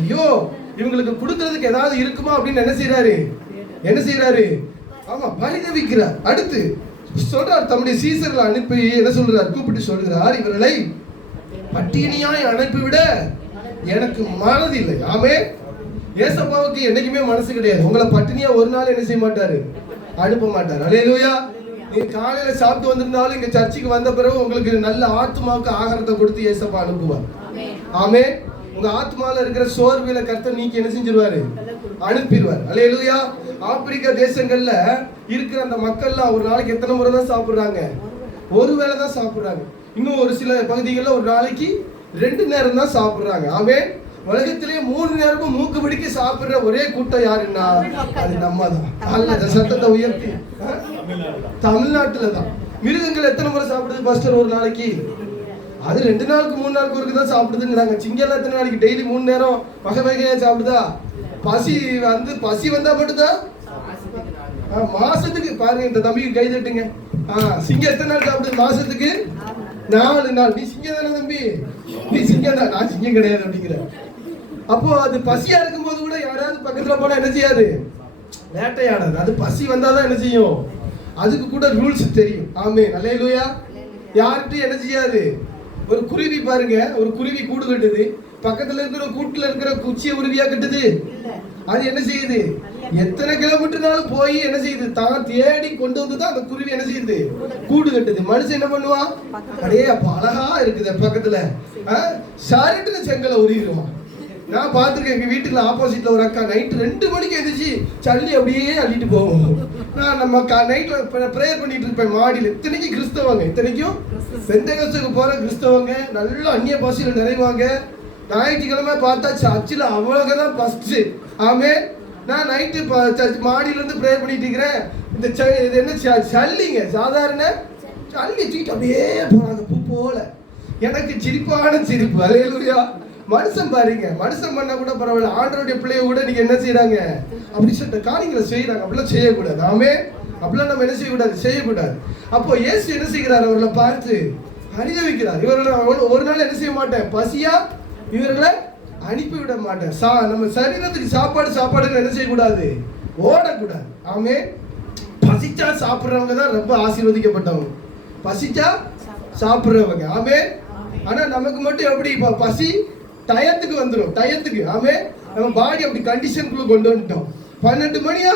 ஐயோ இவங்களுக்கு கொடுக்கறதுக்கு ஏதாவது இருக்குமா அப்படின்னு என்ன செய்யறாரு? ஆமா, பரிதபிக்கிறார். அடுத்து சொல்றார், தம்முடைய சீசர்களை அனுப்பி என்ன சொல்றார்? கூப்பிட்டு சொல்கிறார், இவர்களை பட்டினியாய் அனுப்பிவிட எனக்கு மனதில்லை. ஆமே. ஏசப்பாவுக்கு என்னைக்குமே மனசு கிடையாது. உங்களை பட்டினியா ஒரு நாள் என்ன செய்ய மாட்டாரு? அனுப்ப மாட்டார். அல்லேலூயா. நீங்க காலையில சாப்பிட்டு வந்திருந்தாலும் இங்க சர்ச்சுக்கு வந்த பிறகு உங்களுக்கு நல்ல ஆத்மாவுக்கு ஆகாரத்தை கொடுத்து ஏசப்பா அனுப்புவார். ஆமே. உங்க ஆத்மால இருக்கிற சோர்வில கர்த்தர் நீக்கி என்ன செஞ்சிருவாரு? அனுப்பிடுவார். அல்லேலூயா. ஆப்பிரிக்கா தேசங்கள்ல இருக்கிற அந்த மக்கள்லாம் ஒரு நாளைக்கு எத்தனை முறை தான் சாப்பிடுறாங்க? ஒரு வேளை தான் சாப்பிடுறாங்க. இன்னும் ஒரு சில பகுதிகளில் ஒரு நாளைக்கு 2 நேரம் தான் சாப்பிடுறாங்க. ஆமே. உலகத்திலேயே 3 நேரமும் மூக்கு பிடிக்க சாப்பிடுற ஒரே கூட்டம் யாருன்னா அது நம்ம தான். அல்ல சத்தத்தை உயர்த்தி தமிழ்நாட்டுல தான். மிருகங்கள் எத்தனை முறை சாப்பிடுது பாஸ்டர் ஒரு நாளைக்கு? அது 2 நாளுக்கு 3 நாளுக்கு ஒருக்கு தான் சாப்பிடுதுங்கிறாங்க. சிங்கம் எத்தனை நாளைக்கு டெய்லி 3 நேரம் வகை வகையா சாப்பிடுதா? பசி வந்தா மட்டும்தான் மாசத்துக்கு பாருங்க. இந்த தம்பிக்கு கை தட்டுங்க. சிங்கம் எத்தனை நாள் சாப்பிடுது மாசத்துக்கு? 4 நாள். நீ சிங்கம் தானே தம்பி? நீ சிங்கம் தான். நான் சிங்கம் கிடையாது அப்படிங்கிற. அப்போ அது பசியா இருக்கும் போது கூட யாராவது பக்கத்துல போனா என்ன செய்யாது? வேட்டையாடாது. அது பசி வந்தாதான் என்ன செய்யும்? அதுக்கு கூட ரூல்ஸ் தெரியும். ஆமென் அல்லேலூயா. யார்கிட்டயும் என்ன செய்யாது? ஒரு குருவி பாருங்க, ஒரு குருவி கூடு கட்டுது. பக்கத்துல இருக்கிற கூட்டுல இருக்கிற குச்சியை உருவியா கட்டுது? அது என்ன செய்யுது? எத்தனை கிலோமீட்டர்னாலும் போய் என்ன செய்யுது? தான் தேடி கொண்டு வந்துதான் அந்த குருவி என்ன செய்யுது? கூடு கட்டுது. மனுஷன் என்ன பண்ணுவான்? அடே அப்ப அழகா இருக்குது பக்கத்துல, சரிட்டு செங்கலை உருவிடுவான். நான் பார்த்துருக்கேன். எங்க வீட்டுல ஆப்போசிட்ல ஒரு அக்கா நைட்டு 2 மணிக்கு எழுந்திரிச்சு சல்லி அப்படியே அள்ளிட்டு போவோம். நான் நம்ம நைட்ல ப்ரேயர் பண்ணிட்டு இருப்பேன் மாடியில். இத்தனைக்கும் கிறிஸ்தவங்க, இத்தனைக்கும் பெந்தேகோஸ்துக்கு போற கிறிஸ்தவங்க நல்ல அந்நிய பாஷையில நிறைவாங்க. ஞாயிற்றுக்கிழமை பார்த்தா சர்ச்சில் அவ்வளவுதான் ஃபர்ஸ்ட். ஆமே. நான் நைட்டு மாடியில இருந்து ப்ரேயர் பண்ணிட்டு இருக்கிறேன். இது என்ன சல்லிங்க, சாதாரண சல்லி தூக்கிட்டு அப்படியே போறாங்க பூ போல. எனக்கு சிரிப்பான சிரிப்பு. அல்லேலூயா. மனுஷன் பாருங்க, மனுஷன் பண்ணா கூட பரவாயில்ல, ஆண்டவருடைய பிள்ளைய கூட நீங்க என்ன செய்யறாங்க? அப்படி சொல்ற காரியங்களை செய்யறாங்க. அப்படிலாம் செய்யக்கூடாது. ஆமே. அப்படிலாம் நம்ம என்ன செய்யக்கூடாது? செய்யக்கூடாது. அப்போ இயேசு என்ன செய்கிறார்? அவர்களை பார்த்து பரிதவிக்கிறார். இவர்களை ஒரு நாள் என்ன செய்ய மாட்டேன், பசியா இவர்களை அனுப்பி விட மாட்டேன். நம்ம சரீரத்துக்கு சாப்பாடு என்ன செய்யக்கூடாது? ஓடக்கூடாது. ஆமே. பசிச்சா சாப்பிட்றவங்க தான் ரொம்ப ஆசீர்வதிக்கப்பட்டவங்க. பசிச்சா சாப்பிட்றவங்க. ஆமே. ஆனா நமக்கு மட்டும் எப்படி பசி டயத்துக்கு வந்துடும், டயத்துக்கு. ஆமே. நம்ம பாடி அப்படி கண்டிஷனுக்குள்ள கொண்டு வந்துட்டோம். 12 மணியா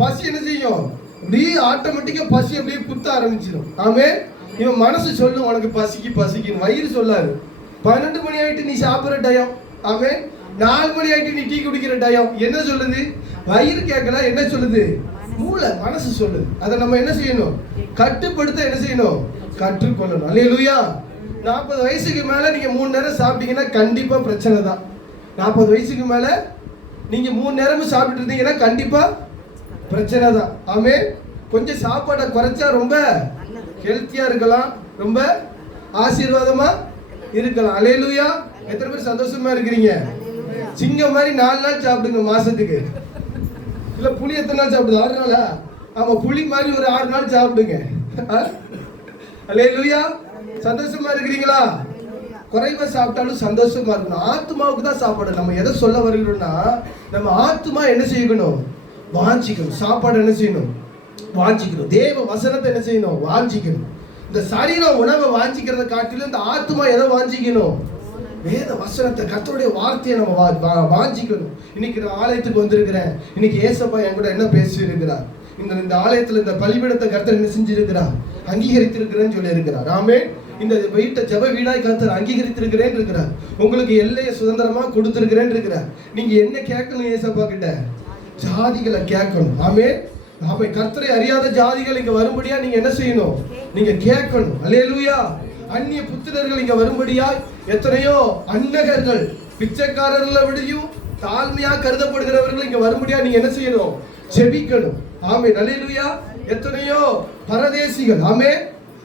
பசி என்ன செய்யும்? அப்படியே ஆட்டோமேட்டிக்கா பசி அப்படியே குத்த ஆரம்பிச்சிடும். ஆமே. இவன் மனசு சொல்லும் உனக்கு பசிக்குன்னு, வயிறு சொல்லாது. 12 மணி ஆயிட்டு நீ சாப்பிட்ற டயம். ஆமே. 4 மணி ஆயிட்டு நீ டீ குடிக்கிற டயம். என்ன சொல்லுது? வயிறு கேட்கல, என்ன சொல்லுது? மூளை, மனசு சொல்லுது. அதை நம்ம என்ன செய்யணும்? கட்டுப்படுத்த என்ன செய்யணும்? கற்றுக்கொள்ளணும். அல்லேலூயா. 40 வயசுக்கு மேல நீங்க 3 நேரம் சாப்பிட்டீங்கன்னா கண்டிப்பா பிரச்சனை தான். 40 வயசுக்கு மேல நீங்க 3 நேரமும் சாப்பிட்டு இருந்தீங்கன்னா கண்டிப்பா பிரச்சனை தான். ஆமே. கொஞ்சம் சாப்பாடை குறைச்சா ரொம்ப ஹெல்த்தியா இருக்கலாம், ரொம்ப ஆசீர்வாதமா இருக்கலாம். அல்லேலூயா. எத்தனை பேர் சந்தோஷமா இருக்கிறீங்க? சிங்கம் மாதிரி 4 நாள் சாப்பிடுங்க மாசத்துக்கு. இல்ல புளி எத்தனை நாள் சாப்பிடுது? 6 நாளா? ஆமா, புளி மாதிரி ஒரு 6 நாள் சாப்பிடுங்க. அல்லேலூயா. சந்தோஷமா இருக்கிறீங்களா? குறைவா சாப்பிட்டாலும் சந்தோஷமா இருக்கணும். ஆத்மாவுக்கு தான் சாப்பாடு. நம்ம எதை சொல்ல வருகிறோம்னா, நம்ம ஆத்மா என்ன செய்யணும்? வாஞ்சிக்கணும். சாப்பாடு என்ன செய்யணும்? வாஞ்சிக்கணும். தேவ வசனத்தை என்ன செய்யணும்? வாஞ்சிக்கணும். இந்த சரீரம் உணவை வாஞ்சிக்கிறத காட்டிலும் இந்த ஆத்மா எதை வாஞ்சிக்கணும்? வேத வசனத்தை, கர்த்தருடைய வார்த்தையை நம்ம வாஞ்சிக்கணும். இன்னைக்கு நான் ஆலயத்துக்கு வந்திருக்கிறேன். இன்னைக்கு ஏசப்பா என் கூட என்ன பேசி இருக்கிறார்? இந்த ஆலயத்துல இந்த பலிபீடத்தை கர்த்தர் என்ன செஞ்சிருக்கிறார்? அங்கீகரித்திருக்கிறேன்னு சொல்லி இருக்கிறார். ஆமே. இந்த வீட்டை ஜெப வீடாய் கர்த்தர் அங்கீகரித்திருக்கிறேன் இருக்கிறார். உங்களுக்கு எல்லையை சுதந்திரமா கொடுத்திருக்கிறேன் இருக்கிறார். நீங்க என்ன கேட்கணும்? ஏசப்பா கிட்ட ஜாதிகளை கேட்கணும். ஆமே. ஆமே. கர்த்தரை அறியாத ஜாதிகள் இங்க வரும்படியா நீங்க என்ன செய்யணும்? நீங்க கேட்கணும். அல்லேலூயா. அந்நிய புத்திரர்கள் இங்க வரும்படியா எத்தனையோ அன்னகர்கள், பிச்சைக்காரர்களை விடையும் தாழ்மையா கருதப்படுகிறவர்கள் இங்க வரும்படியா நீங்க என்ன செய்யணும்? ஜெபிக்கணும். ஆமே. அல்லேலூயா. எத்தனையோ பரதேசிகள், ஆமே,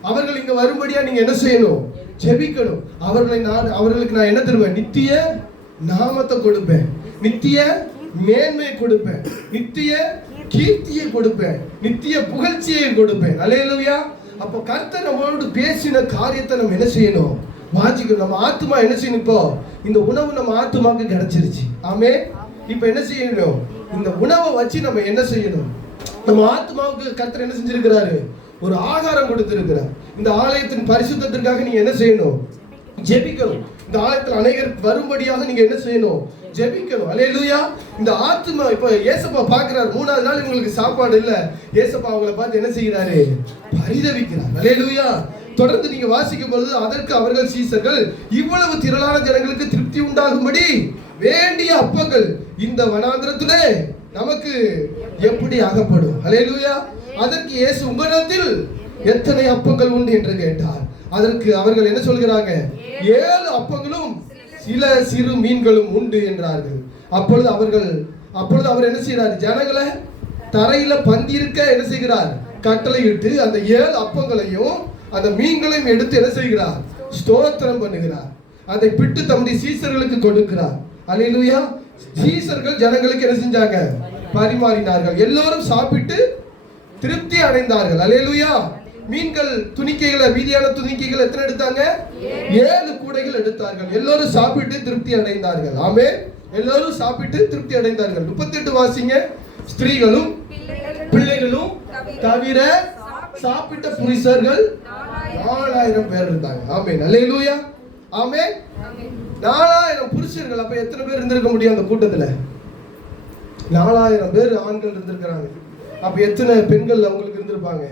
அவர்கள் இங்க வரும்படியா நீங்க என்ன செய்யணும்? ஜெபிக்கணும். அவர்களுக்கு நான் என்ன தருவேன்? நித்திய நாமத்தை கொடுப்பேன், நித்திய மேன்மை கொடுப்பேன், நித்திய கீர்த்தியை கொடுப்பேன், நித்திய புகழ்ச்சியை கொடுப்பேன். அல்லேலூயா. அப்போ கர்த்தர் நம்மளோடு பேசின காரியத்தை நம்ம என்ன செய்யணும்? வாஞ்சிக்கணும். நம்ம ஆத்மா என்ன செய்யணும்? இப்போ இந்த உணவு நம்ம ஆத்மாவுக்கு கிடைச்சிருச்சு. ஆமே. இப்போ என்ன செய்யணும்? இந்த உணவை வச்சு நம்ம என்ன செய்யணும்? நம்ம ஆத்மாவுக்கு கர்த்தர் என்ன செஞ்சிருக்கிறாரு? ஒரு ஆகாரம் கொடுத்திருக்கிறார். இந்த ஆலயத்தின் பரிசுத்தத்திற்காக நீங்க என்ன செய்யணும்? ஜெபிக்கணும். இந்த ஆலயத்தில் அநேகர் வரும்படியாக நீங்க என்ன செய்யணும்? ஜெபிக்கணும். அல்லேலூயா. இந்த ஆத்மா இப்ப ஏசப்பா பார்க்கிறார். 3வது நாள் இவங்களுக்கு சாப்பாடு இல்ல. ஏசப்பா அவங்களை பார்த்து என்ன செய்கிறாரு? பரிதவிக்கிறார். அல்லேலூயா. தொடர்ந்து நீங்க வாசிக்கும் பொழுது, அதற்கு அவர்கள் சீசர்கள் இவ்வளவு திரளான ஜனங்களுக்கு திருப்தி உண்டாகும்படி வேண்டிய அப்பங்கள் இந்த வனாந்திரத்திலே நமக்கு எப்படி அகப்படும்? அல்லேலூயா. அதற்கு இயேசு உங்களிடத்தில் எத்தனை அப்பங்கள் உண்டு என்று கேட்டார். அதற்கு அவர்கள் என்ன சொல்கிறாங்க? 7 அப்பங்களும் சில சிறு மீன்களும் உண்டு என்றார்கள். அப்பொழுது அவர் என்ன செய்கிறார்? ஜனங்களை தரையில பந்தி இருக்க என்ன செய்கிறார்? கட்டளையிட்டு அந்த 7 அப்பங்களையும் அந்த மீன்களையும் எடுத்து என்ன செய்கிறார்? ஸ்தோத்திரம் பண்ணுகிறார். அதை பிட்டு தம்முடைய சீசர்களுக்கு கொடுக்கிறார். அல்லேலூயா. சீசர்கள் ஜனங்களுக்கு என்ன செஞ்சாங்க? பரிமாறினார்கள். எல்லோரும் சாப்பிட்டு திருப்தி அடைந்தார்கள். அல்லேலூயா. மீன்கள் துணிக்கைகளை, மீதியான துணிக்கைகள் எத்தனை எடுத்தாங்க? 7 கூடைகள் எடுத்தார்கள். எல்லோரும் சாப்பிட்டு திருப்தி அடைந்தார்கள். ஆமென். எல்லோரும் சாப்பிட்டு திருப்தி அடைந்தார்கள். 38 வாசிங்க. ஸ்திரீகளும் பிள்ளைகளும் தவிர சாப்பிட்ட புருஷர்கள் 4000 பேர் இருந்தாங்க. ஆமென். அல்லேலூயா. ஆமென். 4000 புருஷர்கள். அப்ப எத்தனை பேர் இருந்திருக்க முடியும் அந்த கூட்டத்துல? 4000 பேர் ஆண்கள் இருந்திருக்கிறாங்க. அப்ப எத்தனை பெண்கள் அவங்களுக்கு இருந்திருப்பாங்க?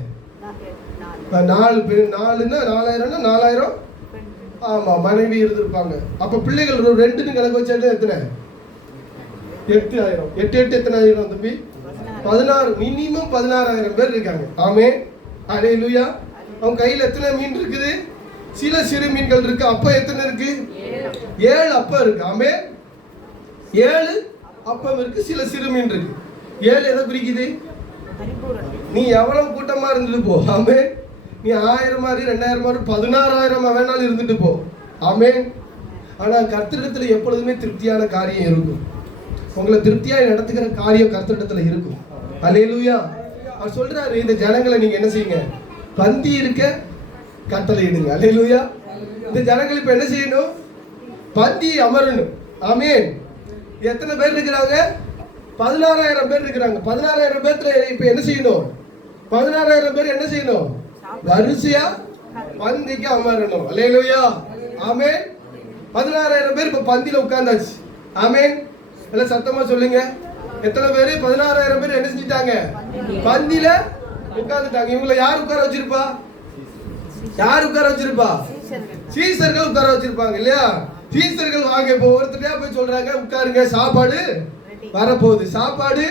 4 பேர். 4ன்னா 4000 ஆமா, மனைவி இருந்திருப்பாங்க. அப்ப பிள்ளைகள் 2ன்னு கணக்கு வச்சாலே எத்தனை? 8000. 8 எத்தனை ஆயிரம் தம்பி? 16. மினிமம் 16000 பேர் இருக்காங்க. ஆமென். அல்லேலூயா. அவங்க கையில எத்தனை மீன் இருக்குது? சில சிறு மீன்கள் இருக்கு. அப்ப எத்தனை இருக்கு? 7 அப்பம் இருக்கு. ஆமென். 7 அப்பம் இருக்கு, சில சிறு மீன் இருக்கு. 7 எதை குறிக்குது? நீ எவ்வளவு கூட்டமா இருந்துட்டு போ. ஆமென். நீ 1000 மாதிரி 2000 மாதிரி 16000 வேணாலும் இருந்துட்டு போ. ஆமென். ஆனா கர்த்தரிடத்துல எப்பொழுதுமே திருப்தியான காரியம் இருக்கும். உங்களை திருப்தியாய் நடத்துகிற காரியம் கர்த்தரிடத்துல இருக்கும். அல்லேலூயா. அவர் சொல்றாரு, இந்த ஜனங்களை நீங்க என்ன செய்யுங்க? பந்தி இருக்க கட்டளையிடுங்க. அல்லேலூயா. இந்த ஜனங்கள் இப்ப என்ன செய்யணும்? பந்தி அமரணும். ஆமென். எத்தனை பேர் இருக்கிறாங்க? 16000 பேர் இருக்கிறாங்க. 16000 பேர்ல இப்ப என்ன செய்யணும்? 16000 பேர் என்ன செய்யணும்? வரிசையா பந்திக்கு அமரணும். அல்லேலூயா. ஆமென். 16000 பேர் இப்ப பந்தியில உட்கார்ந்தாச்சு. ஆமென். எல்லாம் சத்தமா சொல்லுங்க. எத்தனை பேர்? 16000 பேர் என்ன செஞ்சிட்டாங்க? பந்தியில உட்கார்ந்துட்டாங்க. இவங்களை யார் உட்கார வச்சிருப்பா? யார் உட்கார வச்சிருப்பா? சீசர்கள் உட்கார வச்சிருப்பாங்க இல்லையா? சீசர்கள் வாங்க. இப்போ ஒருத்தரையா போய் சொல்றாங்க, உட்காருங்க, சாப்பாடு வரப்போகுது, சாப்பாடு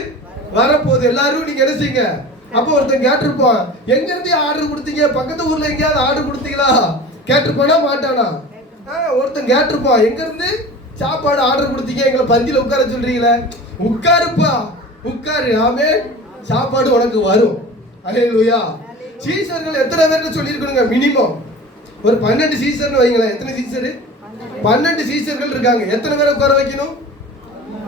வரப்போகுது, எல்லாரும் நீங்க என்ன செய்யுங்க. அப்போ ஒருத்தன் கேட்டிருப்பான், எங்க இருந்து ஆர்டர் கொடுத்தீங்க? பக்கத்து ஊர்ல எங்கேயாவது ஆர்டர் கொடுத்தீங்களா? கேட்டிருப்பானா மாட்டானா? ஒருத்தன் கேட்டிருப்பான், எங்க இருந்து சாப்பாடு ஆர்டர் கொடுத்தீங்க? எங்களை பந்தியில உட்கார சொல்றீங்களே. உட்காருப்பா, உட்காரு. ஆமென். சாப்பாடு உனக்கு வரும். அல்லேலூயா. சீசர்கள் எத்தனை பேருக்கு சொல்லியிருக்கணுங்க? மினிமம் ஒரு 12 சீசர்னு வைங்களேன். எத்தனை சீசரு? 12 சீசர்கள் இருக்காங்க. எத்தனை பேரை உட்கார வைக்கணும்?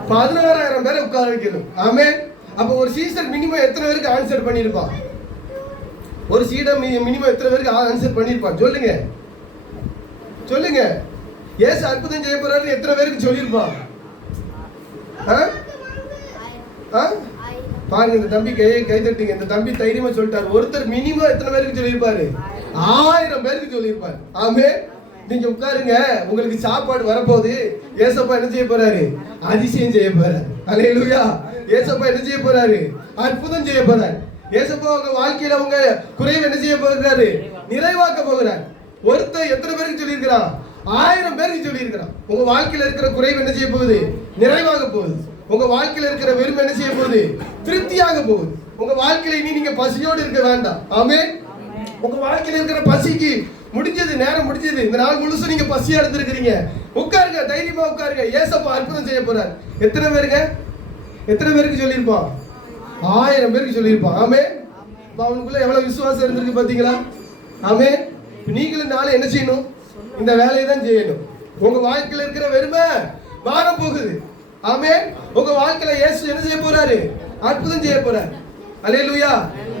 16000 பேரை உட்கார வைக்கணும். ஆமென். அப்ப ஒரு சீசர் மினிமம் எத்தனை பேருக்கு ஆன்சர் பண்ணிருப்பான்? ஒரு சீடம் மினிமம் எத்தனை பேருக்கு ஆன்சர் பண்ணிருப்பான்? சொல்லுங்க, சொல்லுங்க. ஏசு அற்புதம் செய்ய போறாரு எத்தனை பேருக்கு சொல்லிருப்பான்? பாருங்க, இந்த தம்பி கை தட்டுங்க. இந்த தம்பி தைரியமா சொல்லிட்டாரு. ஒருத்தர் மினிமம் எத்தனை பேருக்கு சொல்லியிருப்பாரு? 1000 பேருக்கு சொல்லியிருப்பாரு. ஆமென். நீங்க உட்காருங்க, உங்களுக்கு சாப்பாடு வரப்போகுது. ஏசப்பா என்ன செய்ய போறாரு? அதிசயம் செய்ய போறாரு. அல்லேலூயா. ஏசப்பா என்ன செய்ய போறாரு? அற்புதம் செய்ய போறாரு. ஏசப்பா உங்க வாழ்க்கையில உங்க குறைவை என்ன செய்ய போகிறாரு? நிறைவாக்க போகிறார். ஒருத்தர் எத்தனை பேருக்கு சொல்லியிருக்கிறான்? 1000 பேருக்கு சொல்லியிருக்கிறான். உங்க வாழ்க்கையில இருக்கிற குறைவு என்ன செய்ய போகுது? நிறைவாக போகுது. உங்க வாழ்க்கையில இருக்கிற வெறுமை என்ன செய்ய போகுது? திருப்தியாக போகுது. உங்க வாழ்க்கையில இனி நீங்க பசியோடு இருக்க வேண்டாம். ஆமென். உங்க வாழ்க்கையில இருக்கிற பசிக்கு முடிஞ்சது, நேரம் முடிஞ்சது. இந்த நாள் முழுசும் நீங்க பசியா இருந்திருக்கிறீங்க. உட்காருங்க, தைரியமா உட்காருங்க. ஏசப்பா அற்புதம் செய்ய போறார். எத்தனை பேருங்க? எத்தனை பேருக்கு சொல்லியிருப்பான்? 1000 பேருக்கு சொல்லியிருப்பான். ஆமென். அவனுக்குள்ள எவ்வளவு விசுவாசம் இருந்திருக்கு பாத்தீங்களா? ஆமென். நீங்களும் நாளை என்ன செய்யணும்? இந்த வேலையை தான் செய்யணும். உங்க வாழ்க்கையில இருக்கிற வெறுமை மாற போகுது. ஆமென். உங்க வாழ்க்கையில இயேசு என்ன செய்ய போறாரு? அற்புதம் செய்ய போறாரு. அல்லேலூயா.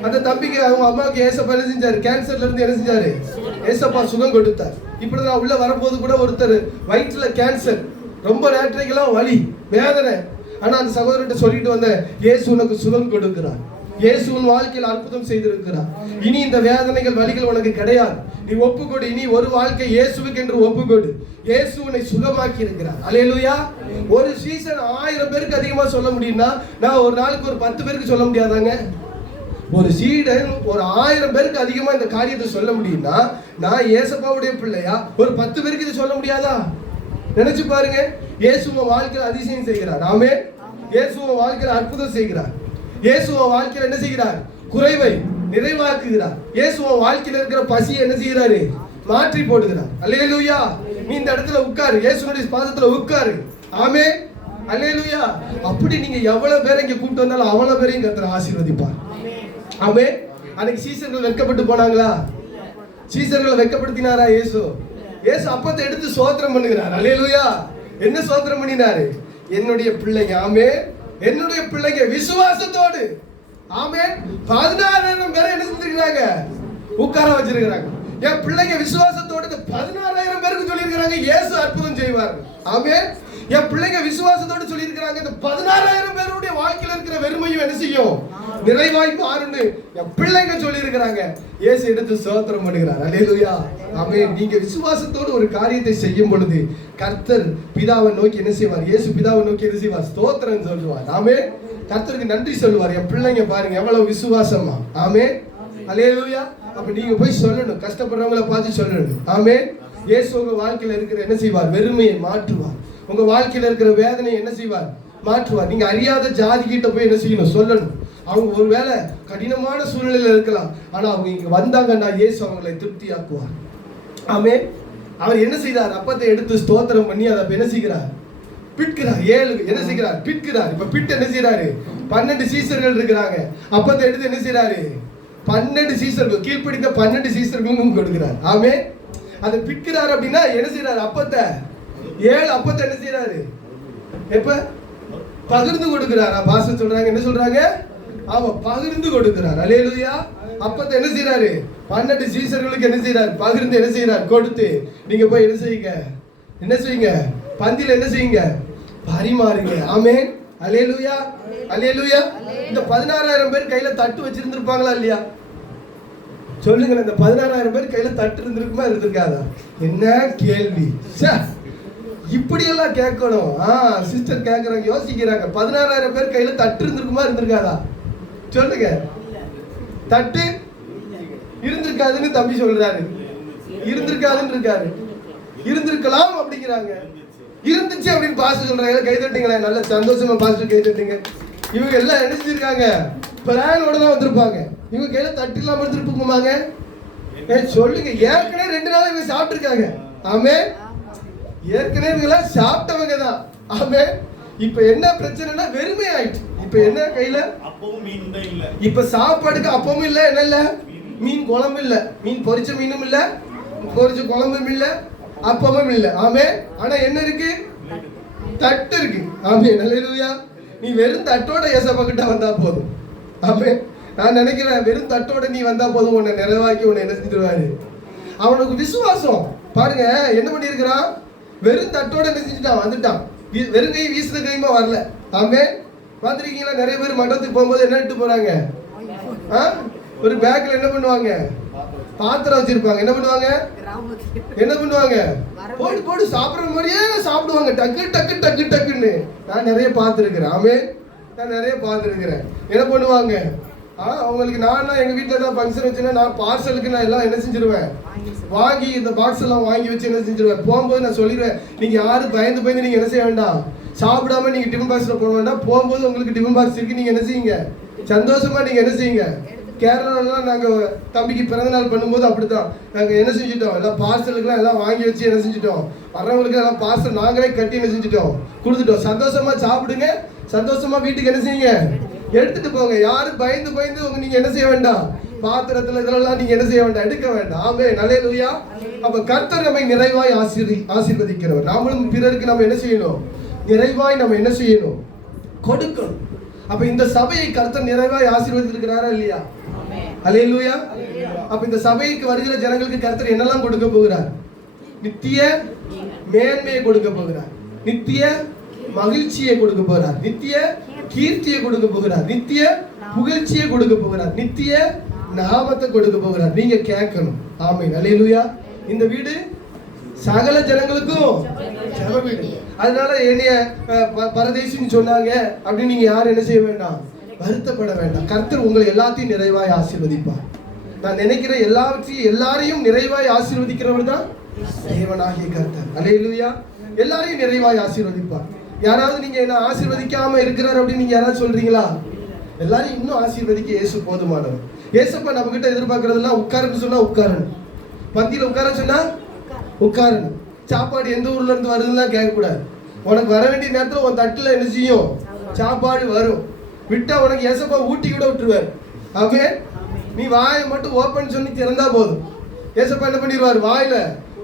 அந்த தம்பிக்கு அவங்க அம்மாவுக்கு ஏசப்பா என்ன செஞ்சாரு? கேன்சர்ல இருந்து என்ன செஞ்சாரு? ஏசப்பா சுகம் கொடுத்தார். இப்படிதான் உள்ள வரும்போது கூட ஒருத்தர் வயிற்றுல கேன்சர், ரொம்ப நேற்றைக்கெல்லாம் வலி, வேதனை. ஆனா அந்த சகோதரர்கிட்ட சொல்லிட்டு வந்த, இயேசு உனக்கு சுகம் கொடுக்கிறார். இயேசு உன் வாழ்க்கையில் அற்புதம் செய்திருக்கிறார். இனி இந்த வேதனைகள், வலிகள் உனக்கு கிடையாது. நீ ஒப்புக்கொடு. இனி ஒரு வாழ்க்கை இயேசுவுக்கு என்று ஒப்புக்கொடு. இயேசு உன்னை சுகமாக்கி இருக்கிறார். அல்லேலூயா. ஒரு சீசன் 1000 பேருக்கு அதிகமா சொல்ல முடியும்னா, நான் ஒரு நாளுக்கு ஒரு 10 பேருக்கு சொல்ல முடியாதாங்க? ஒரு சீடன் ஒரு 1000 பேருக்கு அதிகமா இந்த காரியத்தை சொல்ல முடியும்னா, நான் ஏசப்பாவுடைய பிள்ளையா ஒரு 10 பேருக்கு இதை சொல்ல முடியாதா? நினைச்சு பாருங்க. இயேசு உன் வாழ்க்கையில் அதிசயம் செய்கிறார். ஆமென். இயேசு உன் வாழ்க்கையில் அற்புதம் செய்கிறார். இயேசு உன் வாழ்க்கையில் என்ன செய்கிறார்? குறைவை நிறைவாக்குகிறார். இயேசு உன் வாழ்க்கையில் இருக்கிற பசியை என்ன செய்கிறாரு? மாற்றி போடுகிறார். அல்லேலூயா. நீ இந்த இடத்துல உட்காரு, இயேசுனுடைய பாதத்துல உட்காரு. ஆமென், அல்லேலூயா. அப்படி நீங்க எவ்வளவு பேரை இங்க கூப்பிட்டு வந்தாலும் அவ்வளவு பேரையும் கர்த்தர் ஆசீர்வதிப்பார். ஆமென். அன்னைக்கு சீசர்கள் வெட்கப்பட்டு போனாங்களா? சீசர்களை வெட்கப்படுத்தினாரா இயேசு? இயேசு அப்பத்தை எடுத்து ஸ்தோத்திரம் பண்ணுகிறார். அல்லேலூயா. என்ன ஸ்தோத்திரம் பண்ணினாரு? என்னுடைய பிள்ளைங்க, ஆமென், என்னுடைய பிள்ளைங்க விசுவாசத்தோடு, ஆமென், 16,000 பேரை என்ன செஞ்சிருக்காங்க? உட்கார வச்சிருக்கிறாங்க. என் பிள்ளைங்க விசுவாசத்தோடு 16,000 பேருக்கு சொல்லியிருக்கிறாங்க இயேசு அற்புதம் செய்வார். ஆமென். என் பிள்ளைங்க விசுவாசத்தோடு சொல்லியிருக்கிறாங்க இந்த 16,000 பேருடைய வாழ்க்கையில் இருக்கிற வெறுமையும் என்ன செய்யும்? நிறைவாய் மாறுன்னு என் பிள்ளைங்க சொல்லியிருக்கிறாங்க. இயேசு எடுத்து ஸ்தோத்திரம் பண்ணுகிறார். அல்லேலூயா. ஆமென். நீங்க விசுவாசத்தோடு ஒரு காரியத்தை செய்யும் பொழுது கர்த்தர் பிதாவை நோக்கி என்ன செய்வார்? இயேசு பிதாவை நோக்கி என்ன செய்வார்? ஸ்தோத்திரம் சொல்லுவார். ஆமென். கர்த்தருக்கு நன்றி சொல்லுவார். என் பிள்ளைங்க பாருங்க எவ்வளவு விசுவாசமா. ஆமென், அல்லேலூயா. அப்ப நீங்க போய் சொல்லணும், கஷ்டப்படுறவங்களை பார்த்து சொல்லணும். ஆமென். இயேசு உங்க வாழ்க்கையில இருக்கிற என்ன செய்வார்? வெறுமையை மாற்றுவார். உங்க வாழ்க்கையில இருக்கிற வேதனை என்ன செய்வார்? மாற்றுவார். நீங்க அறியாத ஜாதி கிட்ட போய் என்ன செய்யணும்? சொல்லணும். அவங்க ஒருவேளை கடினமான சூழ்நிலையில இருக்கலாம், ஆனா அவங்க இங்க வந்தாங்கன்னா இயேசு அவங்களை திருப்தியாக்குவார். ஆமென். அவர் என்ன செய்தார்? அப்பத்தை எடுத்து ஸ்தோத்திரம் பண்ணி அதை என்ன செய்கிறார்? பிட்கிறார். 7 என்ன செய்கிறார்? பிட்கிறார். இப்ப பிட் என்ன செய்யறாரு? 12 சீசர்கள் இருக்கிறாங்க. அப்பத்தை எடுத்து என்ன செய்யறாரு? 12 சீசர்கள், கீழ்ப்படிந்த 12 சீசர்களும் கொடுக்கிறார். ஆமென். அதை பிட்கிறார் அப்படின்னா என்ன செய்யறாரு? அப்பத்தை 7 அப்பத்தை என்ன செய்யறாரு? எப்ப பகிர்ந்து கொடுக்கிறார். பாஸ்டர் சொல்றாங்க, என்ன சொல்றாங்க? ஆமா, பகிர்ந்து கொடுக்கிறார். அல்லேலூயா. அப்பத்தை என்ன செய்யறாரு? 12 சீசர்களுக்கு என்ன செய்யறாரு? பகிர்ந்து என்ன செய்யறாரு? கொடுத்து நீங்க போய் என்ன செய்யுங்க? என்ன செய்யுங்க? பந்தியில என்ன செய்யுங்க? பரிமாறுங்க. ஆமென், அல்லேலூயா, அல்லேலூயா. இந்த 16,000 பேர் கையில தட்டு வச்சிருந்திருப்பாங்களா இல்லையா? சொல்லுங்க. இந்த 16,000 பேர் கையில தட்டு இருந்திருக்குமா இருந்திருக்காதா? என்ன கேள்வி! இப்படி எல்லாம் கேட்கணும். சிஸ்டர் கேட்கறாங்க, யோசிக்கிறாங்க. 16,000 பேர் கையில தட்டு இருந்திருக்குமா இருந்திருக்காதா? சொல்லுங்க. தட்டு இருந்திருக்காதுன்னு தம்பி சொல்றாரு. இருந்திருக்காதுன்னு இருக்காரு. இருந்திருக்கலாம் அப்படிங்கிறாங்க. இருந்துச்சு அப்படின்னு பாஸ்டர் சொல்றாங்க. கை தட்டுங்களேன், நல்ல சந்தோஷமா பாஸ்டர் கை தட்டுங்க. இவங்க எல்லாம் என்ன செஞ்சிருக்காங்க? பிளானோட தான் வந்திருப்பாங்க. இவங்க கையில தட்டு இல்லாம இருந்திருப்பாங்க. சொல்லுங்க. ஏற்கனவே 2 நாள் இவங்க சாப்பிட்டுருக்காங்க. ஆமென். ஏற்கனவே இவங்க சாப்பிட்டவங்க தான். ஆமென். இப்ப என்ன பிரச்சனைனா வெறுமை ஆயிடுச்சு. இப்ப என்ன கையில? அப்பவும் மீன் இல்ல. இப்ப சாப்பாடுக்கு அப்பவும் இல்ல, என்ன இல்ல? மீன் குழம்பு இல்ல, மீன் பொரிச்ச மீனும் இல்ல, பொரிச்ச குழம்பும் இல்ல, அப்பவும் இல்ல. ஆமென். ஆனா என்ன இருக்கு? தட்டு இருக்கு. ஆமென், அல்லேலூயா. நீ வெறும் தட்டோட ஏசப்பா கிட்ட வந்தா போதும். ஆமென். நான் நினைக்கிறேன் வெறும் தட்டோட நீ வந்தா போதும், உன்னை நிறைவாக்கி உன்னை என்ன செஞ்சிருவாரு? அவனுக்கு விசுவாசம் பாருங்க. என்ன பண்ணியிருக்கிறான்? வெறும் தட்டோட என்ன செஞ்சுட்டான்? வந்துட்டான். வெறும் கை வீசுற கைமா வரல. ஆமென். பார்த்துருக்கீங்களா? நிறைய பேர் மண்டபத்துக்கு போகும்போது என்ன எடுத்து போறாங்க? ஒரு பேக்ல என்ன பண்ணுவாங்க? பாத்திரம் வச்சிருப்பாங்க. என்ன பண்ணுவாங்க? என்ன பண்ணுவாங்க? போடு போடு சாப்பிடுற மாதிரியே சாப்பிடுவாங்க. டக்கு டக்கு டக்கு டக்குன்னு நான் நிறைய பார்த்துருக்கிறேன். ஆமென். நான் நிறைய பார்த்துருக்கிறேன். என்ன பண்ணுவாங்க? அவங்களுக்கு நான் எங்க வீட்டில் தான் ஃபங்க்ஷன் வச்சுன்னா நான் பார்சலுக்கு நான் எல்லாம் என்ன செஞ்சிருவேன்? வாங்கி இந்த பாக்ஸ் எல்லாம் வாங்கி வச்சு என்ன செஞ்சிருவேன்? போகும்போது நான் சொல்லிடுவேன், நீங்க யாரும் பயந்து பயந்து நீங்க என்ன செய்ய வேண்டாம், சாப்பிடாம நீங்க டிஃபன் பாக்ஸ்ல போட வேண்டாம். போகும்போது உங்களுக்கு டிஃபன் பாக்ஸ் இருக்கு, நீங்க என்ன செய்யுங்க? சந்தோஷமா நீங்க என்ன செய்யுங்க? கேரளாலாம் நாங்க தம்பிக்கு பிறந்த நாள் பண்ணும்போது அப்படித்தான் நாங்க என்ன செஞ்சுட்டோம்? எல்லாம் பார்சலுக்குலாம் எல்லாம் வாங்கி வச்சு என்ன செஞ்சுட்டோம்? வர்றவங்களுக்கு எல்லாம் பார்சல் நாங்களே கட்டி என்ன செஞ்சுட்டோம்? கொடுத்துட்டோம். சந்தோஷமா சாப்பிடுங்க, சந்தோஷமா வீட்டுக்கு என்ன செய்யுங்க? எடுத்துட்டு போங்க. யாரும் பயந்து பயந்து நீங்க என்ன செய்ய வேண்டாம்? பாத்திரத்துல இதெல்லாம் நீங்க என்ன செய்ய வேண்டாம்? எடுக்க வேண்டாம். ஆமென், அல்லேலூயா. அப்ப கர்த்தர் நம்மை நிறைவாய் ஆசீர்வதிக்கிறவர். நாமளும் பிறருக்கு நம்ம என்ன செய்யணும்? நிறைவாய் நம்ம என்ன செய்யணும்? கொடுக்கணும். அப்ப இந்த சபையை கர்த்தர் நிறைவாய் ஆசீர்வதித்திருக்கிறாரா இல்லையா? அல்லேலூயா. அப்ப இந்த சபைக்கு வருகிற ஜனங்களுக்கு கர்த்தர் என்னெல்லாம் கொடுக்க போகிறார்? நித்திய மேன்மையை கொடுக்க போகிறார், நித்திய மகிழ்ச்சியை கொடுக்க போகிறார், நித்திய கீர்த்தியை கொடுக்க போகிறார், நித்திய புகழ்ச்சியை கொடுக்க போகிறார், நித்திய நாமத்தை கொடுக்க போகிறார். நீங்க கேட்கணும். ஆமென், அல்லேலூயா. இந்த வீடு சகல ஜனங்களுக்கும் ஜெப வீடு. அதனால என்னைய பரதேசின்னு சொன்னாங்க அப்படின்னு நீங்க யாரும் என்ன செய்ய வேண்டாம்? வருத்தப்பட வேண்டாம். கர்த்தர் உங்களை எல்லாத்தையும் நிறைவாய் ஆசீர்வதிப்பார். நான் நினைக்கிறேன் எல்லாரையும் நிறைவாய் ஆசீர்வதிக்கிறவர் தான் தேவனாகிய கர்த்தர். அல்லேலூயா. எல்லாரையும் நிறைவாய் ஆசீர்வதிப்பார். யாராவது நீங்க என்ன ஆசீர்வதிக்காம இருக்கிறார் அப்படின்னு நீங்க யாராவது சொல்றீங்களா? எல்லாரும் இன்னும் ஆசீர்வதிக்க இயேசு போதுமானவர். இயேசப்பா நம்ம கிட்ட எதிர்பார்க்கறதெல்லாம் உட்காருன்னு சொன்னா உட்காரணும், பந்தியில உட்கார சொன்னா உட்காரணும், சாப்பாடு எந்த ஊர்ல இருந்து வருதுன்னா கேட்கக்கூடாது. உனக்கு வர வேண்டிய நேரத்துல உன் தட்டுல என்ன செய்யும்? சாப்பாடு வரும். விட்டா உனக்கு ஏசப்பா ஊட்டி கூட விட்டுருவாரு. ஆமென். நீ வாயை மட்டும் ஓப்பன் சொல்லி திறந்தா போதும், ஏசப்பா என்ன பண்ணிடுவாரு? வாயில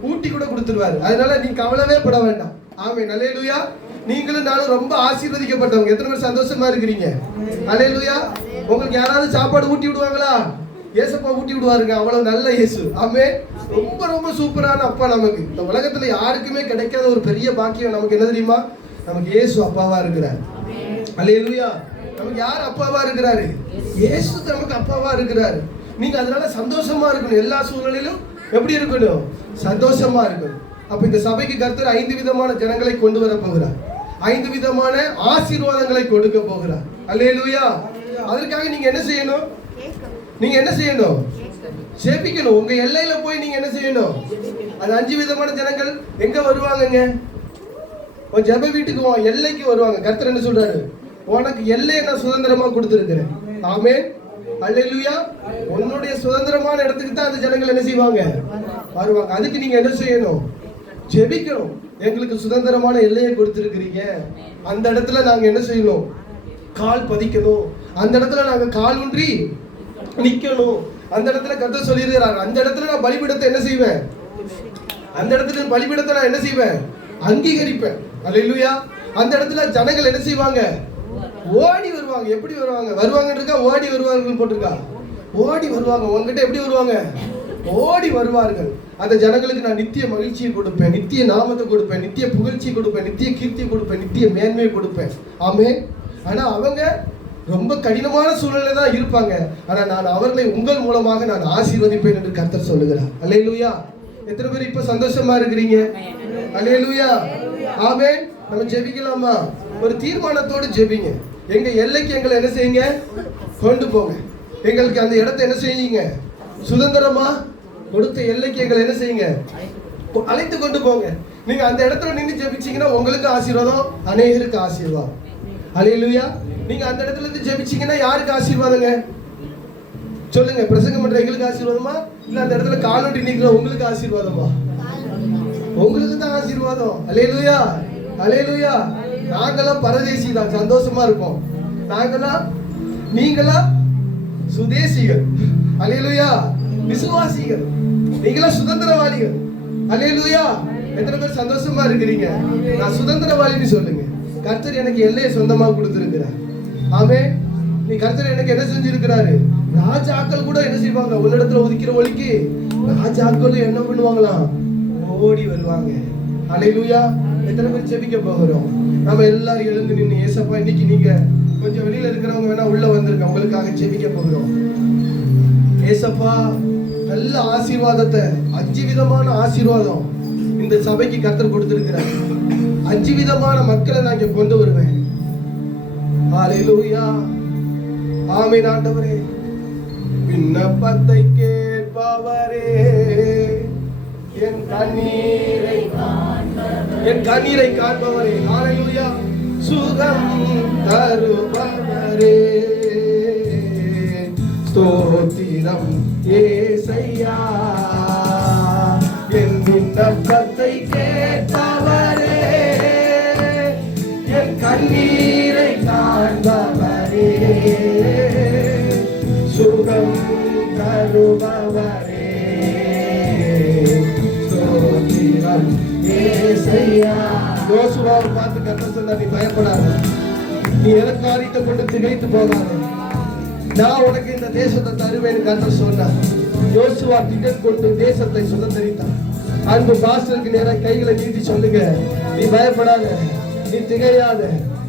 ஊட்டி கூட கொடுத்துருவாரு. அதனால நீ கவலைவே பட வேண்டாம். ஆமென். அல்லேலூயா. நீங்களும் நானும் ரொம்ப ஆசீர்வதிக்கப்பட்டவங்க. எத்தனை பேர் சந்தோஷமா இருக்கிறீங்க? அல்லேலூயா. உங்களுக்கு யாராவது சாப்பாடு ஊட்டி விடுவாங்களா? ஏசப்பா ஊட்டி விடுவாருங்க. அவ்வளவு நல்ல இயேசு. ஆமென். ரொம்ப ரொம்ப சூப்பரான அப்பா. நமக்கு இந்த உலகத்துல யாருக்குமே கிடைக்காத ஒரு பெரிய பாக்கியம் நமக்கு என்ன தெரியுமா? நமக்கு இயேசு அப்பாவா இருக்கிறார். அல்லேலூயா. நமக்கு யார் அப்பாவா இருக்கிறாரு? இயேசு நமக்கு அப்பாவா இருக்கிறாரு. நீங்க அதனால சந்தோஷமா இருக்கணும். எல்லா சூழ்நிலையிலும் எப்படி இருக்கணும்? சந்தோஷமா இருக்கணும். அப்ப இந்த சபைக்கு கர்த்தர் 5 விதமான ஜனங்களை கொண்டு வர போகிறார். 5 விதமான ஆசீர்வாதங்களை கொடுக்க போகிறார். அல்லேலூயா. அதற்காக நீங்க என்ன செய்யணும்? நீங்க என்ன செய்யணும்? ஜெபிக்கணும். உங்க எல்லையில போய் நீங்க என்ன செய்யணும்? அது 5 விதமான ஜனங்கள் எங்க வருவாங்கங்க? உன் ஜெப வீட்டுக்கு உன் எல்லைக்கு வருவாங்க. கர்த்தர் என்ன சொல்றாரு? உனக்கு எல்லையை நான் சுதந்திரமா கொடுத்திருக்கிறேன். ஆமென். அல்லேலூயா. உன்னுடைய சுதந்திரமான இடத்துக்கு தான் அந்த ஜனங்கள் என்ன செய்வாங்க? வருவாங்க. அதுக்கு நீங்க என்ன செய்யணும்? ஜெபிக்கணும். எங்களுக்கு சுதந்திரமான எல்லையை கொடுத்திருக்கிறீங்க, அந்த இடத்துல நாங்க என்ன செய்யணும்? கால் பதிக்கணும். அந்த இடத்துல நாங்க கால் ஊன்றி நிக்கணும். அந்த இடத்துல கர்த்தர் சொல்லியிருக்கிறார், அந்த இடத்துல நான் பலிபீடத்தை என்ன செய்வேன்? அந்த இடத்துல பலிபீடத்தை நான் என்ன செய்வேன்? அங்கீகரிப்பேன். அல்லேலூயா. அந்த இடத்துல ஜனங்கள் என்ன செய்வாங்க? ஓடி வருவாங்க. எப்படி வருவாங்க? வருவாங்கன்னு இருக்கா? ஓடி வருவார்கள் போட்டிருக்கா? ஓடி வருவாங்க. உங்ககிட்ட எப்படி வருவாங்க? ஓடி வருவார்கள். அந்த ஜனங்களுக்கு நான் நித்திய மகிழ்ச்சியை கொடுப்பேன், நித்திய நாமத்தை கொடுப்பேன், நித்திய புகழ்ச்சியை கொடுப்பேன், நித்திய கீர்த்தியை கொடுப்பேன், நித்திய மேன்மையை கொடுப்பேன். ஆமென். ஆனா அவங்க ரொம்ப கடினமான சூழ்நிலை தான் இருப்பாங்க. ஆனா நான் அவர்களை உங்கள் மூலமாக நான் ஆசீர்வதிப்பேன் என்று கர்த்தர் சொல்லுகிறார். அல்லேலூயா. எத்தனை பேர் இப்ப சந்தோஷமா இருக்கிறீங்க? அல்லேலூயா. ஆமென். நம்ம ஜெபிக்கலாமா? ஒரு தீர்மானத்தோடு ஜெபிங்க. எங்க எல்லைக்கு எங்களை என்ன செய்யுங்க? கொண்டு போங்க. எங்களுக்கு அந்த இடத்தை என்ன செய்யுங்க? சுதந்திரமா கொடுத்த எல்லைக்கு எங்களை என்ன செய்யுங்க? அழைத்து கொண்டு போங்க. நீங்க அந்த இடத்துல நின்று ஜெபிச்சீங்கன்னா உங்களுக்கு ஆசீர்வாதம், அநேகருக்கு ஆசீர்வாதம். அல்லேலூயா. நீங்க அந்த இடத்துல இருந்து ஜெபிச்சீங்கன்னா யாருக்கு ஆசீர்வாதங்க? சொல்லுங்க. பிரசங்கம் பண்ற எங்களுக்கு ஆசீர்வாதமா, இல்ல அந்த இடத்துல காலோட்டி நிக்கிற உங்களுக்கு ஆசீர்வாதமா? உங்களுக்கு தான் ஆசீர்வாதம். அல்லேலூயா. அல்லேலூயா. நாங்களாம் பரதேசி தான், சந்தோஷமா இருப்போம். நாங்களாம், நீங்களா சுதேசிகள். அல்லேலூயா. விசுவாசிகள். நீங்களா சுதந்திரவாளிகள். அல்லேலூயா. எத்தனை பேர் சந்தோஷமா இருக்கிறீங்க? நான் சுதந்திரவாளின்னு சொல்லுங்க. கர்த்தர் எனக்கு எல்லையை சொந்தமா கொடுத்திருக்கிறார். ஆமென். நீ கர்த்தர் எனக்கு என்ன செஞ்சிருக்கிறாரு? ராஜாக்கள் கூட என்ன செய்வாங்க? உன்னிடத்துல ஒதுக்கிற ஒலிக்கு ராஜாக்களும் என்ன பண்ணுவாங்களாம்? ஓடி வருவாங்க. அல்லேலூயா. எத்தனை பேர் ஜெபிக்க போகிறோம்? நம்ம எல்லாரும் எழுந்து நின்று, ஏசப்பா இன்னைக்கு நீங்க கொஞ்சம் வெளியில இருக்கிறவங்க வேணா உள்ள வந்திருக்க, உங்களுக்காக ஜெபிக்க போகிறோம். ஏசப்பா நல்ல ஆசீர்வாதத்தை, 5 விதமான ஆசீர்வாதம் இந்த சபைக்கு கர்த்தர் கொடுத்திருக்கிறார். 5 விதமான மக்களை நான் இங்க கொண்டு வருவேன். ஹல்லேலூயா. ஆமென். ஆண்டவரே, விண்ணப்பத்தை கேட்பவரே, என் கண்ணீரை காண்பவரே. ஹல்லேலூயா. சுகம் தருபவரே, ஸ்தோத்திரம் ஏசையா. என் விண்ணப்பத்தை கேட்பவரே, என் கண்ணீரை காண்பவரே, சுகம் தருபவரே, ஸ்தோத்திரம் ஏசையா. யோசுவாவை பார்த்து கர்த்தர் சொன்னார், நீ பயப்படாத, நீ எதற்காரியத்தை கொண்டு திகைத்து போகாத, நான் உனக்கு இந்த தேசத்தை தருவேன் கர்த்தர் சொன்னார். யோசுவா திகழ் கொண்டு தேசத்தை சுதந்திரித்தார். அன்பு பாஸ்டருக்கு நேராக கைகளை நீட்டி சொல்லுங்க, நீ பயப்படாத, நீ திகையாத,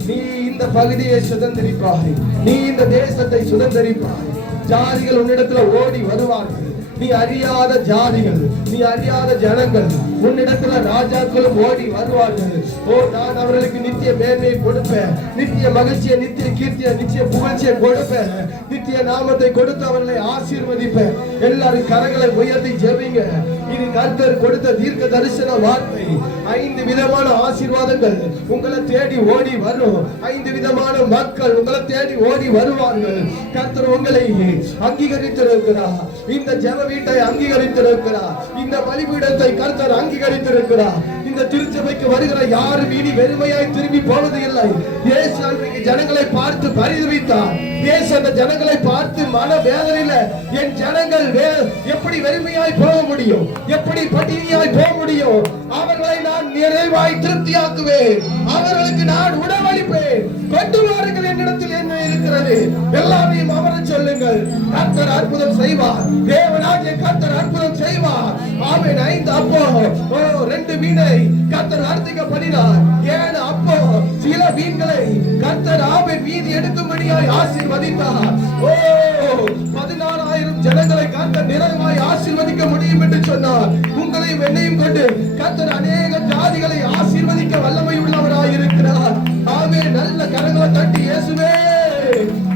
நீ இந்த பகுதியை சுதந்திரிப்பாய், நீ இந்த தேசத்தை சுதந்திரிப்பாய். ஜாதிகள் உன்னிடத்துல ஓடி வருவார்கள். நீ அறியாத ஜாதிகள், நீ அறியாத ஜனங்கள் உன்னிடத்துல ராஜாக்களும் ஓடி வருவார்கள். ஓ, நான் அவர்களுக்கு நித்திய மேன்மையை கொடுப்பேன், நித்திய மகிழ்ச்சியை, நித்திய கீர்த்தியை, நித்திய புகழ்ச்சியை கொடுப்பேன், நித்திய நாமத்தை கொடுத்து அவர்களை ஆசீர்வதிப்பேன். எல்லாரும் கரங்களை உயர்த்தி ஜெபிங்க. இது கர்த்தர் கொடுத்த தீர்க்க தரிசன வார்த்தை. 5 விதமான ஆசீர்வாதங்கள் உங்களை தேடி ஓடி வரும். 5 விதமான மக்கள் உங்களை தேடி ஓடி வருவார்கள். கர்த்தர் உங்களை அங்கீகரித்திருக்கிறார். இந்த ஜெப வீட்டை அங்கீகரித்திருக்கிறார். இந்த பலிபீடத்தை கர்த்தர் அங்கீகரித்திருக்கிறார். இந்த திருச்சபைக்கு வருகிற யாரும் இனி வெறுமையாய் திரும்பி போவது இல்லை. இயேசு அன்றைக்கு ஜனங்களை பார்த்து பரிதவித்தார். இயேசு அந்த ஜனங்களை பார்த்து மன வேதனையில என் ஜனங்கள் எப்படி வெறுமையாய் போக முடியும், எப்படி பட்டினியாய் போக முடியும், அவர்களை நான் நிறைவாய் திருப்தியாக்குவேன், அவர்களுக்கு நான் உணவளிப்பேன், கொண்டு வாருங்கள், என்னிடத்தில் என்ன இருக்கிறது எல்லாரையும் அவரை சொல்லுங்கள். கர்த்தர் அற்புதம் செய்வார். தேவனாகிய கர்த்தர் அற்புதம் செய்வார். ஆமென். 5 அப்போ 2 மீனை கர்த்தர் அர்த்திக்க பண்ணினார். 7 அப்போ சில மீன்களை கர்த்தர் ஆமென் மீதி எடுக்கும்படியாய் ஆசீர்வதித்தார். 14,000 ஜனங்களை கர்த்தர் நிறைவாய் ஆசீர்வதிக்க முடியும் என்று சொன்னார். உங்களையும் என்னையும் கொண்டு கர்த்தர் அநேக ஜாதிகளை ஆசீர்வதிக்க வல்லமை உள்ளவராய் இருக்கிறார். ஆமென். நல்ல கரங்களை தட்டி இயேசுவே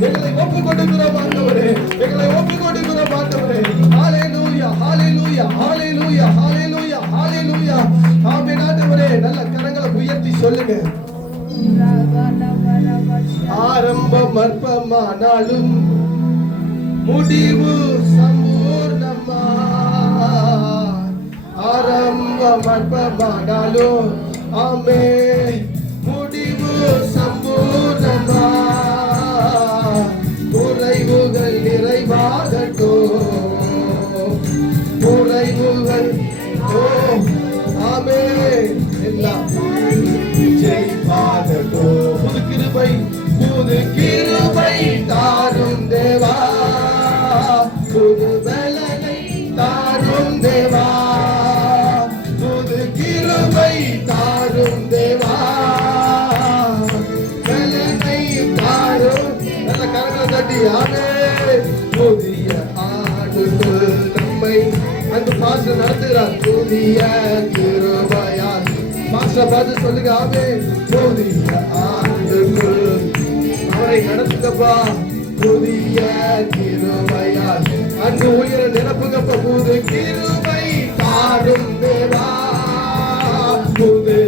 எங்களை ஒப்பு கொடுக்கிறோம் ஆண்டவரே, எங்களை ஒப்பு கொடுக்கிறோம் ஆண்டவரே. ஹalleluya ஹalleluya ஹalleluya ஹalleluya ஹalleluya. ஆமென். ஆண்டவரே நல்ல கரங்களை உயர்த்தி சொல்லுங்க. ஆரம்பம் அற்பமானாலும் முடிவு சம்பூர்ணமா. ஆரம்பம் அற்பமானாலும் ஆமென் முடிவு சம்பூர்ணமா. குறைவுகள் நிறைவாகட்டும், குறைவுகள் ஆமென் எல்லாம் ஜெயிப்பாகட்டும். புது கிருபை புது கிருபை தாரும் தேவா, புது பலனை தாரும் தேவா, புது கிருபை தாரும் தேவா, பலனை தாரும். நல்ல கரங்களை தட்டி ஆமென். புதிய ஆண்டுகள் நம்மை அந்த பாஸ்டர் நடத்துகிறார். புதிய கிருபையால் பாஸ்டர் பார்த்து சொல்லுங்க ஆமென். புதிய ஆண்டுகள் அவரை நடத்துங்கப்பா. புதிய கிருபையால் அங்கு உயர நிரப்புங்கப்பா. புது கிருபை தாரும் தேவா, புது.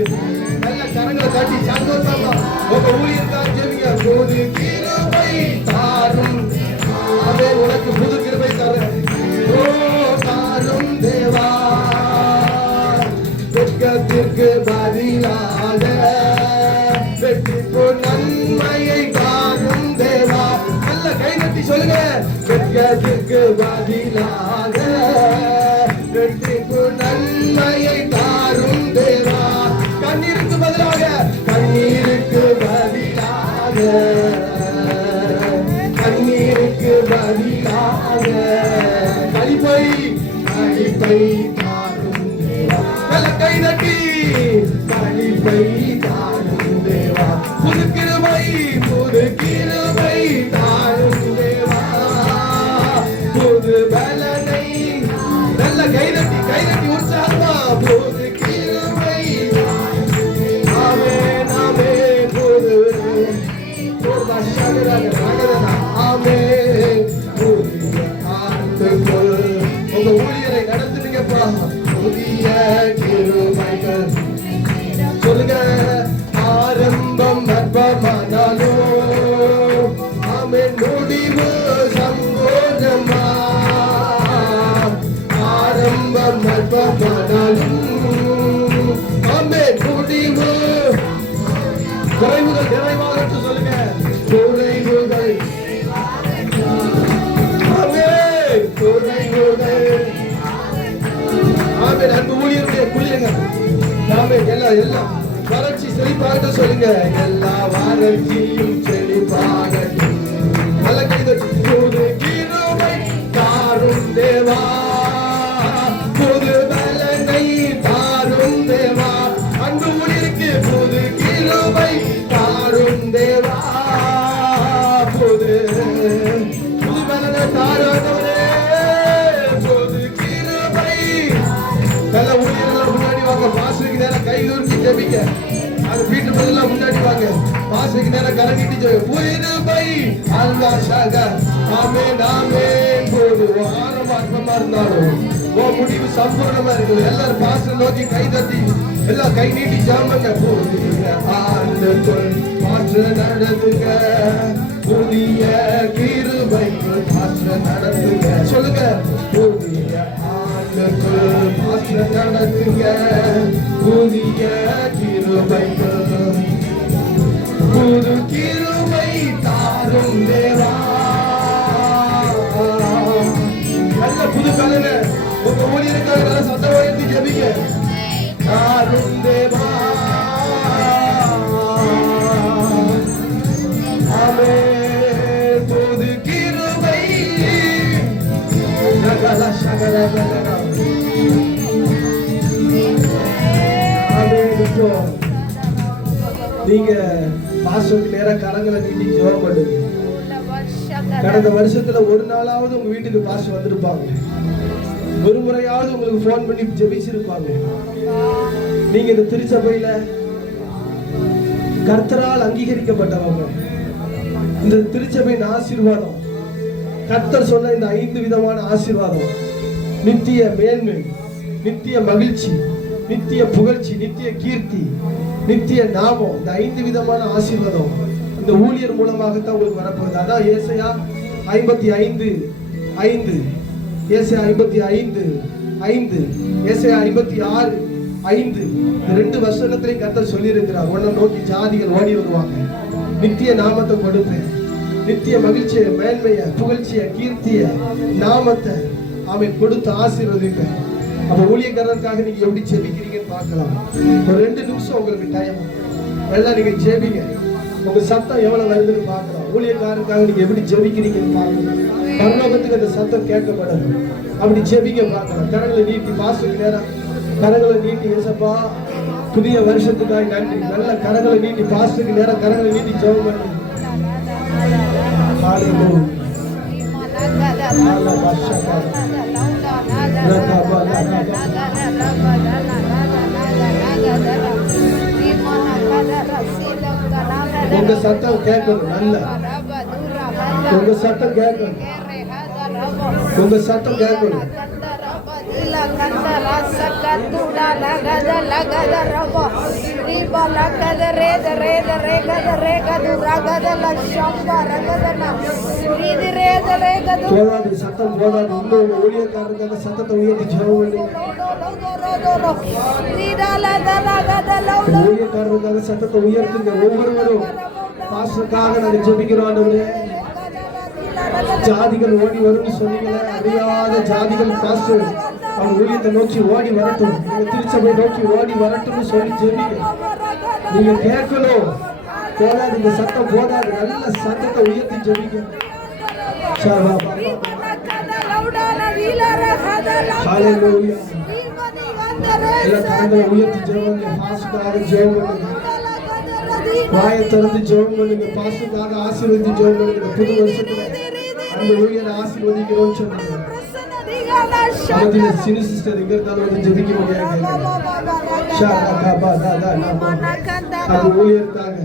நல்ல கரங்களை தட்டி சந்தோஷமா உங்க ஊழியர்கார ஜெபிங்க. புது கிருபை தாரும் ஆமென். உனக்கு புது கிருபை தரேன். தாரும் தேவா, வெட்கத்திற்கு பதிலாக வெற்றிக்கு நன்மையை தாரும் தேவா. நல்ல கை தட்டி சொல்லுங்க. வெட்கத்திற்கு பதிலாக வெற்றிக்கு நன்மையை தாரும் தேவா. கண்ணீருக்கு பதிலாக கண்ணீருக்கு பதிலாக கண்ணீருக்கு பதிலாக கழிப்பை கழிப்பை தாரும் தேவா. நல்ல கை தட்டி கழிப்பை தாரும் தேவா. புது கிருபை புது கிருபை தாரும் தேவா, புது பலனை. நல்ல கை தட்டி உற்சாகமா புது கிருபை. ஆமென் ஆமென். புது ஆமென். புதிய ஆண்டுகள் உங்க ஊழியரை நடத்துனீங்கப்பா. புதிய கிருபைகள் சொல்லுங்க. ஆரம்பம் அற்பமானாலும் ஆமென் முடிவு சம்பூர்ணமா. ஆரம்பம் அற்பமானாலும் ஆமென் முடிவு. குறைவுகள் நிறைவாக சொல்லுங்க. குறைவுகள் ஆமென் குறைவுகள் ஆமென். அன்பு ஊழியருடைய குளிருங்க ஆமென். எல்லாம் வறட்சி செழிப்பாக சொல்லுங்க. எல்லா வறட்சியும் செழிப்பாகட்டும். நல்ல கைதட்டி. புது கிருபை தாரும் தேவா, புது பலனை தாரும் தேவா. அன்பு ஊழியருக்கு புது கிருபை தாரும் தேவா, புது புது பலனை தாரவரே, புது கிருபை. நல்ல ஊழியர்கள் முன்னாடி வாங்க. பாஸ்டருக்கு நேரம் கை தூக்கி ஜெபிக்க. அது வீட்டு பதிலாம் முன்னாடி வாங்க. பாஸ்டருக்கு நேரம் கரங்கிட்டு கிருபை அல்வாஷாக ஆமென் ஆமென். போது ஆரம்பமா இருந்தாலும் முடிவு சம்பூர்ணமா இருக்குது. எல்லாரும் பாஸ்டர் நோக்கி கை தட்டி எல்லாம் கை நீட்டி ஜாமங்க. புதிய ஆண்டுக்குள் பாஸ்டர் நடத்துங்க, புதிய கிருபைக்குள் பாஸ்டர் நடத்துங்க. சொல்லுங்க, புதிய ஆண்டுக்குள் பாஸ்டர் நடத்துங்க, புதிய கிருபைக்குள் புது கிருபை தாரும் தேவா. நல்ல புது கலங்க உங்க ஊழியருக்காக சத்தம் உயர்த்தி ஜெபிங்க. தாரும் தேவா ஆமென். புது கிருபை நகல சகல ஆமென். நீங்க பாஸ்டருக்கு நேரா கரங்களை நீட்டி ஜெபம் பண்ணுங்க. கடந்த வருஷத்துல ஒரு நாளாவது உங்க வீட்டுக்கு பாஸ்டர் வந்திருப்பாங்க. ஒரு முறையாவது உங்களுக்கு போன் பண்ணி ஜெபிச்சிருப்பாங்க. நீங்க இந்த திருச்சபையில கர்த்தரால் அங்கீகரிக்கப்பட்டவங்க. இந்த திருச்சபையின் ஆசீர்வாதம், கர்த்தர் சொன்ன இந்த 5 விதமான ஆசீர்வாதம், நித்திய மேன்மை, நித்திய மகிழ்ச்சி, நித்திய புகழ்ச்சி, நித்திய கீர்த்தி, நித்திய நாமம், இந்த 5 விதமான ஆசீர்வாதம் இந்த ஊழியர் மூலமாகத்தான் உங்களுக்கு வரப்போகுது. அதான் ஏசாயா 55:5, ஏசாயா 55:5, ஏசாயா 56:5. இந்த 2 வசனத்திலையும் கர்த்தர் சொல்லி இருக்கிறார், உன்னை நோக்கி ஜாதிகள் ஓடி வருவாங்க, நித்திய நாமத்தை கொடுப்பேன், நித்திய மகிழ்ச்சியை, மேன்மையை, புகழ்ச்சியை, கீர்த்திய நாமத்தை அவன் கொடுத்து ஆசீர்வதிப்பேன். அப்ப ஊழியக்காரருக்காக நீங்க எப்படி ஜெபிக்கிறீங்கன்னு பார்க்கலாம். ஒரு 2 நிமிஷம் உங்களுக்கு டைம், எல்லாம் நீங்க ஜெபிங்க. உங்க சத்தம் எவ்வளவு வருதுன்னு பார்க்கலாம். ஊழியக்காரருக்காக நீங்க எப்படி ஜெபிக்கிறீங்கன்னு பார்க்கலாம். பரலோகத்துக்கு அந்த சத்தம் கேட்கப்படணும். அப்படி ஜெபிங்க பார்க்கலாம். கரங்களை நீட்டி பாஸ்டருக்கு நேரம் கரங்களை நீட்டி, ஏசப்பா புதிய வருஷத்துக்காக நன்றி. நல்ல கரங்களை நீட்டி பாஸ்டருக்கு நேரம் கரங்களை நீட்டி ஜெபம் பண்ணுங்க. உங்க சத்தம் கேட்கணும். நல்ல உங்க சத்தம் கேட்கணும். உங்க சத்தம் கேட்கணும். போதாது, சத்தம் போதாது. இன்னும் ஊழியக்காரருக்காக சத்தத்தை உயர்த்தி ஜெபம் பண்ணுங்க. ஊழியக்காரருக்காக சத்தத்தை உயர்த்துங்க. ஒவ்வொருவரும் பாஸ்டருக்காக நாங்க ஜெபிக்கிறோம். ஆண்டவரே, ஜாதிகள் ஓடி வரும்னு சொன்னீங்களே, அறியாத ஜாதிகள் பாஸ்டர் அவங்க ஊழியத்தை நோக்கி ஓடி வரட்டும், எங்க திருச்சபை நோக்கி ஓடி வரட்டும்னு சொல்லி ஜெபிங்க. நீங்க கேட்கணும். போதாது, இந்த சத்தம் போதாது. நல்ல சத்தத்தை உயர்த்தி ஜெபிங்க. ஹalleluya. எல்லா கரங்களை உயர்த்தி ஜெபங்க. பாஸ்டருக்காக ஜெபம் பண்ணுங்க. வாயை திறந்து ஜெபம் பண்ணுங்க. பாஸ்டருக்காக ஆசீர்வதித்து ஜெபம் பண்ணுங்க. புது வருஷத்துல அந்த ஊழியரை ஆசீர்வதிக்கிறோம்னு சொன்னாங்க. சின்ன சிஸ்டர் எங்க இருந்தாலும் வந்து ஜெபிக்க முடியாது. அந்த ஊழியருக்காக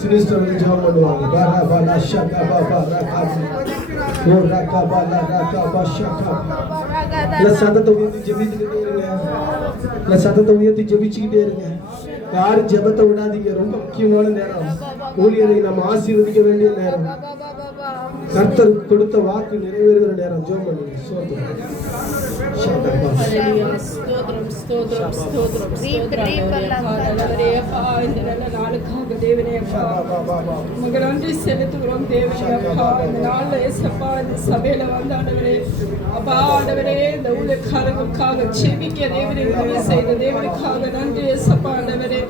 சினிஸ்டர் வந்து ஜெபம் பண்ணுவாங்க. சத்தத்தை உயர்த்தி ஜெபிச்சுக்கிட்டே இருங்க. சத்தத்தை உயர்த்தி ஜெபிச்சுக்கிட்டே இருங்க. யாரும் ஜெபத்தை விடாதீங்க. ரொம்ப முக்கியமான நேரம். ஊழியரை நம்ம ஆசீர்வதிக்க வேண்டிய நேரம். கர்த்தர் கொடுத்த வாக்கு நிறைவேறுகிற நேரம். ஜெபம் பண்ணுங்க. நன்றி செலுத்துகிறோம் தேவனே. அப்பா, இந்த நாள்ல ஏசப்பா இந்த சபையில வந்து ஆண்டவரே, அப்பா ஆண்டவரே, இந்த ஊழியக்காரங்களுக்காக செபிக்க தேவனை உதவி செய்த தேவனுக்காக நன்றி ஏசப்பா. ஆண்டவரே,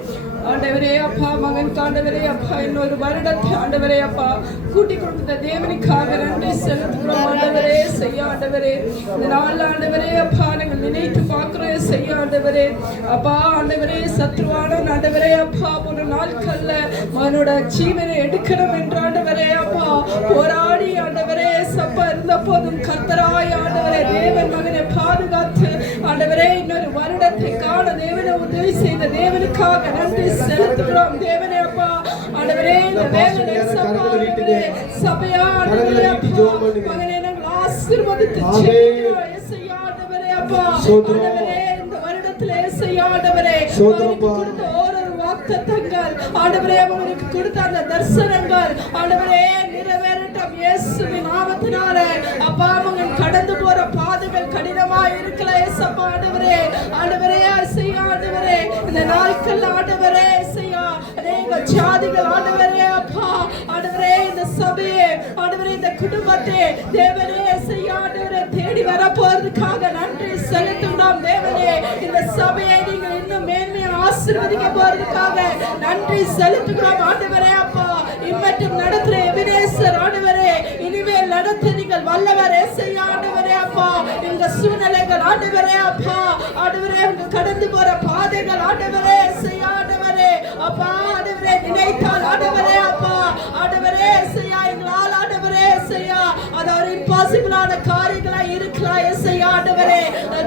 ஆண்டவரே அப்பா, மகன் ஆண்டவரே அப்பா, இன்னொரு வருடத்தை ஆண்டவரே அப்பா கூட்டி கொடுத்த தேவனுக்காக நன்றி செலுத்துகிறோம். ஆண்டவரே செய்ய ஆண்டவரே, இந்த நாள் ஆண்டவரே அப்பா நாங்கள் நினைத்து பார்க்கிறோம் செய்ய ஆண்டவரே அப்பா. ஆண்டவரே, சத்ருவான ஆண்டவரே அப்பா ஒரு நாட்கள்ல மகனோட ஜீவனை எடுக்கணும் என்று ஆண்டவரே அப்பா போராடி ஆண்டவரே சப்பா அப்பா இருந்த போதும் கர்த்தராய் ஆண்டவரே தேவன் மகனை பாதுகாத்து ஆண்டவரே இன்னொரு வருடத்தை காண தேவனை உதவி செய்த தேவனுக்காக நன்றி செலுத்துகிறோம் தேவனே அப்பா ஆண்டவரே இந்த வேதனை சபையா ஆண்டவரே அப்பா மகனை நாங்கள் ஆசீர்வதித்து ஜெபிக்கிறோம் இயேசுவே ஆண்டவரே அப்பா ஆண்டவரே இந்த வருடத்தில் இயேசுவே ஆண்டவரே கொடுத்த ஓரொரு வாக்குத்தத்தங்கள் ஆண்டவரே அவருக்கு கொடுத்த அந்த தரிசனங்கள் ஆண்டவரே நிறைவேறட்டும் இயேசுவின் நாமத்தினாலே அப்பா மகன் கடந்து போற பாதைகள் கடினமா இருக்கல இயேசப்பா ஆண்டவரே ஆண்டவரே இயேசுவே ஆண்டவரே இந்த நாட்கள் ஆண்டவரே இயேசுவே அநேக ஜாதிகள் ஆண்டவரே அப்பா ஆண்டவரே இந்த சபையை ஆண்டவரே இந்த குடும்பத்தை தேவனே இயேசுவே ஆண்டவரே தேடி வர போறதுக்காக நன்றி செலுத்துகிறோம் தேவனே இந்த சபையை நீங்கள் இன்னும் மேன்மையா ஆசீர்வதிக்க போறதுக்காக நன்றி செலுத்துகிறோம் ஆண்டவரே அப்பா இம்மட்டும் நடத்துற எபினேசர் ஆண்டவரே இனிமேல் நடத்த நீங்கள் வல்லவர் இயேசுவே ஆண்டவரே அப்பா இந்த சூழ்நிலைகள் ஆண்டவரே அப்பா ஆண்டவரே உங்க கடந்து போற பாதைகள் ஆண்டவரே இயேசுவே ஆண்டவரே அப்பா ஆண்டவரே நினைத்தால் ஆண்டவரே அப்பா ஆண்டவரே இயேசுவே எங்களால் ஆண்டவரே இயேசுவே அது ஒரு இம்பாசிபிளான காரியங்களா இருக்கலாம் இயேசுவே ஆண்டவரே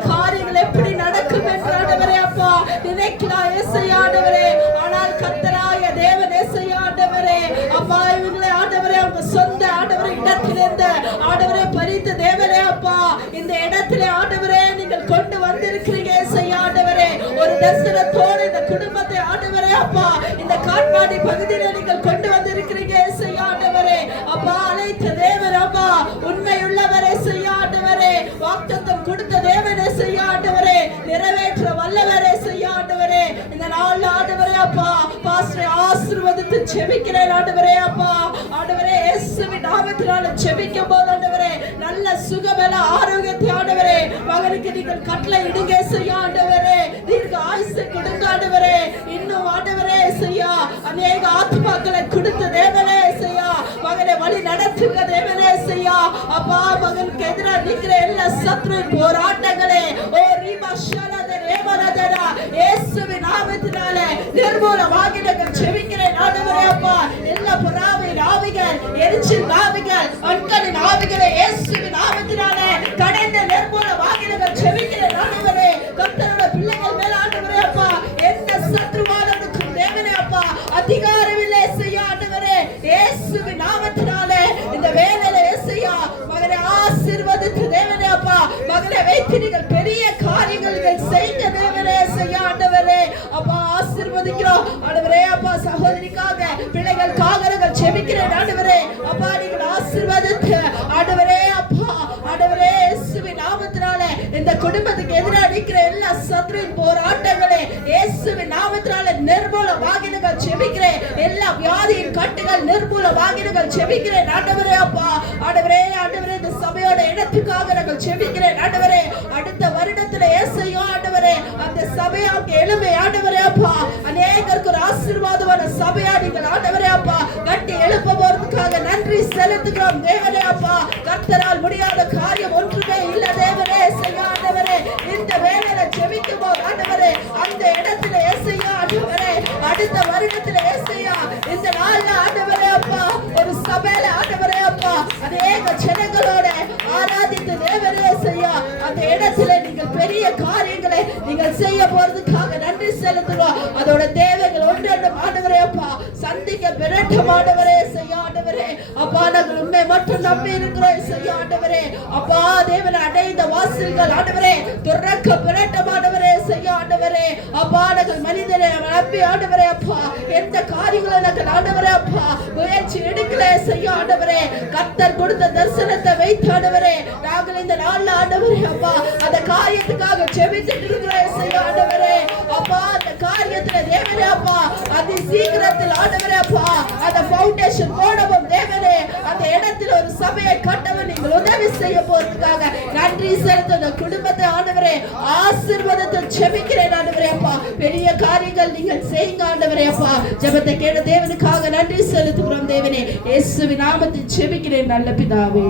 காரியங்கள் எப்படி நடக்கும் என்று ஆண்டவரே அப்பா நினைக்கலாம் இயேசுவே ஆண்டவரே ஆனால் கர்த்தராய தேவன் இயேசுவே ஆண்டவரே அப்பா இவங்களை ஆண்டவரே அவங்க சொந்த ஆண்டவரே இடத்திலிருந்து ஆண்டவரே பரிந்து தேவனே அப்பா இந்த இடத்திலே ஆண்டவரே நீங்கள் கொண்டு வந்திருக்கிறீங்க இயேசுவே ஆண்டவரே ஒரு தரிசனத்தோடு இந்த குடும்பத்தை ஆண்டவரே அப்பா இந்த காட்பாடி பகுதியில நீங்கள் கொண்டு வந்திருக்கிறீங்க இயேசுவே ஆண்டவரே அப்பா அழைத்த தேவன் அப்பா உண்மையுள்ளவர் இயேசுவே ஆண்டவரே வாக்குத்தத்தம் கொடுத்த தேவன் இயேசுவே ஆண்டவரே நிறைவேற்ற வல்லவர் இயேசுவே ஆண்டவரே இந்த நாள் ஆண்டவரே அப்பா பாஸ்டரை ஆசீர்வதித்து ஜெபிக்கிறேன் ஆண்டவரே அப்பா ஆண்டவரே இயேசுவின் நாமத்தினால ஜெபிக்கும் போது ஆண்டவரே நல்ல சுகபல ஆரோக்கியத்தை ஆண்டவரே மகனுக்கு நீங்கள் கட்டளை இடுங்க இயேசுவே ஆண்டவரே தீர்க்க ஆயுசை கொடுங்க ஆண்டவரே இன்னும் ஆண்டவரே இயேசுவே அநேக ஆத்துமாக்களை கொடுத்த தேவனே இயேசுவே மகனை வழி நடத்துங்க தேவனே இயேசுவே அப்பா மகனுக்கு எதிராக நிற்கிற எல்லா சத்ரு போராட்டங்களே ஓ ரீமா ஷலத ரேமலதரா இயேசுவின் நாமத்தினாலே நிர்மூலமாகி நாங்கள் ஜெபிக்கிறேன் ஆண்டவரே அப்பா எல்லா பொறாமையின் ஆவிகள் எரிச்சல் ஆவிகள் அன்கலின் ஆவிகளை இயேசுவின் நாமத்தினாலே கடைந்த நிர்மூலமாகி நாங்கள் ஜெபிக்கிறேன் ஆண்டவரே கர்த்தரோட பிள்ளைகள் மேல ஆண்டவரே அப்பா எந்த சத்ருவானதுக்கும் தேவனே அப்பா அதிகாரம் இல்லை இயேசுவே ஆண்டவரே இயேசுவின் நாமத்தினாலே இந்த வேளையில இயேசுவே மகனை ஆசீர்வதித்து தேவனே அப்பா மகனை வைத்து நீங்கள் பெரிய காரியங்கள் செய்யுங்க தேவனே இயேசுவே ஆண்டவரே அப்பா ஆசீர்வதிக்கிறோம் ஆண்டவரே அப்பா சகோதரிக்காக பிள்ளைகளுக்காக நாங்கள் ஜெபிக்கிறேன் ஆண்டவரே அப்பா நீங்கள் ஆசீர்வதித்து ஆண்டவரே அப்பா ஆண்டவரே இயேசுவின் நாமத்தினாலே இந்த குடும்பத்துக்கு எதிராக நிற்கிற எல்லா சத்ருவின் போராட்டங்களே இயேசுவின் நாமத்தினாலே நிர்மூலமாகி நாங்கள் ஜெபிக்கிறேன் எல்லா வியாதியின் கட்டுகள் நிர்மூலமாகி நாங்கள் ஜெபிக்கிறேன் ஆண்டவரே அப்பா ஆண்டவரே ஆண்டவரே இந்த சபையோட இடத்துக்காக நாங்கள் ஜெபிக்கிறேன் ஆண்டவரே அடுத்த வருடத்துல இயேசுவே ஆண்டவரே அந்த சபையாக்கு எழுமை ஆண்டவரே அப்பா அநேகருக்கு ஒரு ஆசீர்வாதமான சபையா நீங்கள் ஆண்டவரே அப்பா கட்டி எழுப்ப போறதுக்காக நன்றி செலுத்துகிறோம் தேவனே அப்பா கர்த்தரால் முடியாத காரியம் ஒன்றுமே இல்ல தேவனே இயேசுவே ஆண்டவரே இந்த வேளையில ஜெபிக்கும் போது ஆண்டவரே அந்த இடத்துல இயேசுவே ஆண்டவரே அடுத்த வருடத்துல இயேசுவே இந்த நாள்ல ஆண்டவரே அப்பா ஒரு சபையில ஆண்டவரே அப்பா அநேக ஜனங்களோட ஆராதித்து தேவனே இயேசுவே அந்த இடத்துல நீங்கள் பெரிய காரியங்களை நீங்கள் செய்ய போறதுக்காக நன்றி செலுத்துகிறோம் அதோட தேவைகள் ஒன்று ஆண்டவரே அப்பா சந்திக்க பெறட்ட ஆண்டவரே இயேசுவே ஆண்டவரே அப்பா நாங்கள் உண்மை மட்டும் நம்பி இருக்கிறோம் இயேசுவே ஆண்டவரே அப்பா தேவனை அடைந்த வாசல்கள் ஆண்டவரே துறக்க பெறட்ட ஆண்டவரே இயேசுவே ஆண்டவரே அப்பா நாங்கள் மனிதனை நம்பி ஆண்டவரே அப்பா எந்த காரியங்களை நாங்கள் ஆண்டவரே அப்பா முயற்சி எடுக்கல இயேசுவே ஆண்டவரே கர்த்தர் கொடுத்த தரிசனத்தை வைத்து ஆண்டவரே நாங்கள் இந்த நாள்ல ஆண்டவரே அப்பா அந்த காரியத்துக்காக ஜெபித்துட்டு இருக்கிறோம் இயேசுவே ஆண்டவரே அப்பா அந்த காரியத்துல தேவனே அப்பா அதி சீக்கிரத்தில் ஆண்டவரே அப்பா அந்த ஃபவுண்டேஷன் போடவும் தேவனே அந்த இடத்துல ஒரு சபையை கட்டவும் நீங்கள் உதவி செய்ய போறதுக்காக நன்றி செலுத்த அந்த குடும்பத்தை ஆண்டவரே ஆசீர்வாதத்தை ஜெபிக்கிறேன் ஆண்டவரே அப்பா பெரிய காரியங்கள் நீங்கள் செய்யுங்க ஆண்டவரே அப்பா ஜெபத்தை கேட்ட தேவனுக்காக நன்றி செலுத்துகிறோம் தேவனே இயேசுவின் நாமத்தில் ஜெபிக்கிறேன் நல்ல பிதாவே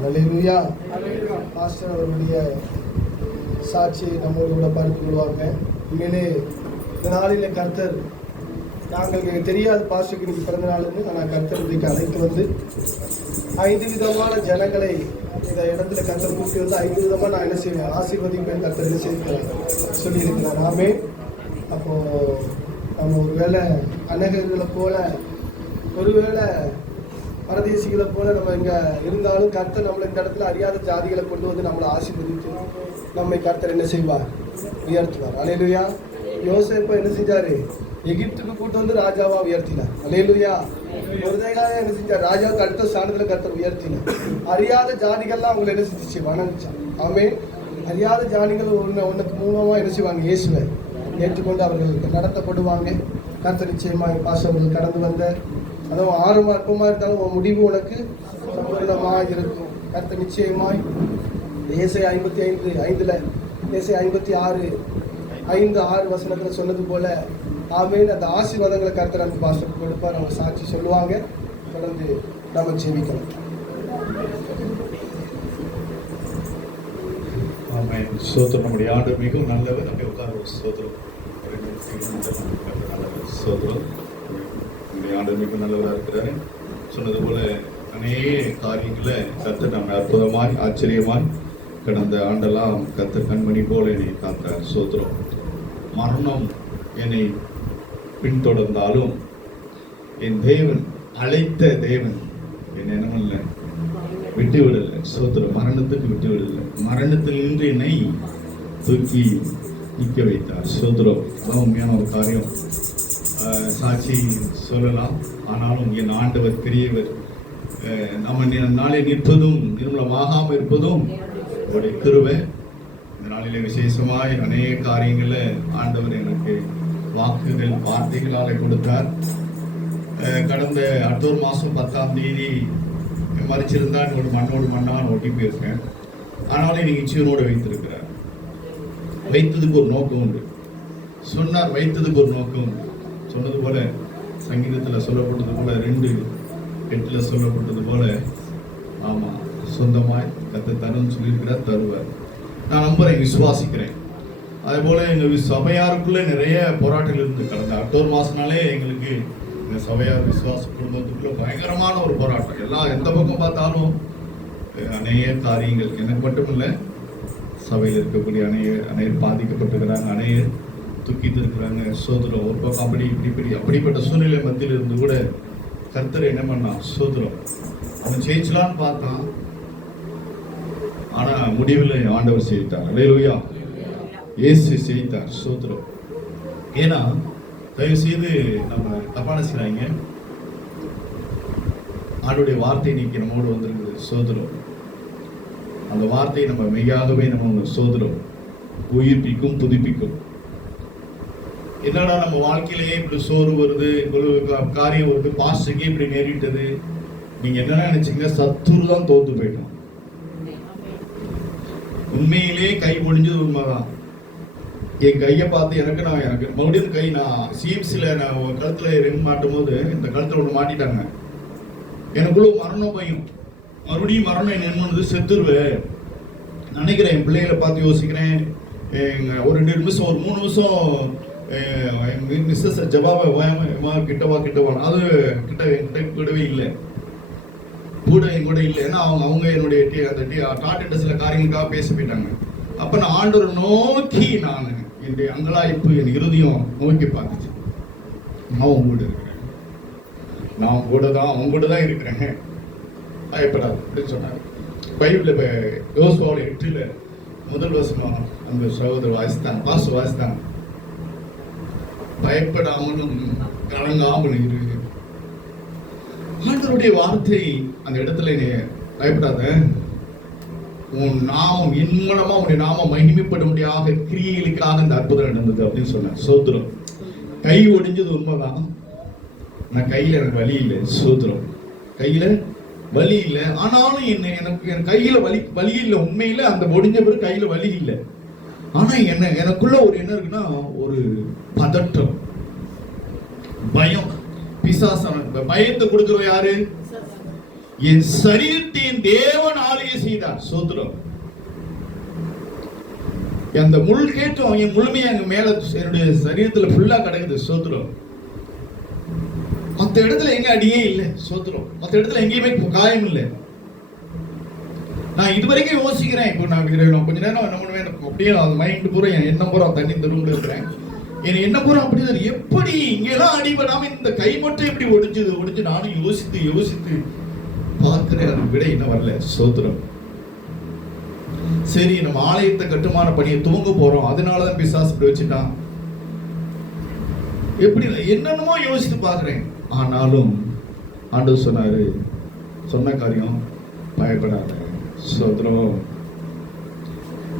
அல்லேலூயா. பாஸ்டர் அவருடைய சாட்சியை நம்மோடு கூட பார்த்து கொள்வாங்க. உண்மையிலே இந்த நாளிலே கர்த்தர் நாங்கள் தெரியாத பாஸ்டருக்கு இன்னைக்கு பிறந்த நாள்னு நான் கர்த்தருக்கு அழைத்து வந்து 5 விதமான ஜனங்களை இந்த இடத்துல கர்த்தர் கூட்டி வந்து 5 விதமாக நான் என்ன செய்வேன் ஆசீர்வதிப்பேன் கர்த்தர் என்ன செய்திருக்கிறார் சொல்லியிருக்கிறார். ஆமே. அப்போது நம்ம ஒருவேளை அநேகர்களை போல ஒருவேளை பரதேசிகளை போல நம்ம இங்கே இருந்தாலும் கர்த்தர் நம்மளை இந்த இடத்துல அறியாத ஜாதிகளை கொண்டு வந்து நம்மளை ஆசீர்வதித்து நம்மை கர்த்தர் என்ன செய்வார் உயர்த்துவார். அல்லேலூயா. யோசேப்பை என்ன செஞ்சாரு எகிப்துக்கு கூட்டு வந்து ராஜாவா உயர்த்தினார். அல்லேலூயா. மொர்தெகாயை என்ன செஞ்சார் ராஜாவுக்கு அடுத்த ஸ்தானத்துல கர்த்தர் உயர்த்தினார். அறியாத ஜாதிகள்லாம் அவங்களை என்ன செஞ்சிச்சு வணங்கிச்சான். ஆமே. அறியாத ஜாதிகள் உனக்கு மூலமா என்ன செய்வாங்க இயேசுவை ஏற்றுக்கொண்டு அவர்கள் நடத்தப்படுவாங்க. கர்த்தர் நிச்சயமாக பாசவர்கள் கடந்து வந்த அதுவும் 6 அற்பமா இருந்தாலும் உன் முடிவு உனக்கு சம்பூர்ணமாக இருக்கும். கர்த்தர் நிச்சயமாய் ஏசாயா 55:5 ஏசாயா 56:5-6 வசனத்துல சொன்னது போல ஆமென். அந்த ஆசீர்வாதங்களை கர்த்தர் அந்த பாஸ்டருக்கு கொடுப்பார். அவங்க சாட்சி சொல்லுவாங்க. தொடர்ந்து நாம ஜெபிக்கலாம். ஆமென். ஸ்தோத்திரம். நம்முடைய ஆண்டவர் மிகவும் நல்லவர். அப்படியே உட்கார்ந்து ஸ்தோத்திரம். ஸ்தோத்திரம். நம்முடைய ஆண்டவர் மிகவும் நல்லவராக இருக்கிறாரு. சொன்னது போல அநேக காரியங்களை கர்த்தர் நம்ம அற்புதமாய் ஆச்சரியமாய் கடந்த ஆண்டெல்லாம் கர்த்தர் கண்மணி போல என்னை காத்தார். ஸ்தோத்திரம். மரணம் என்னை பின்தொடர்ந்தாலும் என் தேவன் அழைத்த தேவன் என் என்னமல்ல விட்டு விடலை. ஸ்தோத்திரம். மரணத்துக்கு விட்டு விடலை. மரணத்தில் நின்று என்னை தூக்கி நிற்க வைத்தார். ஸ்தோத்திரம். அதான் உண்மையான ஒரு காரியம். சாட்சி சொல்லலாம். ஆனாலும் என் ஆண்டவர் பெரியவர். நம்ம நாளை நிற்பதும் நிர்மலமாகாமல் இருப்பதும் அவருடைய கிருபை. இந்த நாளிலே விசேஷமாய் அநேக காரியங்களை ஆண்டவர் எனக்கு வாக்குகள் வார்த்தைகளாலே கொடுத்தார். கடந்த அக்டோபர் மாதம் 10ஆம் தேதி மறிச்சிருந்தா என்னோட மண்ணோடு மண்ணால் ஒட்டி போயிருக்கேன். ஆனாலும் இன்னைக்கு ஜீவனோடு வைத்திருக்கிறார். வைத்ததுக்கு ஒரு நோக்கம் உண்டு. சொன்னார் வைத்ததுக்கு ஒரு நோக்கம் உண்டு. சொன்னது போல சங்கீதத்தில் சொல்லப்பட்டது போல 2:8 சொல்லப்பட்டது போல ஆமா சொந்தமாய் கர்த்தர் தருன்னு சொல்லியிருக்கிறார். தருவார். நான் நம்புறேன், விசுவாசிக்கிறேன். அதே போல எங்க சபையாருக்குள்ள நிறைய போராட்டங்கள் இருந்து கடந்த அக்டோபர் மாசம்னாலே எங்களுக்கு இந்த சபையார் விசுவாச குடும்பத்துக்குள்ள பயங்கரமான ஒரு போராட்டம். எல்லாம் எந்த பக்கம் பார்த்தாலும் அநேக காரியங்கள். எனக்கு மட்டும் இல்லை, சபையில் இருக்கக்கூடிய அநேகர் பாதிக்கப்பட்டிருக்கிறாங்க, அநேகர் தூக்கிட்டு இருக்கிறாங்க. சோதரம் ஒரு பக்கம் அப்படி இப்படி அப்படிப்பட்ட சூழ்நிலை மத்தியில் இருந்து கூட கர்த்தர் என்ன பண்ணான்? சோதரம் அவன் ஜெயிச்சலான்னு பார்த்தான். ஆனா முடிவில் ஆண்டவர் செய்தார். அல்லேலூயா. இயேசு செய்தார். சோதரம். ஏன்னா தயவு செய்து நம்ம தப்பான செய்றாங்க. ஆண்டுடைய வார்த்தை இன்னைக்கு நம்மோடு வந்திருக்குது. சோதரம். அந்த வார்த்தையை நம்ம மெய்யாகவே நம்ம சோதரம் உயிர்ப்பிக்கும், புதுப்பிக்கும். என்னடா நம்ம வாழ்க்கையிலேயே இப்படி சோறு வருது, இவ்வளவு காரியம் வருது, பாஸ்டுக்கே இப்படி நேரிட்டது. நீங்க என்ன நினைச்சீங்க? சத்துரு தான் தோத்து போயிட்டோம். உண்மையிலே கை முடிஞ்சது உண்மைதான். என் கையை பார்த்து எனக்கு மறுபடியும் கை நான் சிஎம்சியில் நான் கழுத்துல ரெண்டு மாட்டும் போது இந்த கழுத்துல ஒன்று மாட்டிட்டாங்க. எனக்குள்ள மரணம் பயம். மறுபடியும் மரணம் என்ன பண்ணுது? செத்துருவேன் நினைக்கிறேன். என் பிள்ளைகளை பார்த்து யோசிக்கிறேன். ஒரு 2 நிமிஷம் ஒரு 3 நிமிஷம் மிஸ்ஸஸ் ஜவாப கிட்டவா அது கிட்டவே இல்லை, கூட என் கூட இல்லை. ஏன்னா அவங்க என்னுடைய அந்த டாட்டா சில காரியங்களுக்காக பேச போயிட்டாங்க. அப்ப நான் ஆண்டவர் நோக்கி நான் என்னுடைய அங்கலாய்ப்பு என் இருதயம் நோக்கி பார்த்துச்சு. நான் உங்க கூட இருக்கிறேன், நான் அவங்க கூட தான் இருக்கிறேன், பயப்படாது அப்படின்னு சொன்னாங்க. பைபிள் யோசுவாவில் 8 முதல் வசனம் அந்த சகோதரர் வாசித்தான், பாசு வாசித்தான். பயப்படாமலும் கலங்காமல் இரு. ஆண்டவருடைய வார்த்தை அந்த இடத்துல பயப்படாத, உன் நாமம் என் மூலமா உன்னுடைய நாமம் மகிமைப்படும்படியாக கிரியைகளுக்காக இந்த அற்புதம் நடந்தது அப்படின்னு சொன்னேன். சோத்திரம். கை ஒடிஞ்சது உண்மைதான். நான் கையில எனக்கு வலி இல்லை. சோத்திரம். கையில வலி இல்லை. ஆனாலும் எனக்கு என் கையில வலி இல்லை. உண்மையில அந்த ஒடிஞ்ச பிறகு கையில வலி இல்லை. ஆனா எனக்குள்ள ஒரு என்ன இருக்குன்னா ஒரு பதட்டம், பயம். பிசாசன் பயத்தை கொடுக்கிற யாரு? என் சரீரத்தை தேவன் ஆளுகை செய்தார். சோத்திரம். அந்த முள் கேட்டும் என் முழுமையா எங்க மேல என்னுடைய சரீரத்துல ஃபுல்லா கிடக்குது. சோத்திரம். மற்ற இடத்துல எங்க அடியே இல்லை, சோத்திரம். மற்ற இடத்துல எங்கேயுமே காயம் இல்லை. நான் இதுவரைக்கும் யோசிக்கிறேன். இப்போ நான் கொஞ்ச நேரம் என்ன பண்ணுவேன், அப்படியே அது மைண்ட் பூரா என் எண்ணம் பூரா தண்ணி இந்த ரூம்ல இருக்கிறேன். என் எண்ணம் பூரா அப்படி எப்படி இங்கெல்லாம் அடிபடாம இந்த கை மட்டும் எப்படி ஒடிஞ்சு நானும் யோசித்து பார்க்கிறேன். அது விட என்ன வரல, சோத்திரம். சரி, நம்ம ஆலயத்தை கட்டுமான பணியை துவங்க போறோம், அதனாலதான் பிசாசு இப்படி வச்சுட்டான். எப்படி என்னென்னமோ யோசித்து பார்க்கிறேன். ஆனாலும் ஆண்டவர் சொன்னாரு, சொன்ன காரியம் பயப்படாத, சோத்திரம்.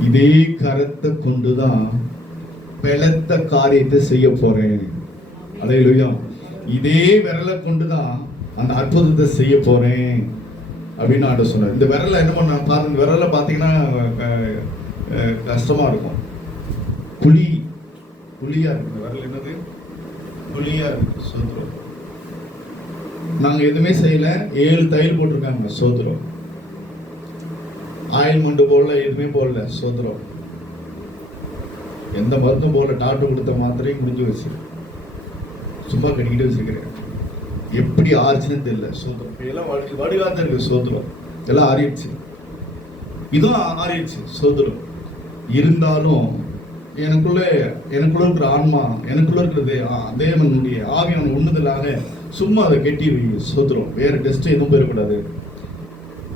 இதே கரத்தை கொண்டுதான் பலத்த காரியத்தை செய்ய போறேன். அல்லேலூயா. இதே விரலை கொண்டுதான் அந்த அற்புதத்தை செய்ய போறேன் அப்படின்னு ஆண்டவர் சொன்னார். இந்த விரலை என்ன பண்ண பாருங்க, இந்த விரலை பார்த்தீங்கன்னா கஷ்டமா இருக்கும். புளியா இருக்கு இந்த விரல். என்னது? புளியா இருக்கு. சோத்திரம். நாங்க எதுவுமே செய்யல. 7 தையல் போட்டிருக்காங்க. சோத்திரம். ஆயில் மண்டு போடல, எதுவுமே போடல. சோத்திரம். எந்த மருந்தும் போடல. டாக்டர் கொடுத்த மாத்திரையும் முடிஞ்சு வச்சு சும்மா கட்டிக்கிட்டு வச்சிருக்கிறேன். எப்படி ஆச்சுன்னு தெரியல. சோத்திரம். எல்லாம் வடுகாத்த இருக்கு. சோத்திரம். எல்லாம் ஆறிடுச்சு. இதுவும் ஆறிடுச்சு. சோத்திரம். இருந்தாலும் எனக்குள்ள இருக்கிற ஆன்மா, எனக்குள்ள இருக்கிறது தேவனுடைய ஆவியான உண்ணுதலாக சும்மா அதை கெட்டி வை. சோத்திரம். வேற டெஸ்ட் எதுவும் போயிடக்கூடாது,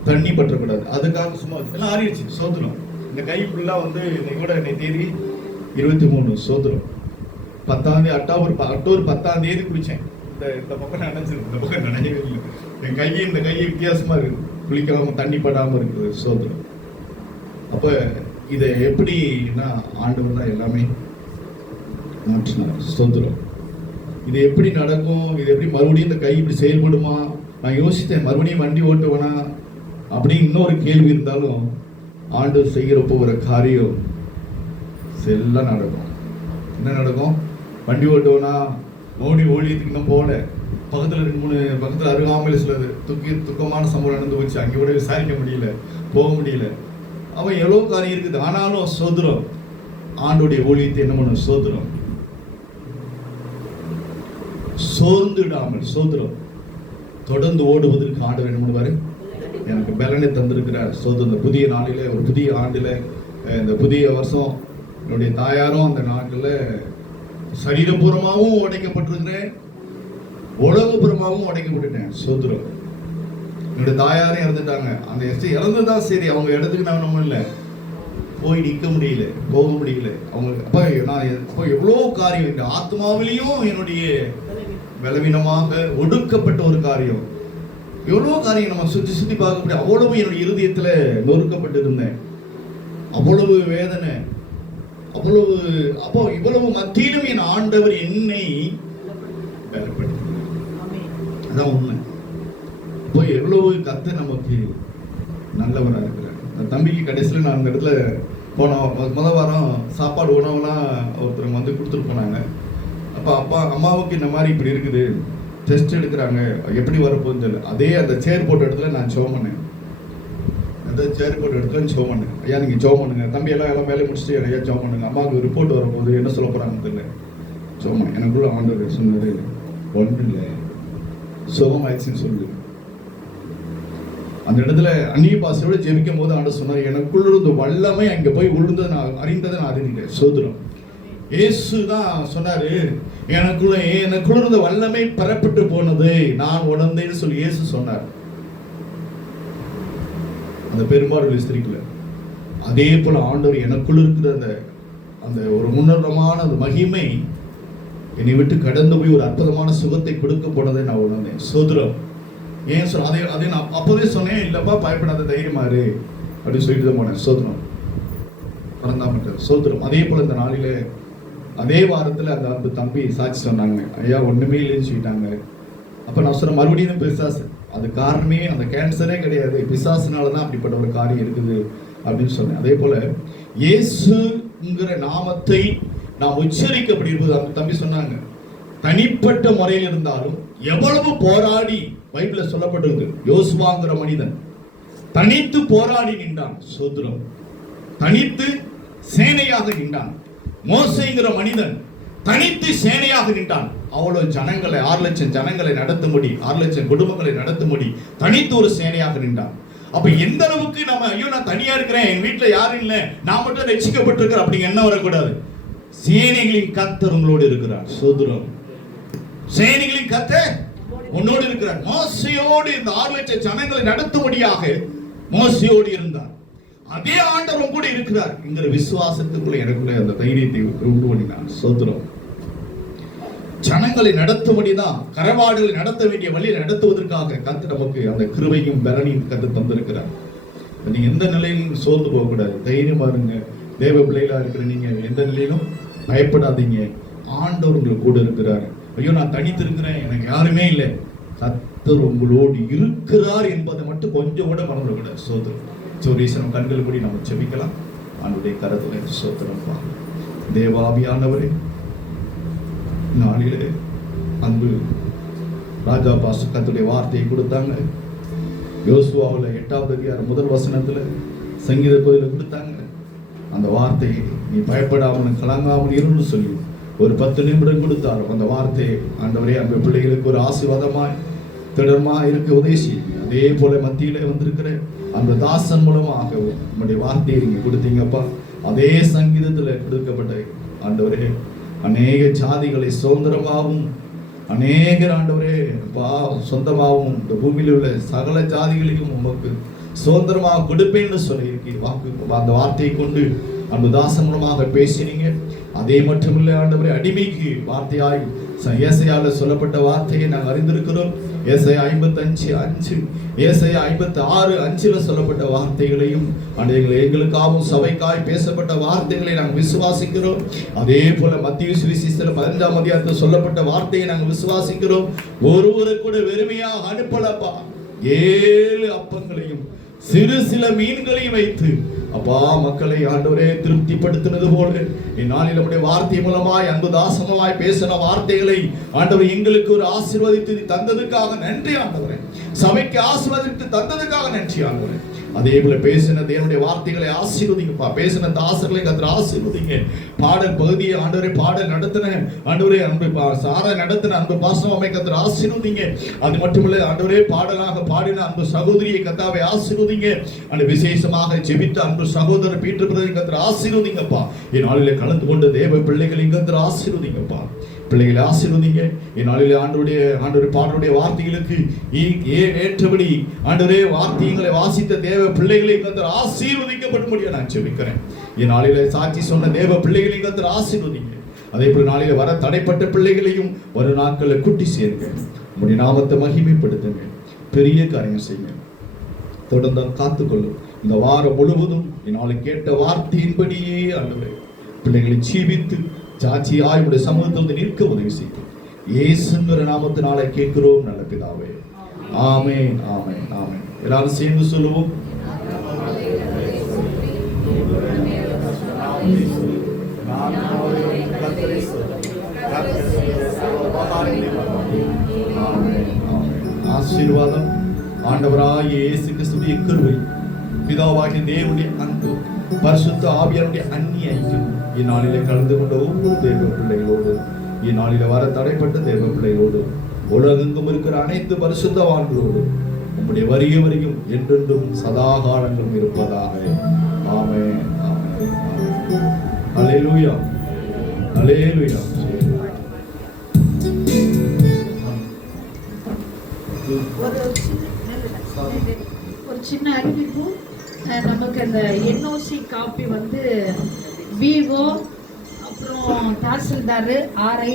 தண்ணி பற்றக்கூடாது, அதுக்காக சும்மா எல்லாம் ஆறிடுச்சு. சோத்திரம். இந்த கை ஃபுல்லா இன்னைக்கு தேதி 23. சோத்திரம். 10ஆம் தேதி அக்டோபர் 10ஆம் தேதி குளிச்சேன். இந்த பக்கம் நினைச்சிருக்கு, இந்த பக்கம் நினைக்கவே இல்லை. இந்த கையை வித்தியாசமா இருக்கு, குளிக்காம தண்ணி படாம இருக்குது. சோத்திரம். அப்ப இதை எப்படின்னா ஆண்டவர் தான் எல்லாமே மாற்றினார். சோத்திரம். இது எப்படி நடக்கும், இது எப்படி மறுபடியும் இந்த கை இப்படி செயல்படுமா? நான் யோசித்தேன், மறுபடியும் வண்டி ஓட்டுவேனா அப்படின்னு இன்னொரு கேள்வி இருந்தாலும் ஆண்டவர் செய்கிறப்போ ஒரு காரியம் எல்லாம் நடக்கும். என்ன நடக்கும்? வண்டி ஓட்டுவேனா, ஓடியத்துக்கு இன்னும் போல பக்கத்தில் 2-3 பக்கத்தில் அருகாமையில் சிலது துக்கமான சம்பவம் நடந்து போச்சு. அங்கே கூட விசாரிக்க முடியல, போக முடியல. அவன் எவ்வளோ காரியம் இருக்குது. ஆனாலும் சோத்திரம், ஆண்டோடைய ஊழியத்தை என்ன பண்ணும்? சோத்திரம். சோர்ந்துடாமல் சோத்திரம் தொடர்ந்து ஓடுவதற்கு ஆண்டவர் என்ன பண்ணுவாரு? எனக்கு பலனை தந்திருக்கிறார். சோத்திரம். இந்த புதிய நாளில, ஒரு புதிய ஆண்டுல, இந்த புதிய வருஷம் என்னுடைய தாயாரும் அந்த நாட்டில் சரீரபூர்வமாகவும் உடைக்கப்பட்டிருக்கிறேன், உலகபூர்வமாகவும் உடைக்கப்பட்டுட்டேன். சோத்திரம். என்னுடைய தாயாரும் இறந்துட்டாங்க. அந்த இறந்துதான் சரி, அவங்க இடத்துக்கு நான் நம்ம இல்லை, போய் நிற்க முடியல, போக முடியல. அவங்க அப்போ எவ்வளோ காரியம் இந்த ஆத்மாவிலையும் என்னுடைய பலவீனமாக ஒடுக்கப்பட்ட ஒரு காரியம், எவ்வளோ காரியம் நம்ம சுற்றி பார்க்க முடியும். அவ்வளவு என்னுடைய இருதயத்தில் நொறுக்கப்பட்டு இருந்தேன். அவ்வளவு வேதனை, அப்போ இவ்வளவு மத்தியிலும் என் ஆண்டவர் என்னை பலப்படுத்தினார். அதான் உண்மை. இப்போ எவ்வளவு கர்த்தர் நமக்கு நல்லவராக இருக்கிறார். அந்த தம்பிக்கு கடைசியில் நான் அந்த இடத்துல முதல் வாரம் சாப்பாடு உணவுலாம் ஒருத்தர் கொடுத்துட்டு போனாங்க. அப்போ அம்மாவுக்கு இந்த மாதிரி இப்படி இருக்குது, டெஸ்ட் எடுக்கிறாங்க, எப்படி வரப்போகுதுன்னு தெரியல. அதே அந்த சேர் போட்ட இடத்துல நான் ஜெபம் பண்ணேன். அந்த சேர் போட்ட இடத்துல ஜெபம் பண்ணேன். ஐயா நீங்கள் ஜெபம் பண்ணுங்க, தம்பி எல்லாம் வேலையை முடிச்சுட்டு ஐயா ஜெபம் பண்ணுங்க, அம்மாவுக்கு ரிப்போர்ட் வரும்போது என்ன சொல்ல போகிறாங்கன்னு தெரியல. ஜெபம் பண்ணேன். எனக்குள்ள ஆண்டவர் சொன்னது ஒன்றும் இல்லை, சுகமாயிடுச்சுன்னு சொல்லு. அந்த இடத்துல அந்நிய பாசையோட ஜெபிக்கும் போது ஆண்டவர் சொன்னார், எனக்குள்ள இருந்த வல்லமை அங்கே போய் விழுந்ததை நான் அறிந்துட்டேன். சோதரம். இயேசு தான் சொன்னாரு, எனக்குள்ள இருந்த வல்லமை பெறப்பட்டு போனது, நான் உணர்ந்தேன்னு சொல்லி இயேசு சொன்னார். அந்த பெரும்பாடு ஸ்திரீக்குள்ள அதே போல ஆண்டவர் எனக்குள்ள இருக்கிற அந்த ஒரு முன்னரமான அந்த மகிமை என்னை விட்டு கடந்து போய் ஒரு அற்புதமான சுகத்தை கொடுக்க போனதை நான் உணர்ந்தேன். சோதரம். ஏன் சொல்ல அதே நான் அப்போதே சொன்னேன், இல்லப்பா பயப்படாத, தைரியமா இரு அப்படின்னு சொல்லிட்டு தான் போனேன். சோதரம். பறந்தாமட்டார். சோதரம். அதே போல இந்த நாளில அதே வாரத்தில் அந்த அன்பு தம்பி சாட்சி சொன்னாங்க, ஐயா ஒண்ணுமே இல்லைன்னு சொல்லிட்டாங்க. அப்ப நான் சொன்ன மறுபடியும் பிசாசு, அது காரணமே அந்த கேன்சரே கிடையாது, பிசாசுனாலதான் அப்படிப்பட்ட ஒரு காரியம் இருக்குது அப்படின்னு சொன்னேன். அதே போல இயேசுங்கிற நாமத்தை நாம் உச்சரிக்கப்படி இருப்பது அந்த தம்பி சொன்னாங்க. தனிப்பட்ட முறையில் இருந்தாலும் எவ்வளவு போராடி, பைபிள்ல சொல்லப்பட்டிருக்கு, யோசுவாங்கிற மனிதன் தனித்து போராடி நின்றான். சோதரம். தனித்து சேனையாக நின்றான். மோசேங்கிற மனிதன் தனித்து சேனையாக நின்றான். அவ்வளவு ஜனங்களை 6 லட்சம் ஜனங்களை நடத்தும்படி 6 லட்சம் குடும்பங்களை நடத்தும்படி தனித்து ஒரு சேனையாக நின்றார். அப்ப எந்த அளவுக்கு நம்ம ஐயோ நான் தனியா இருக்கிறேன், என் வீட்டுல யாரும் இல்லை, நான் மட்டும் ரட்சிக்கப்பட்டிருக்கிறேன் அப்படிங்க என்ன வரக்கூடாது. சேனைகளின் கர்த்தர் உங்களோடு இருக்கிறார். சோதரம், சேனைகளின் கர்த்தர் உன்னோடு இருக்கிறார். மோசேயோடு இந்த 6 லட்சம் ஜனங்களை நடத்தும்படியாக மோசேயோடு இருந்தார். அதே ஆண்டவர் கூட இருக்கிறார் என்கிற விசுவாசத்துக்குள்ள எனக்குள்ள அந்த தைரியத்தை உண்டு பண்ணினார். சோதரம், ஜனங்களை நடத்தும்படிதான், கரவாடுகளை நடத்த வேண்டிய வழியை நடத்துவதற்காக கர்த்தர் நமக்கு அந்த கிருபையும் பலனையும் கர்த்தர் தந்திருக்கிறார். நீங்க எந்த நிலையிலும் சோர்ந்து போக கூடாது, தைரியமா இருங்க. தேவ பிள்ளைகளா இருக்கிற நீங்க எந்த நிலையிலும் பயப்படாதீங்க. ஆண்டவர் உங்களுக்கு கூட இருக்கிறார். ஐயோ நான் தனித்து இருக்கிறேன், எனக்கு யாருமே இல்லை, கர்த்தர் உங்களோடு இருக்கிறார் என்பதை மட்டும் கொஞ்சம் கூட மறந்துவிடக்கூடாது. சோதரம், சோரீசனம் கண்கள் கூடி நம்ம செபிக்கலாம். ஆண்டுடைய கரத்துல சோதரப்பா. தேவாபியானவரே, நாளிலே அன்பு ராஜா பாஸ்டர் கர்த்தருடைய வார்த்தையை கொடுத்தாங்க. யோசுவாவில் 8வது அதிகாரம் 1 வசனத்துல சங்கீத பகுதியில் கொடுத்தாங்க. அந்த வார்த்தையை நீ பயப்படாமல் கலங்காமல் இருந்து சொல்லி ஒரு 10 நிமிடம் கொடுத்தாலும் அந்த வார்த்தையை ஆண்டவரே அந்த பிள்ளைகளுக்கு ஒரு ஆசீர்வாதமாய் திடமா இருக்க உதவி. அதே போல மத்தியிலே வந்திருக்கிற அந்த தாசன் மூலமாக உங்களுடைய வார்த்தையை நீங்க கொடுத்தீங்கப்பா. அதே சங்கீதத்துல கொடுக்கப்பட்ட ஆண்டவரே அநேக ஜாதிகளை சுதந்திரமாகவும் அநேகர் ஆண்டவரே சொந்தமாகவும் இந்த பூமியில் உள்ள சகல ஜாதிகளுக்கும் உமக்கு சுதந்திரமாக கொடுப்பேன்னு சொல்லியிருக்கீங்க. அந்த வார்த்தையை கொண்டு அந்த தாசன் மூலமாக பேசினீங்க. அதே மட்டுமில்லை ஆண்டவரே, அடிமைக்கு வார்த்தையாய் ஏசாயால சொல்லப்பட்ட வார்த்தையை நாங்கள் அறிந்திருக்கிறோம். ஏசாயா 55:5, ஏசாயா 56:5 சொல்லப்பட்ட வார்த்தைகளையும் எங்களுக்காகவும் சபைக்காய் பேசப்பட்ட வார்த்தைகளை நாங்கள் விசுவாசிக்கிறோம். அதே போல மத்திய சுவிசேஷத்தில் 15ஆம் அதிகாரத்தில் சொல்லப்பட்ட வார்த்தையை நாங்கள் விசுவாசிக்கிறோம். ஒருவரை கூட வெறுமையாக அனுப்பலப்பா. 7 அப்பங்களையும் சிறு சில மீன்களையும் வைத்து அப்பா மக்களை ஆண்டவரே திருப்திப்படுத்தினது போல இந்நாளில் நம்முடைய வார்த்தை மூலமாய் அன்பு தாசமாய் பேசின வார்த்தைகளை ஆண்டவர் எங்களுக்கு ஒரு ஆசீர்வதித்து தந்ததுக்காக நன்றி ஆண்டவரே. சபைக்கு ஆசீர்வதித்து தந்ததுக்காக நன்றி ஆண்டவரே. அதே போல பேசின தேவனுடைய வார்த்தைகளை ஆசீர்வதிங்கப்பா. பேசின தாசர்களை கர்த்தர் ஆசீர்வதிங்க. பாடல் பகுதியை ஆண்டவரே பாடல் நடத்தின ஆண்டவரே அன்பு சார நடத்தின அன்பு பாசமாமை கர்த்தர் ஆசீர்வதிங்க. அது மட்டுமில்லை ஆண்டவரே பாடலாக பாடின அன்பு சகோதரியை கர்த்தாவை ஆசீர்வதிங்க. அந்த விசேஷமாக ஜெபித்த அன்பு சகோதரர் பீட்டர் பிரதர் கர்த்தர் ஆசீர்வதிங்கப்பா. இந்நாளிலே கலந்து கொண்ட தேவ பிள்ளைகளை கர்த்தர் ஆசீர்வதிங்கப்பா. பிள்ளைகளை ஆசீர்வதிங்க. இந்நாளிலே ஆண்டவருடைய பாடலுடைய வார்த்தைகளுக்கு ஏற்றபடி ஆண்டவரே வார்த்தைகளை வாசித்த தேவ பிள்ளைகளை கர்த்தர் ஆசீர்வதிக்கப்படும்படியா நான் ஜெபிக்கிறேன். இந்நாளிலே சாட்சி சொன்ன தேவ பிள்ளைகளை கர்த்தர் ஆசீர்வதிங்க. அதே போல நாளிலே வர தடைப்பட்ட பிள்ளைகளையும் வரும் நாட்களில் கூட்டி சேருங்க. உங்களுடைய நாமத்தை மகிமைப்படுத்துங்க. பெரிய காரியங்கள் செய்யுங்க. தொடர்ந்து காத்துக்கொள்ளும். இந்த வாரம் முழுவதும் என்னால் கேட்ட வார்த்தையின்படியே ஆண்டவரே பிள்ளைகளை ஜீவித்து சாட்சியாய் உடைய சமூகத்தில் நிற்க உதவி செய்யும். இயேசுங்கிற நாமத்தினாலே கேட்கிறோம் நல்ல பிதாவே. ஆமென், ஆமென், ஆமென். எல்லாரும் சேர்ந்து சொல்லுவோம். ஆசீர்வாதம் ஆண்டவராகிய இயேசு கிறிஸ்துவின் கிருபை, பிதாவாகிய தேவனுடைய அன்பு, பரிசுத்த ஆவியானுடைய அந்நிய ஐக்கியம் இந்நாளிலே கலந்து கொண்ட ஒவ்வொரு தேவ பிள்ளைகளோடு, இந்நாளிலே வர தடைப்பட்ட தேவ பிள்ளைகளோடு, உலகெங்கும் இருக்கிற அனைத்து பரிசுத்தவான்களோடு உங்களுடைய வரிய வரையும் என்றென்றும் சதா காலங்களும் இருப்பதாக. ஆமென், ஆமென், ஆமென். அல்லேலூயா, அல்லேலூயா. ஒரு சின்ன அறிவிப்பு. நமக்கு அந்த என்ஓசி காப்பி வந்து விஓ அப்புறம் தாசில்தார் ஆர்ஐ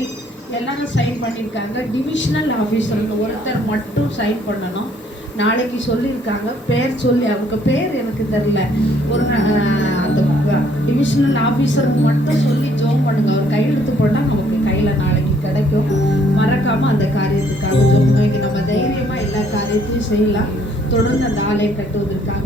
எல்லாரும் சைன் பண்ணியிருக்காங்க. டிவிஷனல் ஆஃபீஸர் ஒருத்தர் மட்டும் சைன் பண்ணணும். நாளைக்கு சொல்லியிருக்காங்க. பேர் சொல்லி அவங்க பேர் எனக்கு தெரில. ஒரு அந்த டிவிஷனல் ஆஃபீஸருக்கு மட்டும் சொல்லி ஜோம் பண்ணுங்க. அவர் கையெழுத்து போட்டால் நமக்கு கையில் நாளைக்கு கிடைக்கும். மறக்காமல் அந்த காரியத்துக்காக ஜோம். இங்கே நம்ம தைரியமாக எல்லா காரியத்தையும் செய்யலாம். தொடர்ந்து அந்த ஆலயம் கட்டுவதற்காக